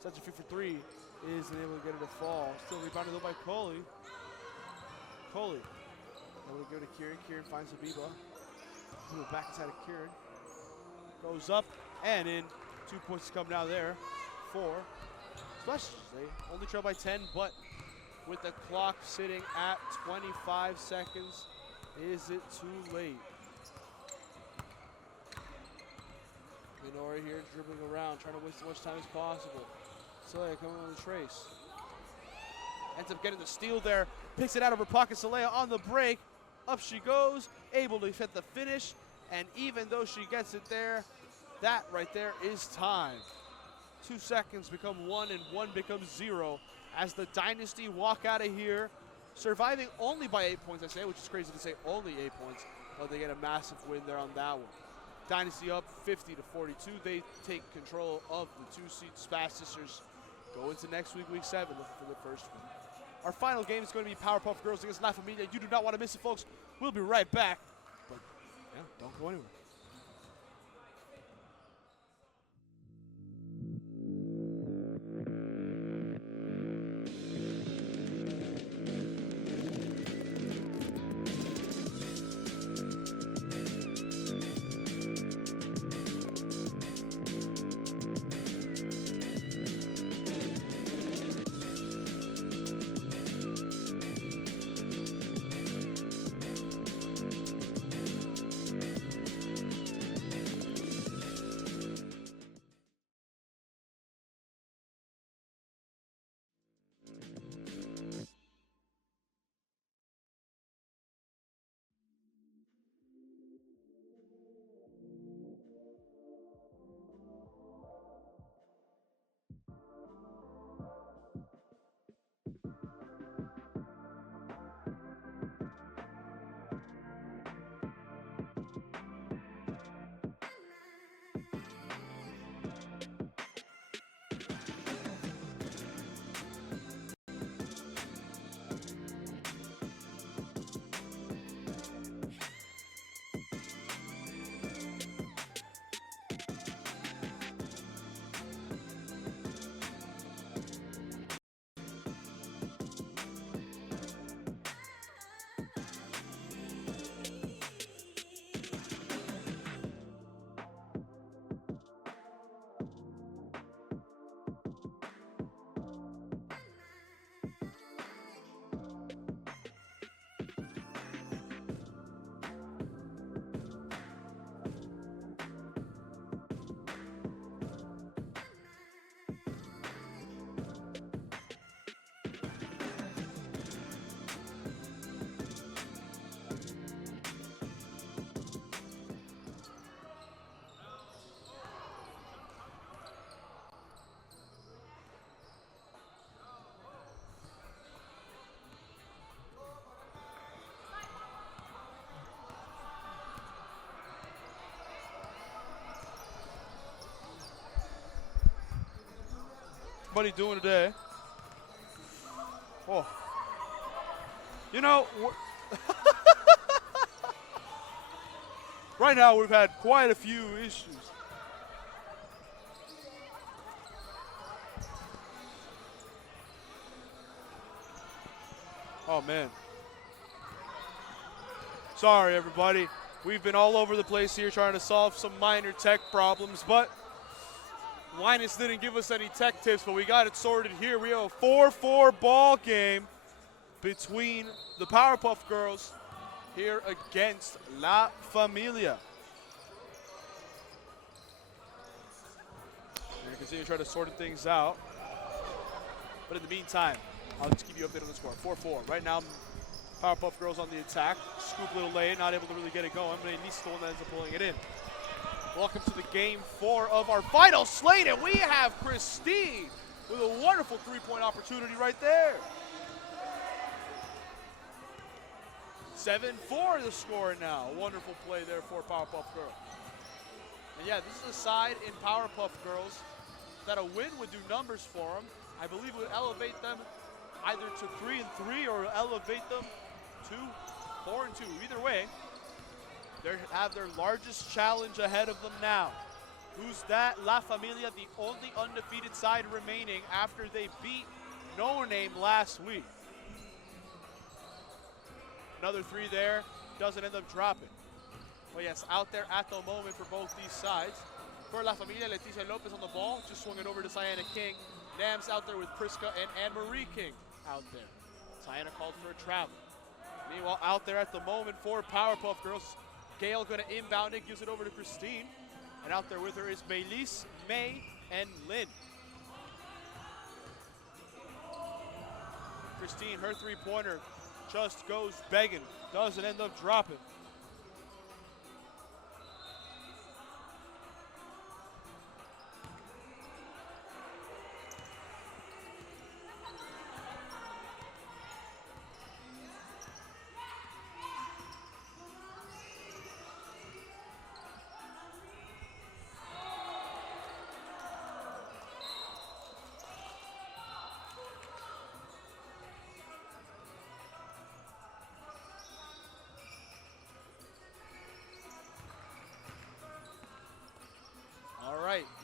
Such a feed for three. Isn't able to get it to fall. Still rebounded though by Coley. Coley able to give it to Kieran. Kieran finds Habiba. Move back inside of Kieran. Goes up and in. 2 points to come now there. 4. Splash. They only trail by 10, but with the clock sitting at 25 seconds, is it too late? Minori here dribbling around, trying to waste as much time as possible. Salea coming on the trace. Ends up getting the steal there. Picks it out of her pocket. Salea on the break. Up she goes, able to hit the finish. And even though she gets it there, that right there is time. 2 seconds become 1 and 1 becomes 0 as the Dynasty walk out of here, surviving only by 8 points, I say, which is crazy to say only 8 points, but they get a massive win there on that one. Dynasty up 50 to 42. They take control of the 2-seed Splash Sisters. Go into next week, week 7, looking for the first win. Our final game is going to be Powerpuff Girls against La Famillia. You do not want to miss it, folks. We'll be right back. But yeah, don't go anywhere. everybody doing today? Oh. You know, right now we've had quite a few issues. Oh, man. Sorry, everybody. We've been all over the place here trying to solve some minor tech problems, but Linus didn't give us any tech tips, but we got it sorted here. We have a 4-4 ball game between the Powerpuff Girls here against La Familia. We're going to continue trying to sort things out. But in the meantime, I'll just keep you updated on the score. 4-4. Right now, Powerpuff Girls on the attack. Scoop a little late, not able to really get it going, but at least the one that ends up pulling it in. Welcome to the game 4 of our final slate, and we have Christine with a wonderful three-point opportunity right there. 7-4 the score now. A wonderful play there for Powerpuff Girls. And yeah, this is a side in Powerpuff Girls that a win would do numbers for them. I believe it would elevate them either to 3-3 or elevate them to 4-2. Either way, they have their largest challenge ahead of them now. Who's that? La Familia, the only undefeated side remaining after they beat No Name last week. Another three there, doesn't end up dropping. Well, yes, out there at the moment for both these sides. For La Familia, Leticia Lopez on the ball, just swung it over to Sienna King. Nams out there with Priska and Anne-Marie King out there. Sienna called for a travel. Meanwhile, out there at the moment for Powerpuff Girls, Gail going to inbound it, gives it over to Christine. And out there with her is Maylise, May, and Lynn. Christine, her three-pointer just goes begging, doesn't end up dropping.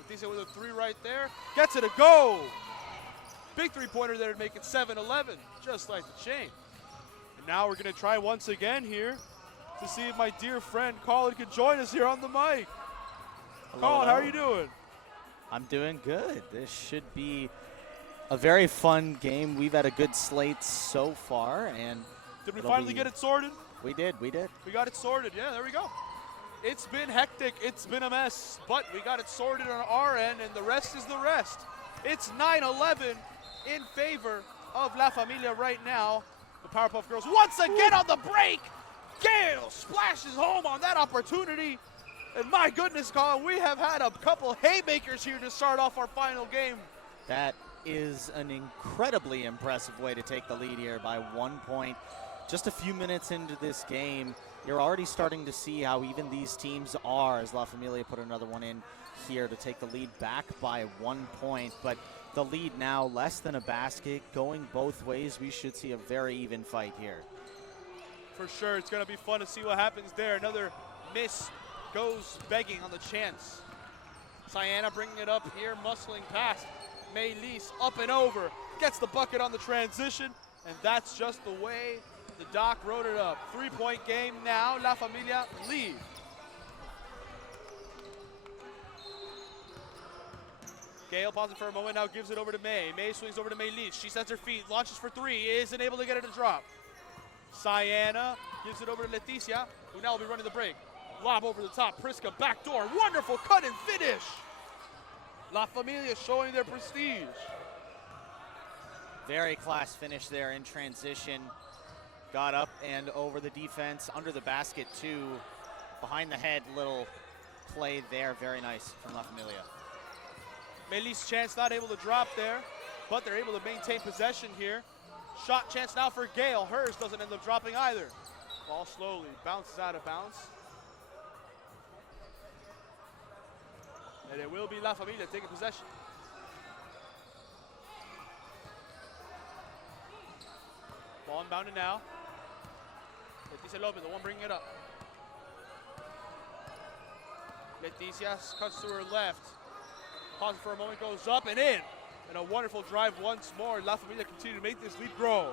Leticia with a three right there. Gets it a go. Big three-pointer there to make it 7-11, just like the chain. And now we're going to try once again here to see if my dear friend Colin can join us here on the mic. Hello, Colin, how are you doing? I'm doing good. This should be a very fun game. We've had a good slate so far, and did we finally get it sorted? We did. We got it sorted. Yeah, there we go. It's been hectic, it's been a mess, but we got it sorted on our end, and the rest is the rest. It's 9-11 in favor of La Familia right now. The Powerpuff Girls once again on the break. Gail splashes home on that opportunity. And my goodness, Colin, we have had a couple haymakers here to start off our final game. That is an incredibly impressive way to take the lead here by 1 point. Just a few minutes into this game, you're already starting to see how even these teams are, as La Familia put another one in here to take the lead back by 1 point. But the lead now less than a basket, going both ways. We should see a very even fight here. For sure, it's going to be fun to see what happens there. Another miss goes begging on the chance. Sienna bringing it up here, muscling past. Maylise up and over, gets the bucket on the transition, and that's just the way the doc wrote it up. 3-point game now, La Familia lead. Gail pausing for a moment, now gives it over to May. May swings over to Maylise. She sets her feet, launches for three, isn't able to get it to drop. Sienna gives it over to Leticia, who now will be running the break. Lob over the top, Priska backdoor, wonderful cut and finish. La Familia showing their prestige. Very class finish there in transition. Got up and over the defense, under the basket too. Behind the head, little play there, very nice from La Familia. Maylise chance not able to drop there, but they're able to maintain possession here. Shot chance now for Gail. Hers doesn't end up dropping either. Ball slowly bounces out of bounds. And it will be La Familia taking possession. Ball inbounded now. Leticia Lopez, the one bringing it up. Leticia cuts to her left. Pauses for a moment, goes up and in. And a wonderful drive once more. La Familia continue to make this lead grow.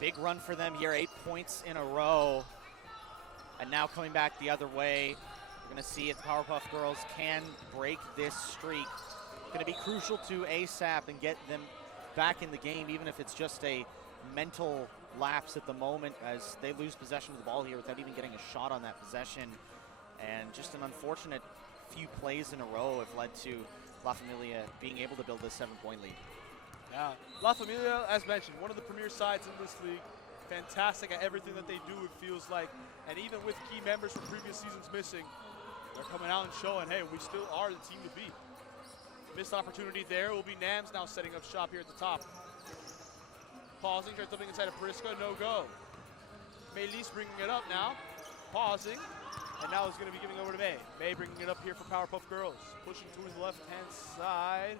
Big run for them here, 8 points in a row. And now coming back the other way, we're going to see if the Powerpuff Girls can break this streak. Going to be crucial to ASAP and get them back in the game, even if it's just a mental lapse at the moment, as they lose possession of the ball here without even getting a shot on that possession. And just an unfortunate few plays in a row have led to La Familia being able to build this 7-point lead. Yeah, La Familia, as mentioned, one of the premier sides in this league. Fantastic at everything that they do, it feels like. And even with key members from previous seasons missing, they're coming out and showing, hey, we still are the team to beat. Missed opportunity there will be Nams now setting up shop here at the top. Pausing, tries something inside of Prisca, no go. Maylis bringing it up now, pausing, and now is going to be giving over to May. May bringing it up here for Powerpuff Girls. Pushing to his left-hand side,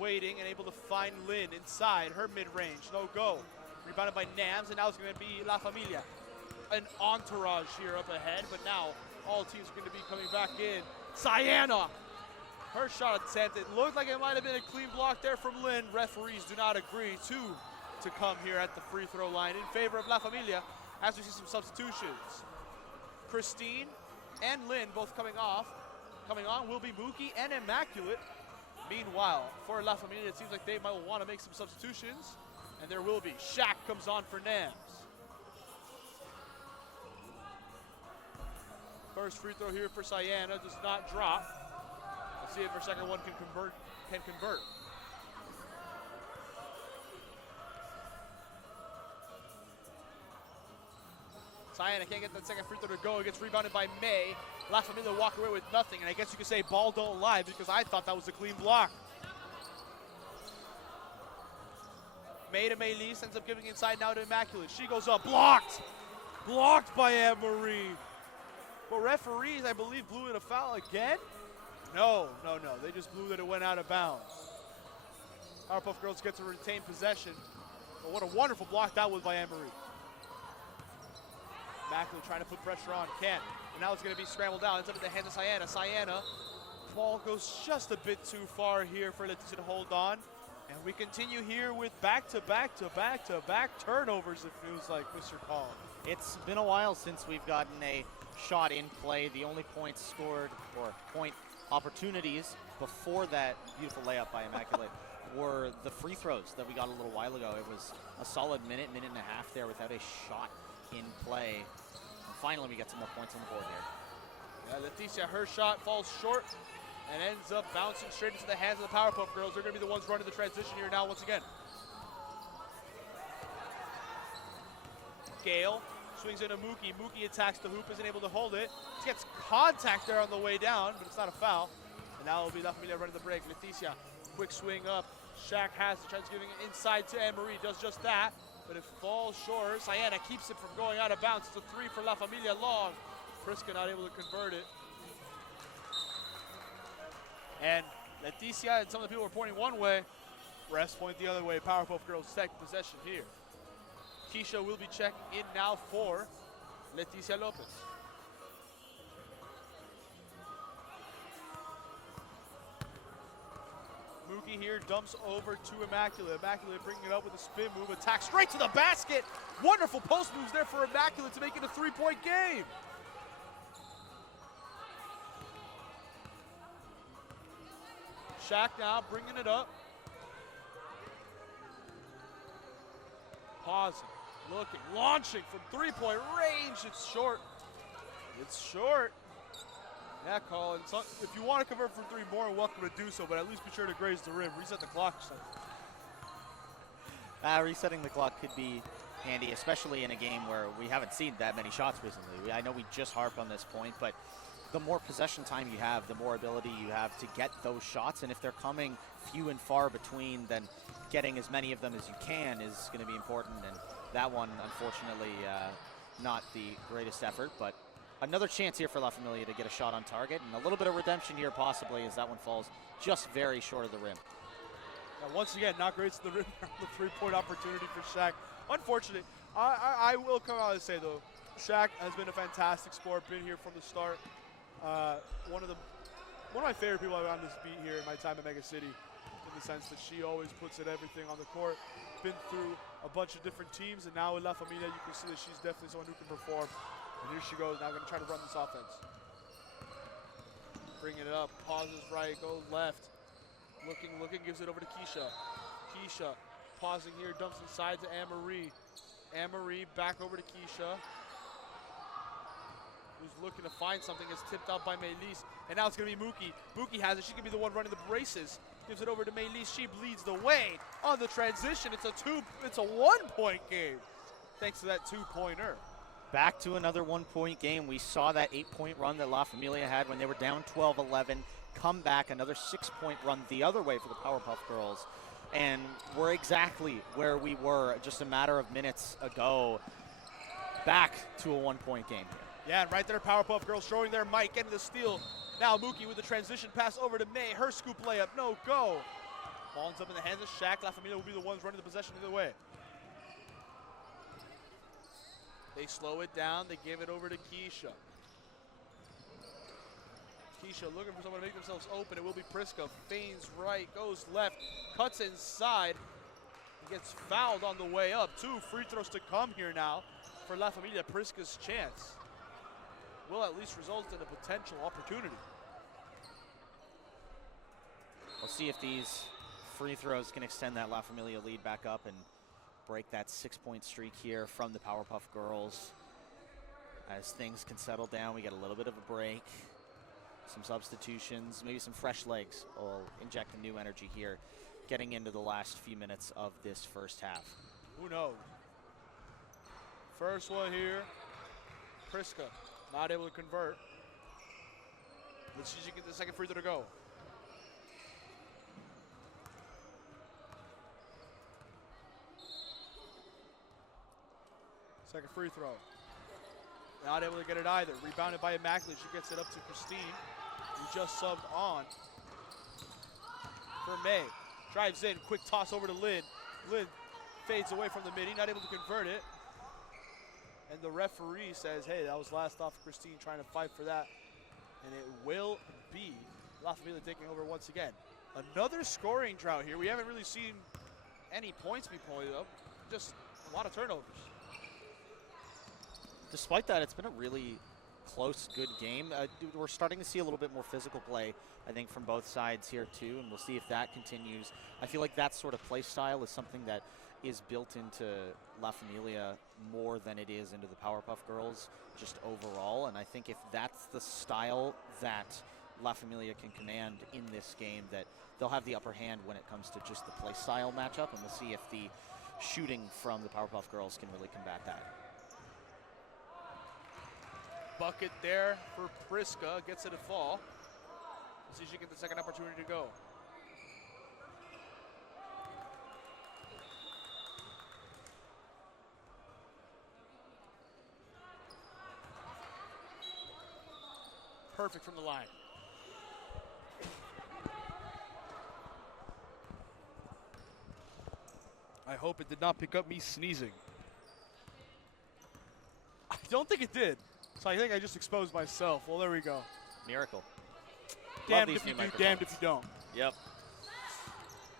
waiting and able to find Lynn inside her mid-range, no go. Rebounded by Nams, and now it's going to be La Familia. An entourage here up ahead, but now all teams are going to be coming back in. Sienna, her shot attempted. Looked like it might have been a clean block there from Lynn. Referees do not agree to come here at the free throw line in favor of La Familia as we see some substitutions. Christine and Lynn both coming on will be Mookie and Immaculate. Meanwhile, for La Familia, it seems like they might want to make some substitutions, and there will be. Shaq comes on for Nams. First free throw here for Sienna does not drop. Let's see if her second one can convert. Sienna can't get that second free throw to go. It gets rebounded by May. La Familia walk away with nothing, and I guess you could say ball don't lie, because I thought that was a clean block. May to Maylis, ends up giving inside now to Immaculate. She goes up, blocked! Blocked by Anne-Marie. But referees, I believe, blew in a foul again? No. They just blew that it went out of bounds. Powerpuff Girls get to retain possession. But what a wonderful block that was by Anne-Marie. Immaculate trying to put pressure on, can't. And now it's going to be scrambled down. Ends up at the hands of Sienna. Sienna, ball goes just a bit too far here for Leticia to hold on. And we continue here with back-to-back turnovers, it feels like, Mr. Call. It's been a while since we've gotten a shot in play. The only points scored, or point opportunities before that beautiful layup by Immaculate were the free throws that we got a little while ago. It was a solid minute and a half there without a shot in play. And finally we get some more points on the board here. Leticia, her shot falls short and ends up bouncing straight into the hands of the Powerpuff Girls. They're going to be the ones running the transition here now once again. Gale swings into Mookie. Mookie attacks the hoop, isn't able to hold it. Gets contact there on the way down, but it's not a foul. And now it'll be La Familia running the break. Leticia, quick swing up. Shaq has it, tries giving it inside to Anne-Marie, does just that, but it falls short. Sienna keeps it from going out of bounds. It's a three for La Familia long. Prisca not able to convert it. And Leticia and some of the people were pointing one way. Refs point the other way. Powerpuff Girls take possession here. Keisha will be checking in now for Leticia Lopez. Mookie here dumps over to Immaculate. Immaculate bringing it up with a spin move, attack straight to the basket. Wonderful post moves there for Immaculate to make it a three-point game. Shaq now bringing it up. Pausing, looking, launching from three-point range. It's short. It's short. Yeah, Colin. So if you want to convert from three, more than welcome to do so, but at least be sure to graze the rim. Reset the clock. Resetting the clock could be handy, especially in a game where we haven't seen that many shots recently. I know we just harped on this point, but the more possession time you have, the more ability you have to get those shots. And if they're coming few and far between, then getting as many of them as you can is going to be important. And that one, unfortunately, not the greatest effort, but another chance here for La Familia to get a shot on target, and a little bit of redemption here possibly as that one falls just very short of the rim. Once again, not great to the rim around the three-point opportunity for Shaq. Unfortunate. I will come out and say, though, Shaq has been a fantastic sport, been here from the start. One of my favorite people on this beat here in my time at Megacity, in the sense that she always puts it everything on the court. Been through a bunch of different teams, and now with La Familia, you can see that she's definitely someone who can perform. And here she goes, now going to try to run this offense. Bringing it up, pauses right, goes left. Looking, gives it over to Keisha. Keisha pausing here, dumps inside to Anne-Marie. Anne-Marie back over to Keisha, who's looking to find something. It's tipped out by Melis, and now it's going to be Mookie. Mookie has it. She can be the one running the braces. Gives it over to Melis. She bleeds the way on the transition. It's a 1-point game, thanks to that two-pointer. Back to another 1-point game. We saw that 8-point run that La Familia had when they were down 12-11. Come back, another 6-point run the other way for the Powerpuff Girls. And we're exactly where we were just a matter of minutes ago. Back to a 1-point game here. Yeah, and right there, Powerpuff Girls showing their might, getting the steal. Now Mookie with the transition pass over to May. Her scoop layup, no go. Ball ends up in the hands of Shaq. La Familia will be the ones running the possession the other way. They slow it down. They give it over to Keisha. Keisha looking for someone to make themselves open. It will be Priska. Feigns right, goes left, cuts inside. Gets fouled on the way up. 2 free throws to come here now for La Familia. Priska's chance will at least result in a potential opportunity. We'll see if these free throws can extend that La Familia lead back up and break that 6-point streak here from the Powerpuff Girls. As things can settle down, we get a little bit of a break. Some substitutions, maybe some fresh legs will inject a new energy here, getting into the last few minutes of this first half. Who knows? First one here, Priska not able to convert. Let's see if she can get the second free throw to go. Second free throw. Not able to get it either. Rebounded by Immaculate. She gets it up to Christine, who just subbed on for May. Drives in, quick toss over to Lynn. Lynn fades away from the midi, not able to convert it. And the referee says, hey, that was last off Christine, trying to fight for that. And it will be La Familia taking over once again. Another scoring drought here. We haven't really seen any points be pointed up, just a lot of turnovers. Despite that, it's been a really close, good game. We're starting to see a little bit more physical play, I think, from both sides here too, and we'll see if that continues. I feel like that sort of play style is something that is built into La Familia more than it is into the Powerpuff Girls, just overall. And I think if that's the style that La Familia can command in this game, that they'll have the upper hand when it comes to just the play style matchup, and we'll see if the shooting from the Powerpuff Girls can really combat that. Bucket there for Priska, gets it a fall. Let's see if she gets the second opportunity to go. Perfect from the line. I hope it did not pick up me sneezing. I don't think it did. So I think I just exposed myself. Well, there we go. Miracle. Damned if you do, damned if you don't. Yep.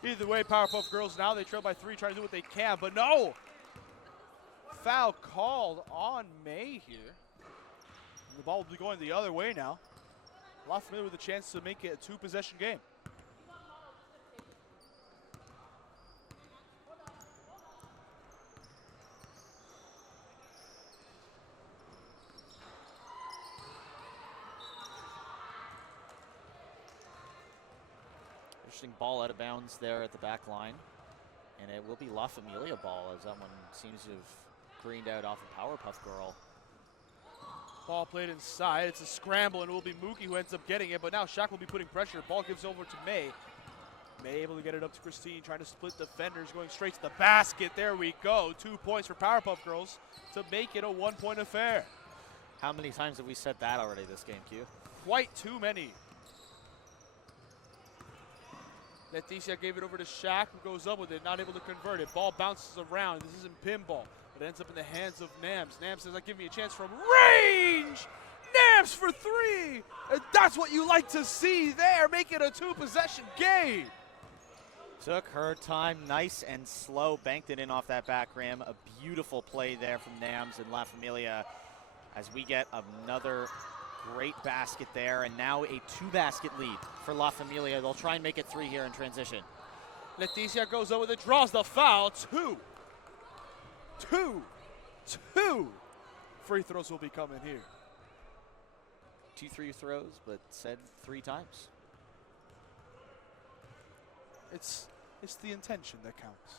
Either way, Powerpuff Girls now, they trail by 3, trying to do what they can, but no! Foul called on May here. And the ball will be going the other way now. La Familia with a chance to make it a 2-possession game. Interesting ball out of bounds there at the back line. And it will be La Familia ball, as that one seems to have greened out off a Powerpuff Girl. Ball played inside. It's a scramble, and it will be Mookie who ends up getting it. But now Shaq will be putting pressure. Ball gives over to May. May able to get it up to Christine, trying to split defenders, going straight to the basket. There we go. 2 points for Powerpuff Girls to make it a 1-point affair. How many times have we said that already this game, Q? Quite too many. Leticia gave it over to Shaq, who goes up with it, not able to convert it. Ball bounces around. This isn't pinball. It ends up in the hands of Nams. Nams says, give me a chance from range. Nams for three. And that's what you like to see there. Make it a two-possession game. Took her time, nice and slow, banked it in off that back rim. A beautiful play there from Nams and La Familia as we get another great basket there, and now a two-basket lead for La Familia. They'll try and make it three here in transition. Leticia goes up with it, draws the foul. Two free throws will be coming here. 2 free throws, but said 3 times. It's the intention that counts.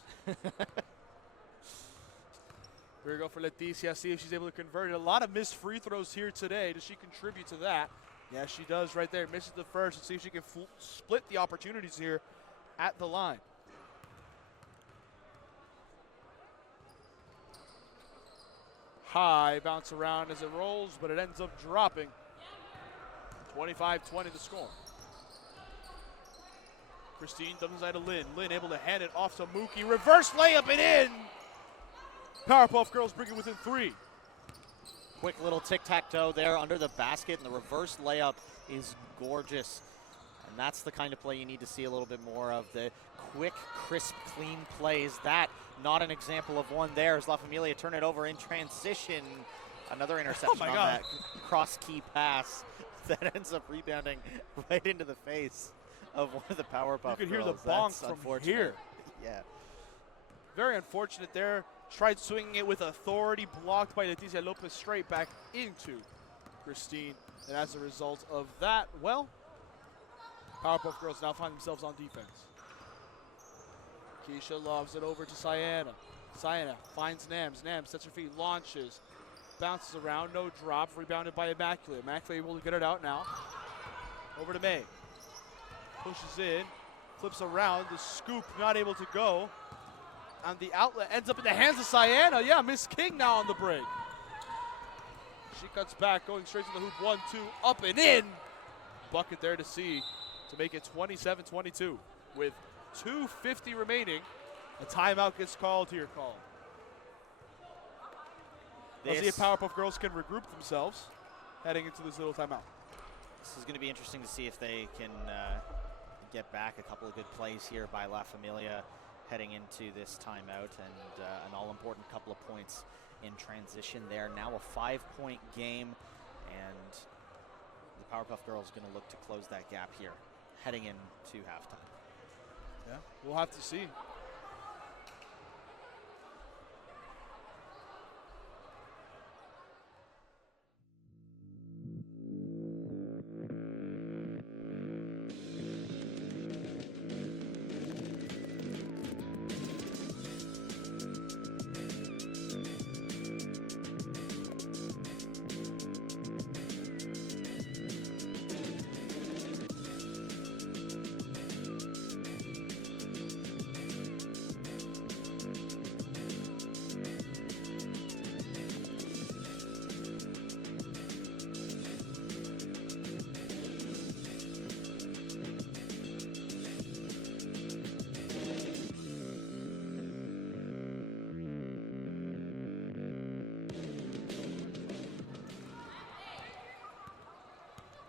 Here we go for Leticia, see if she's able to convert it. A lot of missed free throws here today. Does she contribute to that? Yeah, she does right there. Misses the first. Let's see if she can split the opportunities here at the line. High bounce around as it rolls, but it ends up dropping. 25-20 the score. Christine dumps inside to Lynn. Lynn able to hand it off to Mookie. Reverse layup and in. Powerpuff Girls bring it within 3. Quick little tic-tac-toe there under the basket, and the reverse layup is gorgeous. And that's the kind of play you need to see a little bit more of. The quick, crisp, clean plays. That, not an example of one there as La Familia turn it over in transition. Another interception on that cross-key pass that ends up rebounding right into the face of one of the Powerpuff Girls. You can hear the bonk from here. Yeah. Very unfortunate there. Tried swinging it with authority, blocked by Leticia Lopez straight back into Christine. And as a result of that, well, Powerpuff Girls now find themselves on defense. Keisha lobs it over to Sienna. Sienna finds Nams. Nams sets her feet, launches, bounces around, no drop, rebounded by Immaculate. Immaculate able to get it out now. Over to May. Pushes in, flips around, the scoop not able to go. And the outlet ends up in the hands of Sienna. Yeah, Miss King now on the break. She cuts back, going straight to the hoop. 1-2, up and in. Bucket there to see to make it 27-22. With 2:50 remaining, a timeout gets called here. Let's see if Powerpuff Girls can regroup themselves heading into this little timeout. This is going to be interesting to see if they can get back a couple of good plays here by La Familia heading into this timeout, and an all-important couple of points in transition there. Now a 5-point game, and the Powerpuff Girls going to look to close that gap here heading into halftime. Yeah, we'll have to see.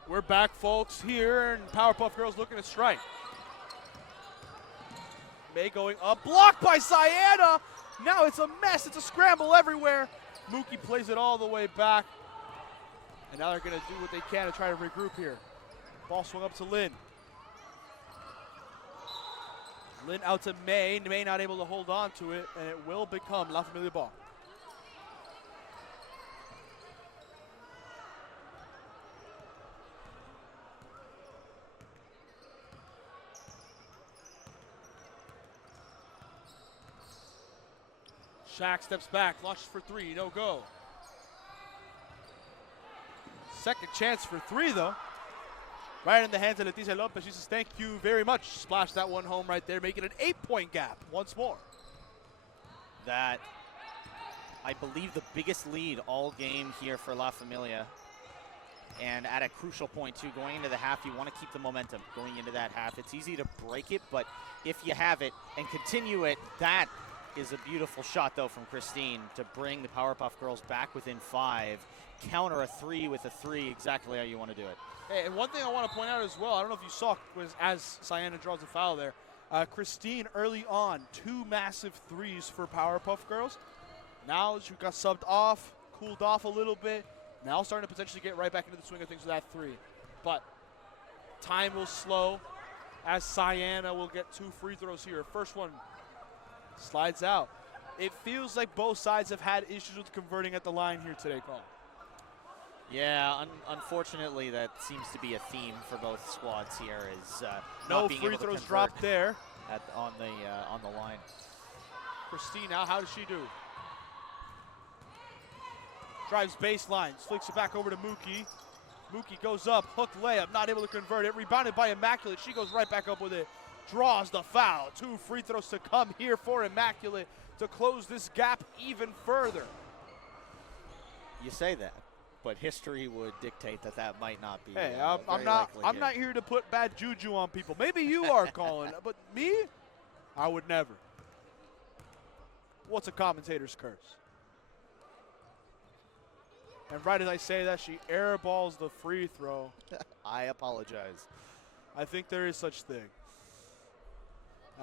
We're back, folks, here, and Powerpuff Girls looking to strike. May going up, blocked by Sienna. Now it's a mess. It's a scramble everywhere. Mookie plays it all the way back. And now they're going to do what they can to try to regroup here. Ball swung up to Lynn. Lynn out to May. May not able to hold on to it, and it will become La Familia ball. Shaq steps back, launches for 3, no go. Second chance for 3 though. Right in the hands of Leticia Lopez. She says, thank you very much. Splash that one home right there, making an 8-point gap once more. That, I believe, the biggest lead all game here for La Familia. And at a crucial point, too, going into the half, you want to keep the momentum going into that half. It's easy to break it, but if you have it and continue it, that is a beautiful shot, though, from Christine to bring the Powerpuff girls back within 5. Counter a 3 with a 3, exactly how you want to do it. Hey, and one thing I want to point out as well, I don't know if you saw, was as Sienna draws a foul there, Christine early on, 2 massive 3s for Powerpuff girls. Now she got subbed off, cooled off a little bit. Now starting to potentially get right back into the swing of things with that 3. But time will slow as Sienna will get 2 free throws here. First one slides out. It feels like both sides have had issues with converting at the line here today, Colin. Yeah, unfortunately, that seems to be a theme for both squads here. Is no not being free able to throws convert dropped there. on the line. Christine now, how does she do? Drives baseline, flicks it back over to Mookie. Mookie goes up, hook layup, not able to convert it. Rebounded by Immaculate. She goes right back up with it. Draws the foul. 2 free throws to come here for Immaculate to close this gap even further. You say that, but history would dictate that that might not be. Hey, very I'm not here to put bad juju on people. Maybe you are, Colin, but me, I would never. What's a commentator's curse? And right as I say that, she airballs the free throw. I apologize. I think there is such thing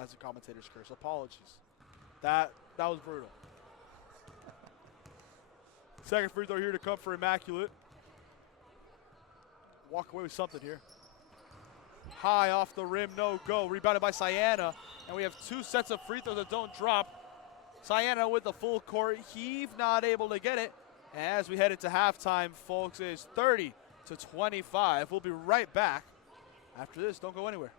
as a commentator's curse. Apologies. That was brutal. Second free throw here to come for Immaculate. Walk away with something here. High off the rim, no go. Rebounded by Sienna. And we have 2 sets of free throws that don't drop. Sienna with the full court heave, not able to get it. As we head into halftime, folks, it is 30-25. We'll be right back after this. Don't go anywhere.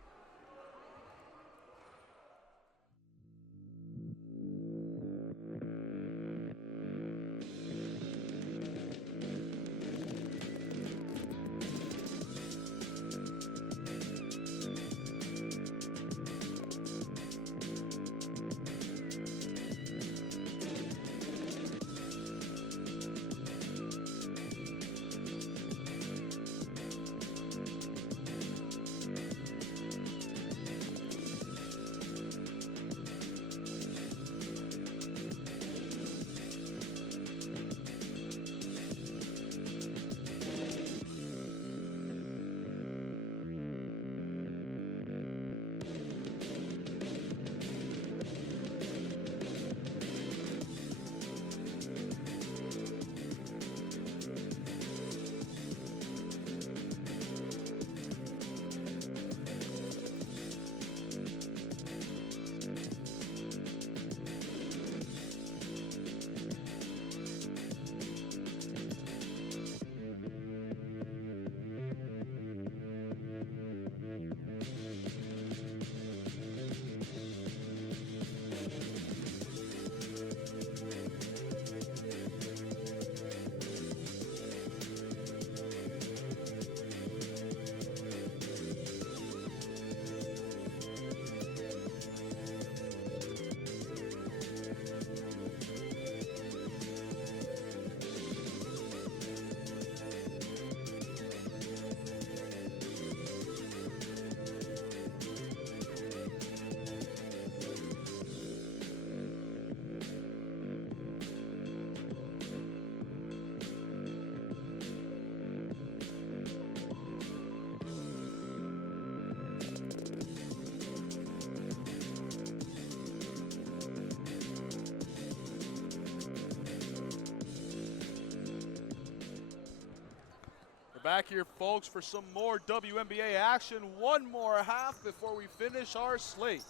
Back here, folks, for some more WMBA action. One more half before we finish our slate.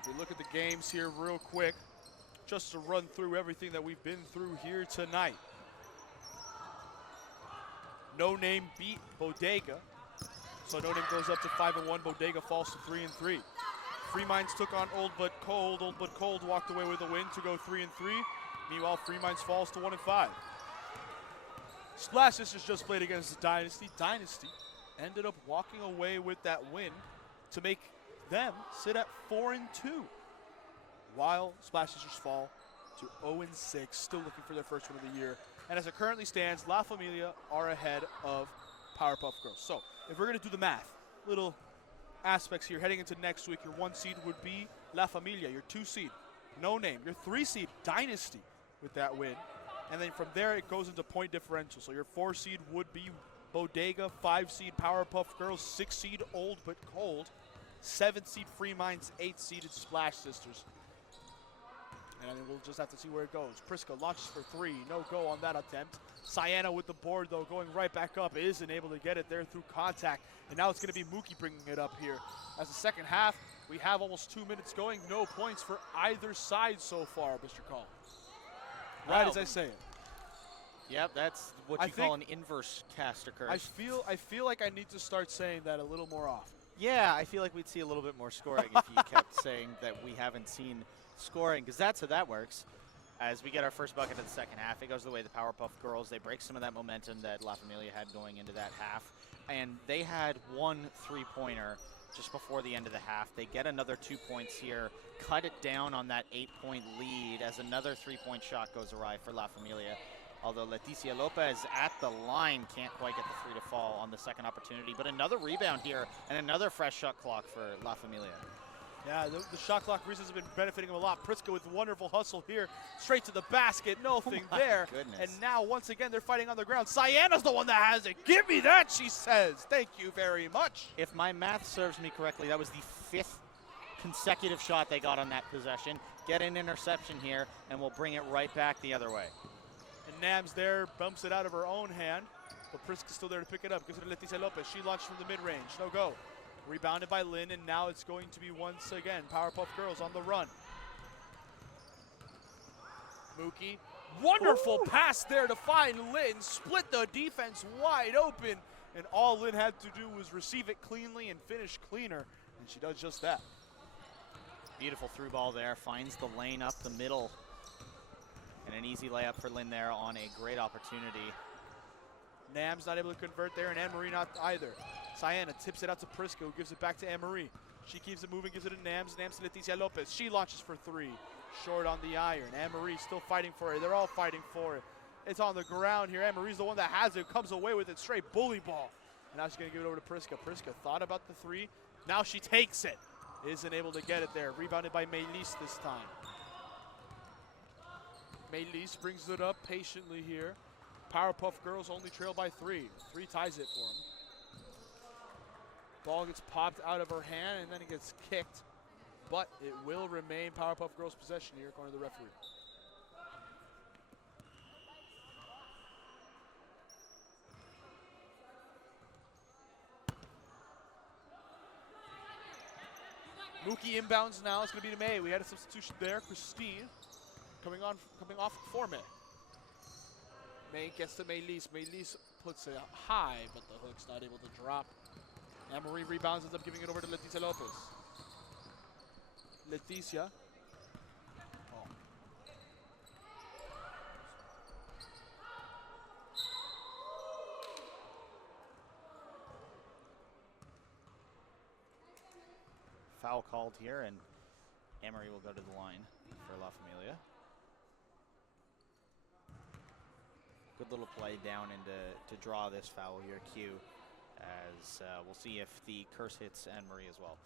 If we look at the games here real quick, just to run through everything that we've been through here tonight. No Name beat Bodega. So No Name goes up to 5-1. Bodega falls to 3-3. Free Minds took on Old But Cold. Old But Cold walked away with a win to go 3-3. Meanwhile, Free Minds falls to 1-5. Splash Sisters just played against the Dynasty. Dynasty ended up walking away with that win to make them sit at 4-2, while Splash Sisters fall to 0-6, still looking for their first win of the year And as it currently stands, La Familia are ahead of Powerpuff Girls. So if we're going to do the math, little aspects here heading into next week, your 1 seed would be La Familia, your 2 seed, No Name, your 3 seed, Dynasty with that win. And then from there it goes into point differential. So your 4 seed would be Bodega, 5 seed Powerpuff Girls, 6 seed Old But Cold, 7 seed Free Minds, 8 seeded Splash Sisters. And we'll just have to see where it goes. Prisca launches for 3. No go on that attempt. Sienna with the board, though, going right back up. Isn't able to get it there through contact. And now it's going to be Mookie bringing it up here. As the second half, we have almost 2 minutes going. No points for either side so far, Mr. Call. Right as I say it. Yep, that's what you call an inverse caster curse. I feel like I need to start saying that a little more often. Yeah, I feel like we'd see a little bit more scoring if you kept saying that we haven't seen scoring, because that's how that works. As we get our first bucket of the second half, it goes the way of the Powerpuff Girls. They break some of that momentum that La Familia had going into that half. And they had 1 3-pointer just before the end of the half. They get another 2 points here, cut it down on that 8-point lead as another 3-point shot goes awry for La Familia. Although Leticia Lopez at the line can't quite get the 3 to fall on the second opportunity. But another rebound here and another fresh shot clock for La Familia. Yeah, the shot clock recess has been benefiting him a lot. Prisca with wonderful hustle here. Straight to the basket, nothing there. Goodness. And now, once again, they're fighting on the ground. Sienna's the one that has it. Give me that, she says. Thank you very much. If my math serves me correctly, that was the 5th consecutive shot they got on that possession. Get an interception here, and we'll bring it right back the other way. And Nams there bumps it out of her own hand. But Prisca's still there to pick it up. Gives it to Leticia Lopez. She launched from the mid-range. No go. Rebounded by Lynn, and now it's going to be once again Powerpuff Girls on the run. Mookie, wonderful pass there to find Lynn, split the defense wide open, and all Lynn had to do was receive it cleanly and finish cleaner, and she does just that. Beautiful through ball there, finds the lane up the middle, and an easy layup for Lynn there on a great opportunity. Nam's not able to convert there, and Anne-Marie not either. Sienna tips it out to Prisca, who gives it back to Anne-Marie. She keeps it moving, gives it to Nams. Nams to Leticia Lopez. She launches for 3. Short on the iron. Anne-Marie still fighting for it. They're all fighting for it. It's on the ground here. Anne-Marie's the one that has it. Comes away with it. Straight bully ball. And now she's going to give it over to Prisca. Prisca thought about the 3. Now she takes it. Isn't able to get it there. Rebounded by Melis this time. Melis brings it up patiently here. Powerpuff Girls only trail by 3. 3 ties it for them. Ball gets popped out of her hand, and then it gets kicked. But it will remain Powerpuff Girls' possession here, according to the referee. Mookie inbounds now. It's going to be to May. We had a substitution there. Christine coming off for May. May gets to Melis. Melis puts it high, but the hook's not able to drop. Anne-Marie rebounds, ends up giving it over to Leticia Lopez. Leticia. Oh. Foul called here, and Anne-Marie will go to the line for La Familia. Good little play down to draw this foul here, Q. As we'll see if the curse hits Anne-Marie as well.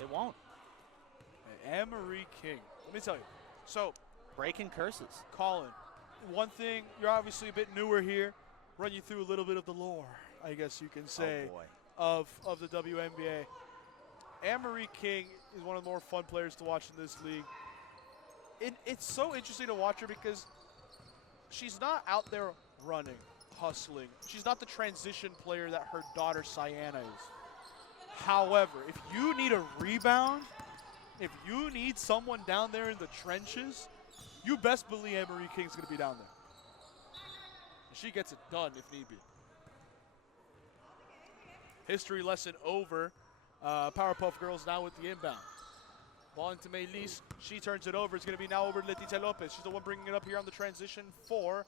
It won't. Anne-Marie King. Let me tell you. So, breaking curses. Colin, one thing, you're obviously a bit newer here. Run you through a little bit of the lore, I guess you can say, of the WMBA. Anne-Marie King is one of the more fun players to watch in this league. It's so interesting to watch her because she's not out there running, hustling. She's not the transition player that her daughter Sienna is. However, if you need a rebound, if you need someone down there in the trenches, you best believe Anne-Marie King's going to be down there. And she gets it done if need be. History lesson over. Powerpuff Girls now with the inbound. Ball into Melis. She turns it over. It's going to be now over to Leticia Lopez. She's the one bringing it up here on the transition for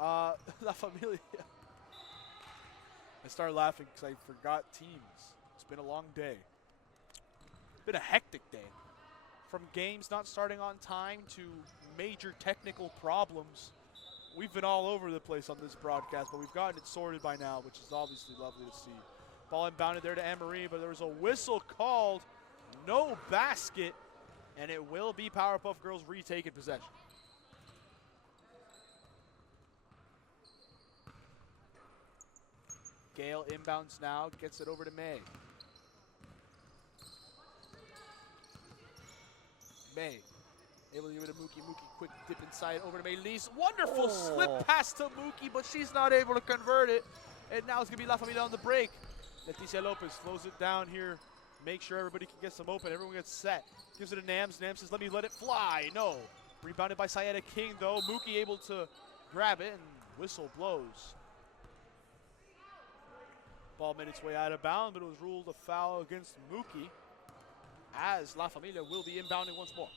La Familia. I started laughing because I forgot teams. It's been a long day. It's been a hectic day. From games not starting on time to major technical problems we've been all over the place on this broadcast, but we've gotten it sorted by now, which is obviously lovely to see. Ball inbounded there to Anne-Marie, but there was a whistle called. No basket, and it will be Powerpuff Girls retaking possession. Gale inbounds now, gets it over to May. May, able to give it to Mookie. Mookie, quick dip inside, over to Maylise. Wonderful slip pass to Mookie, but she's not able to convert it. And now it's going to be La Familia on the break. Leticia Lopez slows it down here. Make sure everybody can get some open. Everyone gets set. Gives it to Nams. Nams says, let me let it fly. No. Rebounded by Sayeda King, though. Mookie able to grab it, and whistle blows. Ball made its way out of bounds, but it was ruled a foul against Mookie, as La Familia will be inbounding once more.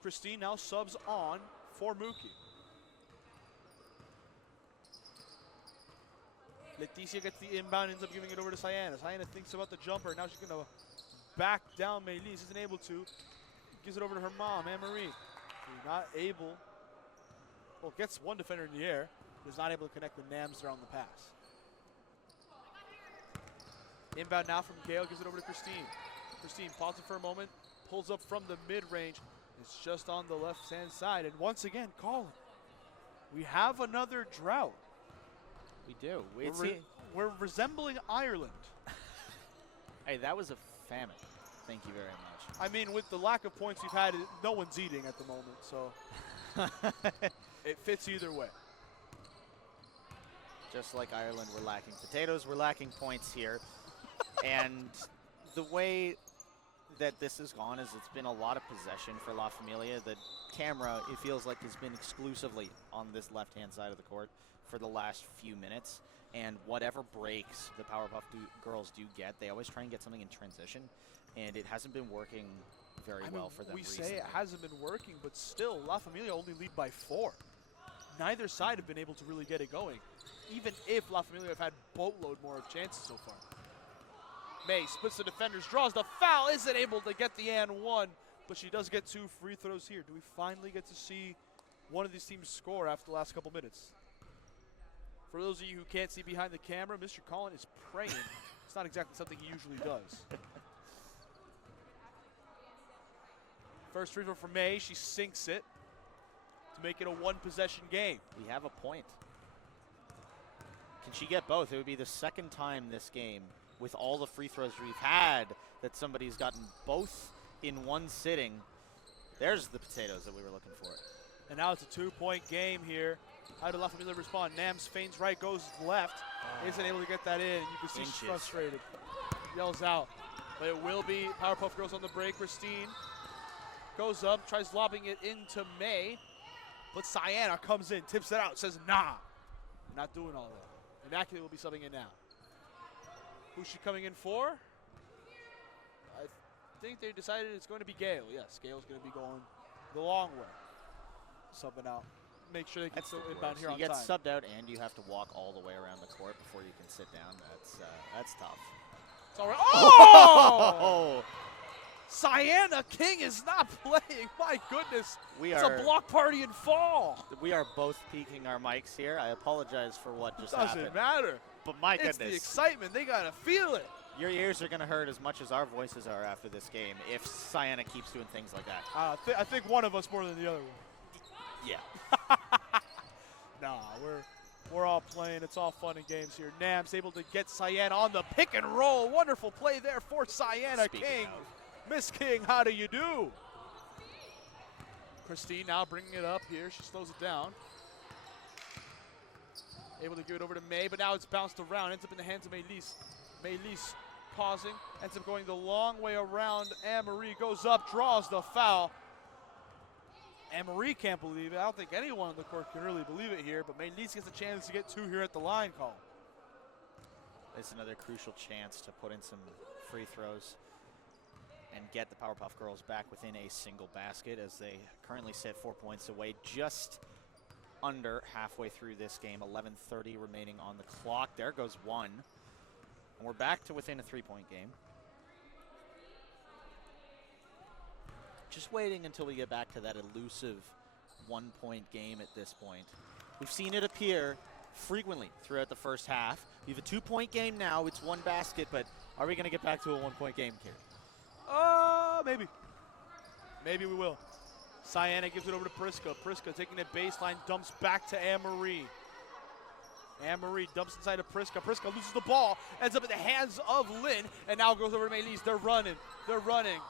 Christine now subs on for Mookie. Leticia gets the inbound, ends up giving it over to Sayana. Sayana thinks about the jumper. Now she's going to back down. Maylise isn't able to. Gives it over to her mom, Anne-Marie. Not able. Well, gets one defender in the air. But is not able to connect with Nams there on the pass. Inbound now from Gale. Gives it over to Christine. Christine pauses for a moment. Pulls up from the mid-range. It's just on the left-hand side. And once again, Colin, we have another drought. We do. We're resembling Ireland. Hey, that was a famine. Thank you very much. I mean, with the lack of points we've had, no one's eating at the moment, so it fits either way. Just like Ireland, we're lacking potatoes, we're lacking points here. And the way that this has gone is it's been a lot of possession for La Familia. The camera, it feels like, has been exclusively on this left-hand side of the court for the last few minutes, and whatever breaks the Powerpuff girls do get, they always try and get something in transition, and it hasn't been working very well for them recently. We say it hasn't been working, but still, La Familia only lead by 4. Neither side have been able to really get it going, even if La Familia have had boatload more of chances so far. May splits the defenders, draws the foul, isn't able to get the and one, but she does get 2 free throws here. Do we finally get to see one of these teams score after the last couple minutes? For those of you who can't see behind the camera, Mr. Collin is praying. It's not exactly something he usually does. First free throw for May. She sinks it to make it a 1-possession game. We have a point. Can she get both? It would be the second time this game, with all the free throws we've had, that somebody's gotten both in one sitting. There's the potatoes that we were looking for. And now it's a 2-point game here. How did La Familia respond? Nams feigns right, goes left. Isn't able to get that in. You can see she's frustrated. Yells out. But it will be Powerpuff Girls on the break. Christine goes up, tries lobbing it into May. But Sayana comes in, tips it out, says, nah. Not doing all that. Immaculate will be subbing in now. Who's she coming in for? I think they decided it's going to be Gale. Yes, Gale's going to be going the long way. Subbing out. Make sure they can still inbound here on time. You get subbed out and you have to walk all the way around the court before you can sit down. That's tough. It's all right. Oh! Sayana King is not playing. My goodness. It's a block party and fall. We are both peeking our mics here. I apologize for what just happened. Doesn't matter. But my goodness. It's the excitement. They got to feel it. Your ears are going to hurt as much as our voices are after this game if Sayana keeps doing things like that. I think one of us more than the other one. Yeah. Nah, we're all playing. It's all fun and games here. Nams able to get Sayana on the pick and roll. Wonderful play there for Sayana King. Miss King, how do you do? Christine now bringing it up here. She slows it down. Able to give it over to May, but now it's bounced around. Ends up in the hands of Maylise. Maylise pausing. Ends up going the long way around. Anne-Marie goes up, draws the foul. Anne-Marie can't believe it. I don't think anyone on the court can really believe it here, but Maylise gets a chance to get 2 here at the line call. It's another crucial chance to put in some free throws and get the Powerpuff Girls back within a single basket, as they currently sit 4 points away, just under halfway through this game. 11:30 remaining on the clock. There goes one. And we're back to within a 3-point game. just waiting until we get back to that elusive one-point game at this point. We've seen it appear frequently throughout the first half. We have a 2-point game now. It's one basket, but are we going to get back to a 1-point game here? Maybe. Maybe we will. Sienna gives it over to Priska. Priska taking it baseline, dumps back to Anne-Marie. Anne-Marie dumps inside of Priska. Priska loses the ball, ends up in the hands of Lynn, and now goes over to Maylise. They're running.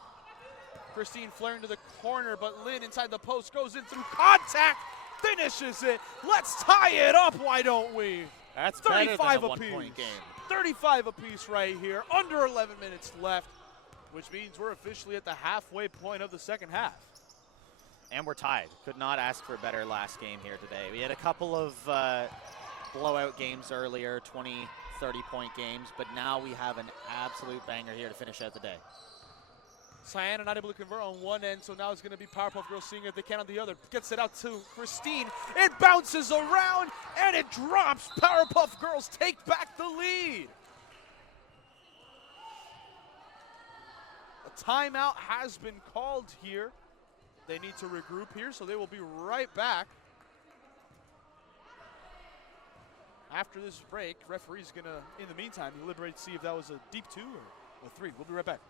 Christine flaring to the corner, but Lynn inside the post goes in through contact, finishes it. Let's tie it up, why don't we? That's 35 better than a apiece. 1-point game. 35 apiece right here, under 11 minutes left, which means we're officially at the halfway point of the second half. And we're tied. Could not ask for a better last game here today. We had a couple of blowout games earlier, 20, 30-point games, but now we have an absolute banger here to finish out the day. Sienna not able to convert on one end, so now it's going to be Powerpuff Girls seeing if they can on the other. Gets it out to Christine. It bounces around, and it drops. Powerpuff Girls take back the lead. A timeout has been called here. They need to regroup here, so they will be right back. After this break, referee's going to, in the meantime, deliberate to see if that was a deep 2 or a 3. We'll be right back.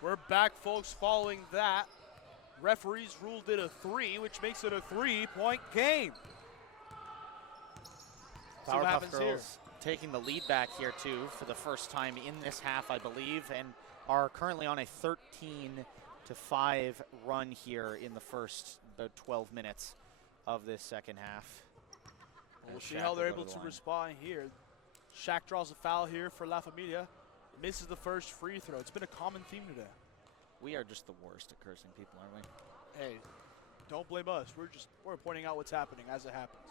We're back, folks, following that. Referees ruled it a 3, which makes it a 3-point game. See what Powerpuff happens here. Girls taking the lead back here, too, for the first time in this half, I believe, and are currently on a 13-5 run here in the first 12 minutes of this second half. We'll see how they're able to respond here. Shaq draws a foul here for La Familia. Misses the first free throw. It's been a common theme today. We are just the worst at cursing people, aren't we? Hey, don't blame us. We're pointing out what's happening as it happens.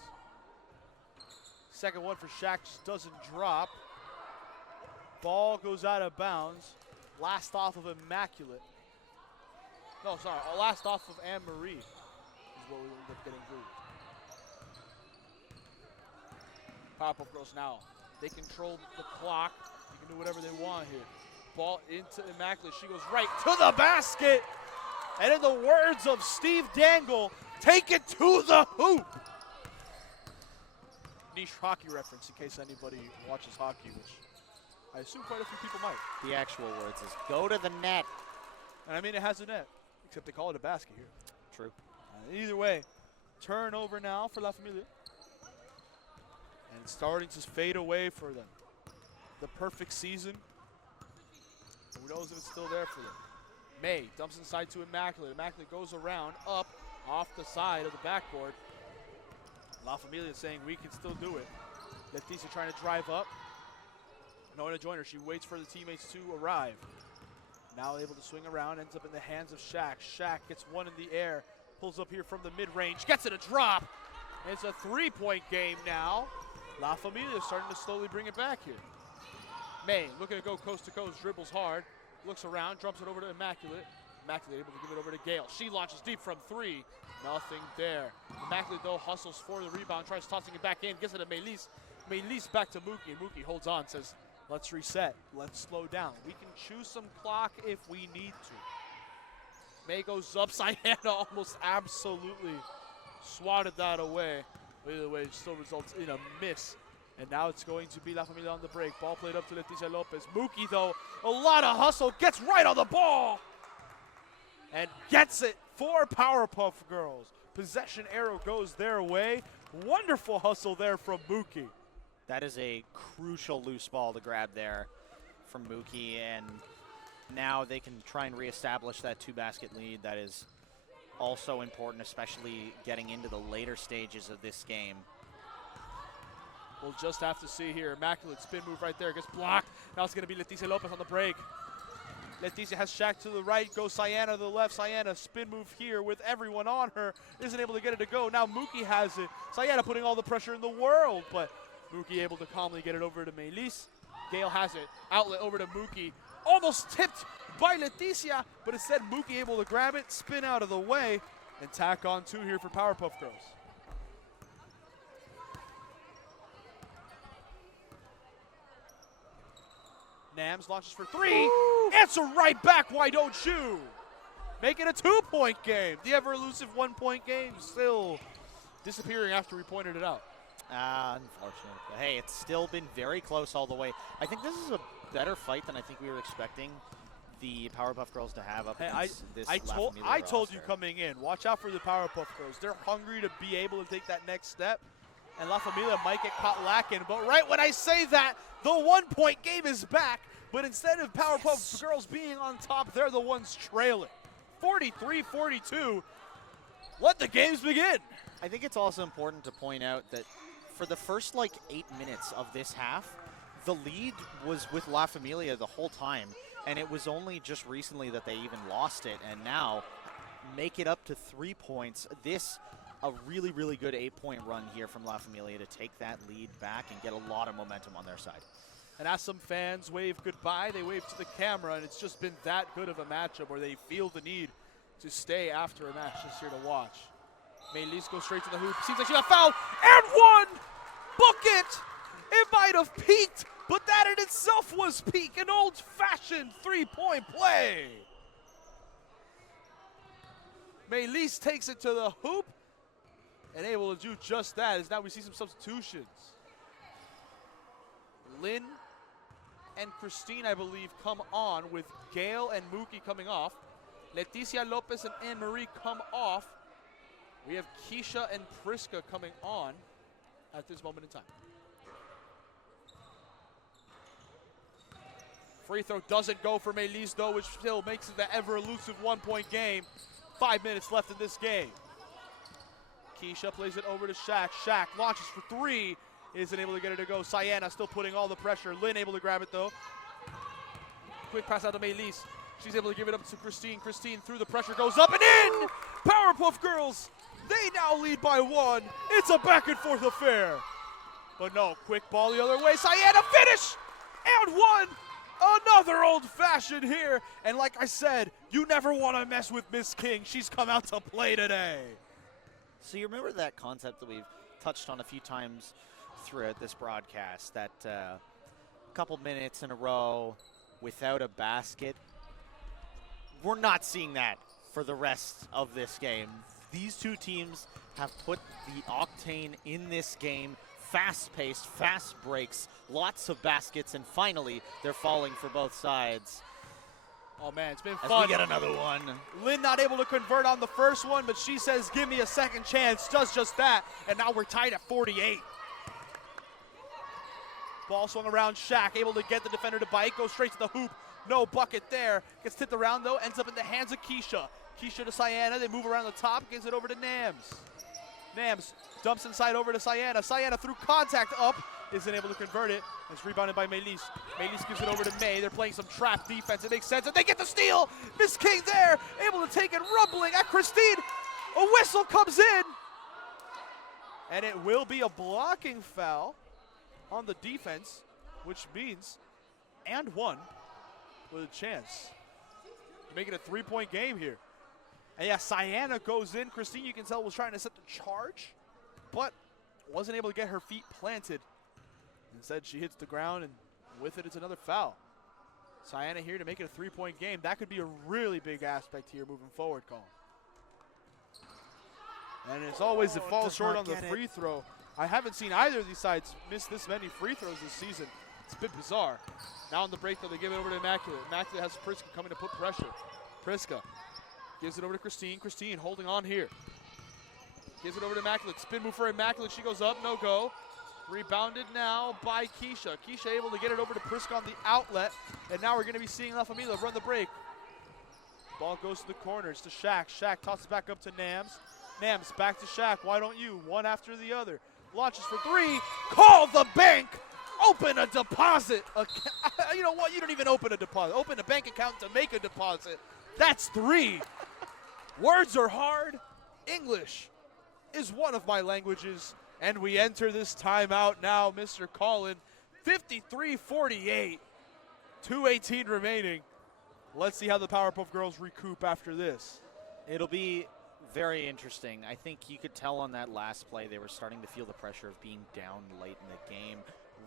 Second one for Shaq just doesn't drop. Ball goes out of bounds. Last off of Immaculate. No, sorry. Last off of Anne-Marie is what we ended up getting through. Powerpuff Girls now. They control the clock. You can do whatever they want here. Ball into Immaculate. She goes right to the basket. And in the words of Steve Dangle, take it to the hoop. Niche hockey reference in case anybody watches hockey, which I assume quite a few people might. The actual words is go to the net. And I mean, it has a net, except they call it a basket here. True. Either way, turnover now for La Familia. And it's starting to fade away for them. The perfect season. Who knows if it's still there for them. May dumps inside to Immaculate. Immaculate goes around, up, off the side of the backboard. La Familia saying we can still do it. Leticia trying to drive up. No one to join her. She waits for the teammates to arrive. Now able to swing around, ends up in the hands of Shaq. Shaq gets one in the air, pulls up here from the mid-range, gets it a drop. It's a 3-point game now. La Familia starting to slowly bring it back here. May looking to go coast to coast, dribbles hard, looks around, drumps it over to Immaculate. Immaculate able to give it over to Gale. She launches deep from 3. Nothing there. Immaculate, though, hustles for the rebound, tries tossing it back in, gets it to Maylise. Maylise back to Mookie, and Mookie holds on, says, Let's reset. Let's slow down. We can choose some clock if we need to. May goes up. Sienna almost absolutely swatted that away. But either way, it still results in a miss. And now it's going to be La Familia on the break. Ball played up to Leticia Lopez. Mookie, though, a lot of hustle. Gets right on the ball. And gets it for Powerpuff Girls. Possession arrow goes their way. Wonderful hustle there from Mookie. That is a crucial loose ball to grab there from Mookie, and now they can try and reestablish that 2-basket lead. That is also important, especially getting into the later stages of this game. We'll just have to see here. Immaculate spin move right there. Gets blocked. Now it's going to be Leticia Lopez on the break. Leticia has Shaq to the right. Goes Sienna to the left. Sienna spin move here with everyone on her. Isn't able to get it to go. Now Mookie has it. Sienna putting all the pressure in the world, but Mookie able to calmly get it over to Melis. Gale has it. Outlet over to Mookie. Almost tipped by Leticia, but instead Mookie able to grab it, spin out of the way, and tack on 2 here for Powerpuff Girls. Nams launches for 3. Answer right back, why don't you? Make it a 2-point game. The ever-elusive 1-point game still disappearing after we pointed it out. Unfortunate. But hey, it's still been very close all the way. I think this is a better fight than I think we were expecting the Powerpuff Girls to have up against this I told roster. you coming in, watch out for the Powerpuff Girls. They're hungry to be able to take that next step, and La Familia might get caught lacking. But right when I say that, the 1-point game is back. But instead of Powerpuff Girls being on top, they're the ones trailing. 43-42. Let the games begin. I think it's also important to point out that for the first 8 minutes of this half, the lead was with La Familia the whole time, and it was only just recently that they even lost it, and now make it up to 3 points. This, a really, really good 8-point run here from La Familia to take that lead back and get a lot of momentum on their side. And as some fans wave goodbye, they wave to the camera, and it's just been that good of a matchup where they feel the need to stay after a match just here to watch. Melis goes straight to the hoop. Seems like she got fouled. And 1! Book it! It might have peaked, but that in itself was peak. An old-fashioned 3-point play. Melis takes it to the hoop and able to do just that, as now we see some substitutions. Lynn and Christine, I believe, come on with Gail and Mookie coming off. Leticia Lopez and Anne-Marie come off. We have Keisha and Priska coming on at this moment in time. Free throw doesn't go for Melis, though, which still makes it the ever-elusive 1-point game. 5 minutes left in this game. Keisha plays it over to Shaq. Shaq launches for 3. Isn't able to get it to go. Sienna still putting all the pressure. Lynn able to grab it, though. Quick pass out to Melis. She's able to give it up to Christine. Christine through the pressure goes up and in! Powerpuff Girls, they now lead by 1. It's a back-and-forth affair. But no, quick ball the other way. Sienna finish! And 1! Another old-fashioned here. And like I said, you never want to mess with Miss King. She's come out to play today. So you remember that concept that we've touched on a few times throughout this broadcast, that couple minutes in a row without a basket? We're not seeing that for the rest of this game. These two teams have put the octane in this game. Fast-paced, fast breaks, lots of baskets, and finally they're falling for both sides. Oh man, it's been As fun. we get another one. Lynn not able to convert on the first one, but she says, give me a second chance, does just that, and now we're tied at 48. Ball swung around, Shaq able to get the defender to bite, goes straight to the hoop, no bucket there. Gets tipped around though, ends up in the hands of Keisha. Keisha to Sienna, they move around the top, gives it over to Nams. Nams dumps inside over to Sienna. Sienna through contact up, isn't able to convert it. It's rebounded by Melis. Melis gives it over to May. They're playing some trap defense. It makes sense, and they get the steal. Miss King there, able to take it, rumbling at Christine. A whistle comes in, and it will be a blocking foul on the defense, which means and 1 with a chance to make it a 3-point game here. And yeah, Sienna goes in. Christine, you can tell, was trying to set the charge, but wasn't able to get her feet planted. Instead, she hits the ground and With it, it's another foul. Sienna here to make it a three-point game. That could be a really big aspect here moving forward, Colin. And as always, it falls short on the free throw. I haven't seen either of these sides miss this many free throws this season. It's a bit bizarre. Now on the break, though, they give it over to Immaculate. Immaculate has Priska coming to put pressure. Priska gives it over to Christine. Christine holding on here. Gives it over to Immaculate. Spin move for Immaculate. She goes up, no go. Rebounded now by Keisha. Keisha able to get it over to Priska on the outlet. And now we're going to be seeing La Familia run the break. Ball goes to the corners to Shaq. Shaq tosses back up to Nams. Nams back to Shaq. Why don't you? One after the other. Launches for three. Call the bank. Open a deposit. You know what? You don't even open a deposit. Open a bank account to make a deposit. That's three. Words are hard. English is one of my languages. And we enter this timeout now, Mr. Collin. 53-48. 2:18 remaining. Let's see how the Powerpuff Girls recoup after this. It'll be very interesting. I think you could tell on that last play they were starting to feel the pressure of being down late in the game.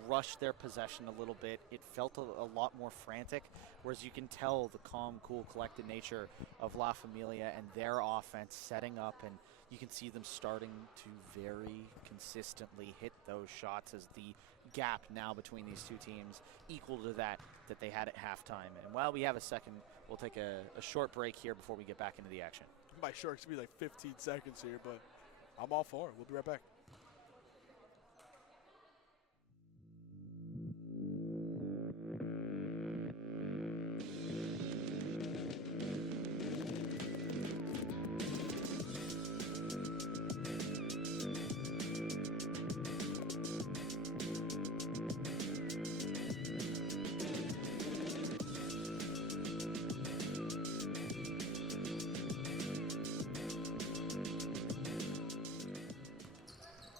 Rushed their possession a little bit. It felt a lot more frantic, whereas you can tell the calm, cool, collected nature of La Familia and their offense setting up, and you can see them starting to very consistently hit those shots as the gap now between these two teams equal to that they had at halftime. And while we have a second, we'll take a short break here before we get back into the action. By short, it's going to be like 15 seconds here, but I'm all for it. We'll be right back.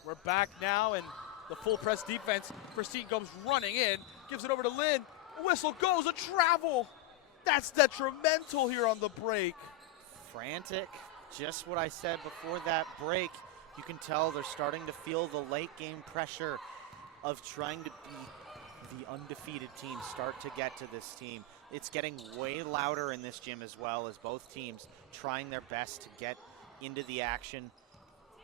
We're back now, and the full press defense. Christine comes running in, gives it over to Lynn. Whistle goes, a travel. That's detrimental here on the break. Frantic, just what I said before that break. You can tell they're starting to feel the late game pressure of trying to be the undefeated team start to get to this team. It's getting way louder in this gym as well, as both teams trying their best to get into the action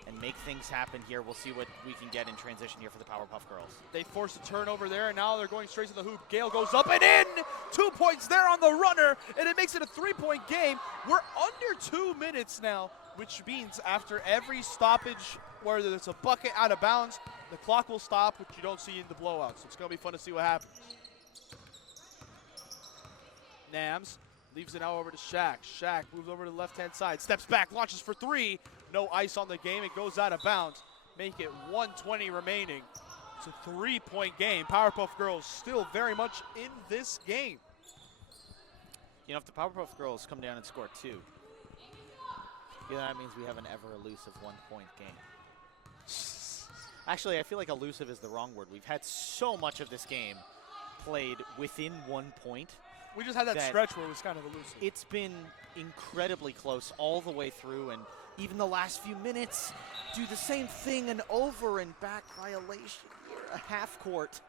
and make things happen here. We'll see what we can get in transition here for the Powerpuff Girls. They force a turnover there, and now they're going straight to the hoop. Gale goes up and in! 2 points there on the runner, and it makes it a three-point game. We're under 2 minutes now, which means after every stoppage, whether it's a bucket out of bounds, the clock will stop, which you don't see in the blowouts. So it's going to be fun to see what happens. Nams leaves it now over to Shaq. Shaq moves over to the left-hand side, steps back, launches for three. No ice on the game. It goes out of bounds. Make it 1:20 remaining. It's a 3-point game. Powerpuff Girls still very much in this game. You know, if the Powerpuff Girls come down and score two, that means we have an ever elusive 1-point game. Actually, I feel like elusive is the wrong word. We've had so much of this game played within 1 point. We just had that stretch where it was kind of elusive. It's been incredibly close all the way through, and even the last few minutes do the same thing, an over and back violation here, a half court.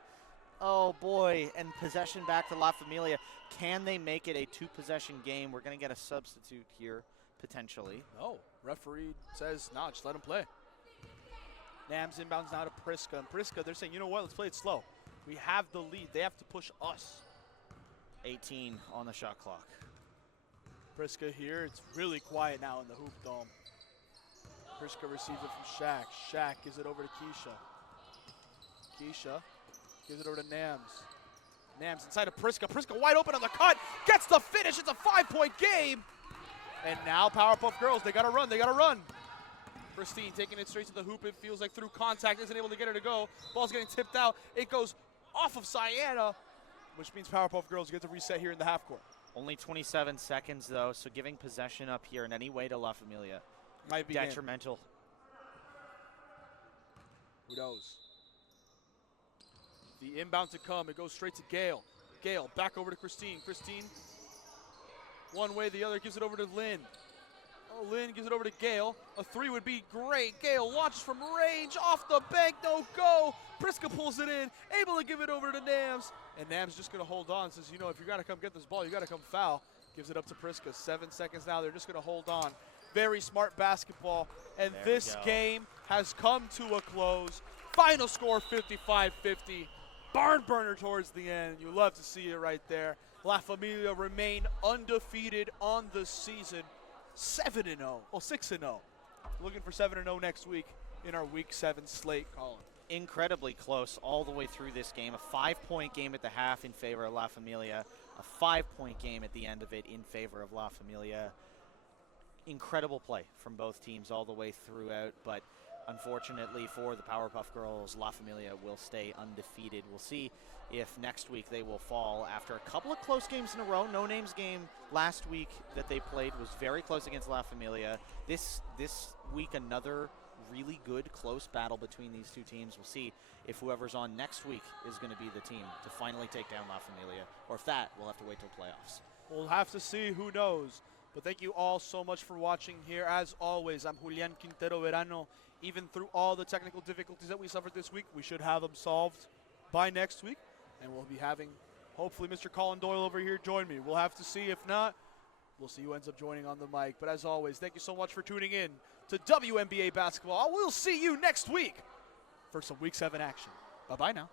Oh boy, and possession back to La Familia. Can they make it a 2-possession game? We're going to get a substitute here, potentially. No, referee says, no, just let him play. Nams inbounds now to Priska, and Priska, they're saying, you know what, let's play it slow. We have the lead. They have to push us. 18 on the shot clock. Priska here, it's really quiet now in the hoop dome. Priska receives it from Shaq. Shaq gives it over to Keisha. Keisha gives it over to Nams. Nams inside of Priska. Priska wide open on the cut. Gets the finish. It's a 5-point game. And now Powerpuff Girls, they got to run. They got to run. Christine taking it straight to the hoop. It feels like through contact. Isn't able to get her to go. Ball's getting tipped out. It goes off of Sienna, which means Powerpuff Girls get to reset here in the half court. Only 27 seconds, though, so giving possession up here in any way to La Familia might be detrimental. Who knows? The inbound to come. It goes straight to Gale. Gale back over to Christine. Christine, one way, the other, gives it over to Lynn. Oh, Lynn gives it over to Gale. A three would be great. Gale launches from range, off the bank, no go. Priska pulls it in, able to give it over to Nams. And Nams just going to hold on, says, you know, if you got to come get this ball, you got to come foul. Gives it up to Priska. 7 seconds now. They're just going to hold on. Very smart basketball. And There we this go. game has come to a close. Final score 55-50. Barn burner towards the end. You love to see it right there. La Familia remain undefeated on the season. 7-0. Oh, 6-0. Looking for 7-0 next week in our Week 7 slate, Colin. Incredibly close all the way through this game. A 5-point game at the half in favor of La Familia. A 5-point game at the end of it in favor of La Familia. Incredible play from both teams all the way throughout, but unfortunately for the Powerpuff girls, La Familia will stay undefeated. We'll see if next week they will fall after a couple of close games in a row. No Names game last week that they played was very close against La Familia. This week, another really good close battle between these two teams. We'll see if whoever's on next week is going to be the team to finally take down La Familia, or if that, we'll have to wait till playoffs. We'll have to see, who knows. But thank you all so much for watching here. As always, I'm Julian Quintero Verano. Even through all the technical difficulties that we suffered this week, we should have them solved by next week. And we'll be having, hopefully, Mr. Colin Doyle over here join me. We'll have to see. If not, we'll see who ends up joining on the mic. But as always, thank you so much for tuning in to WMBA Basketball. We'll see you next week for some Week 7 action. Bye-bye now.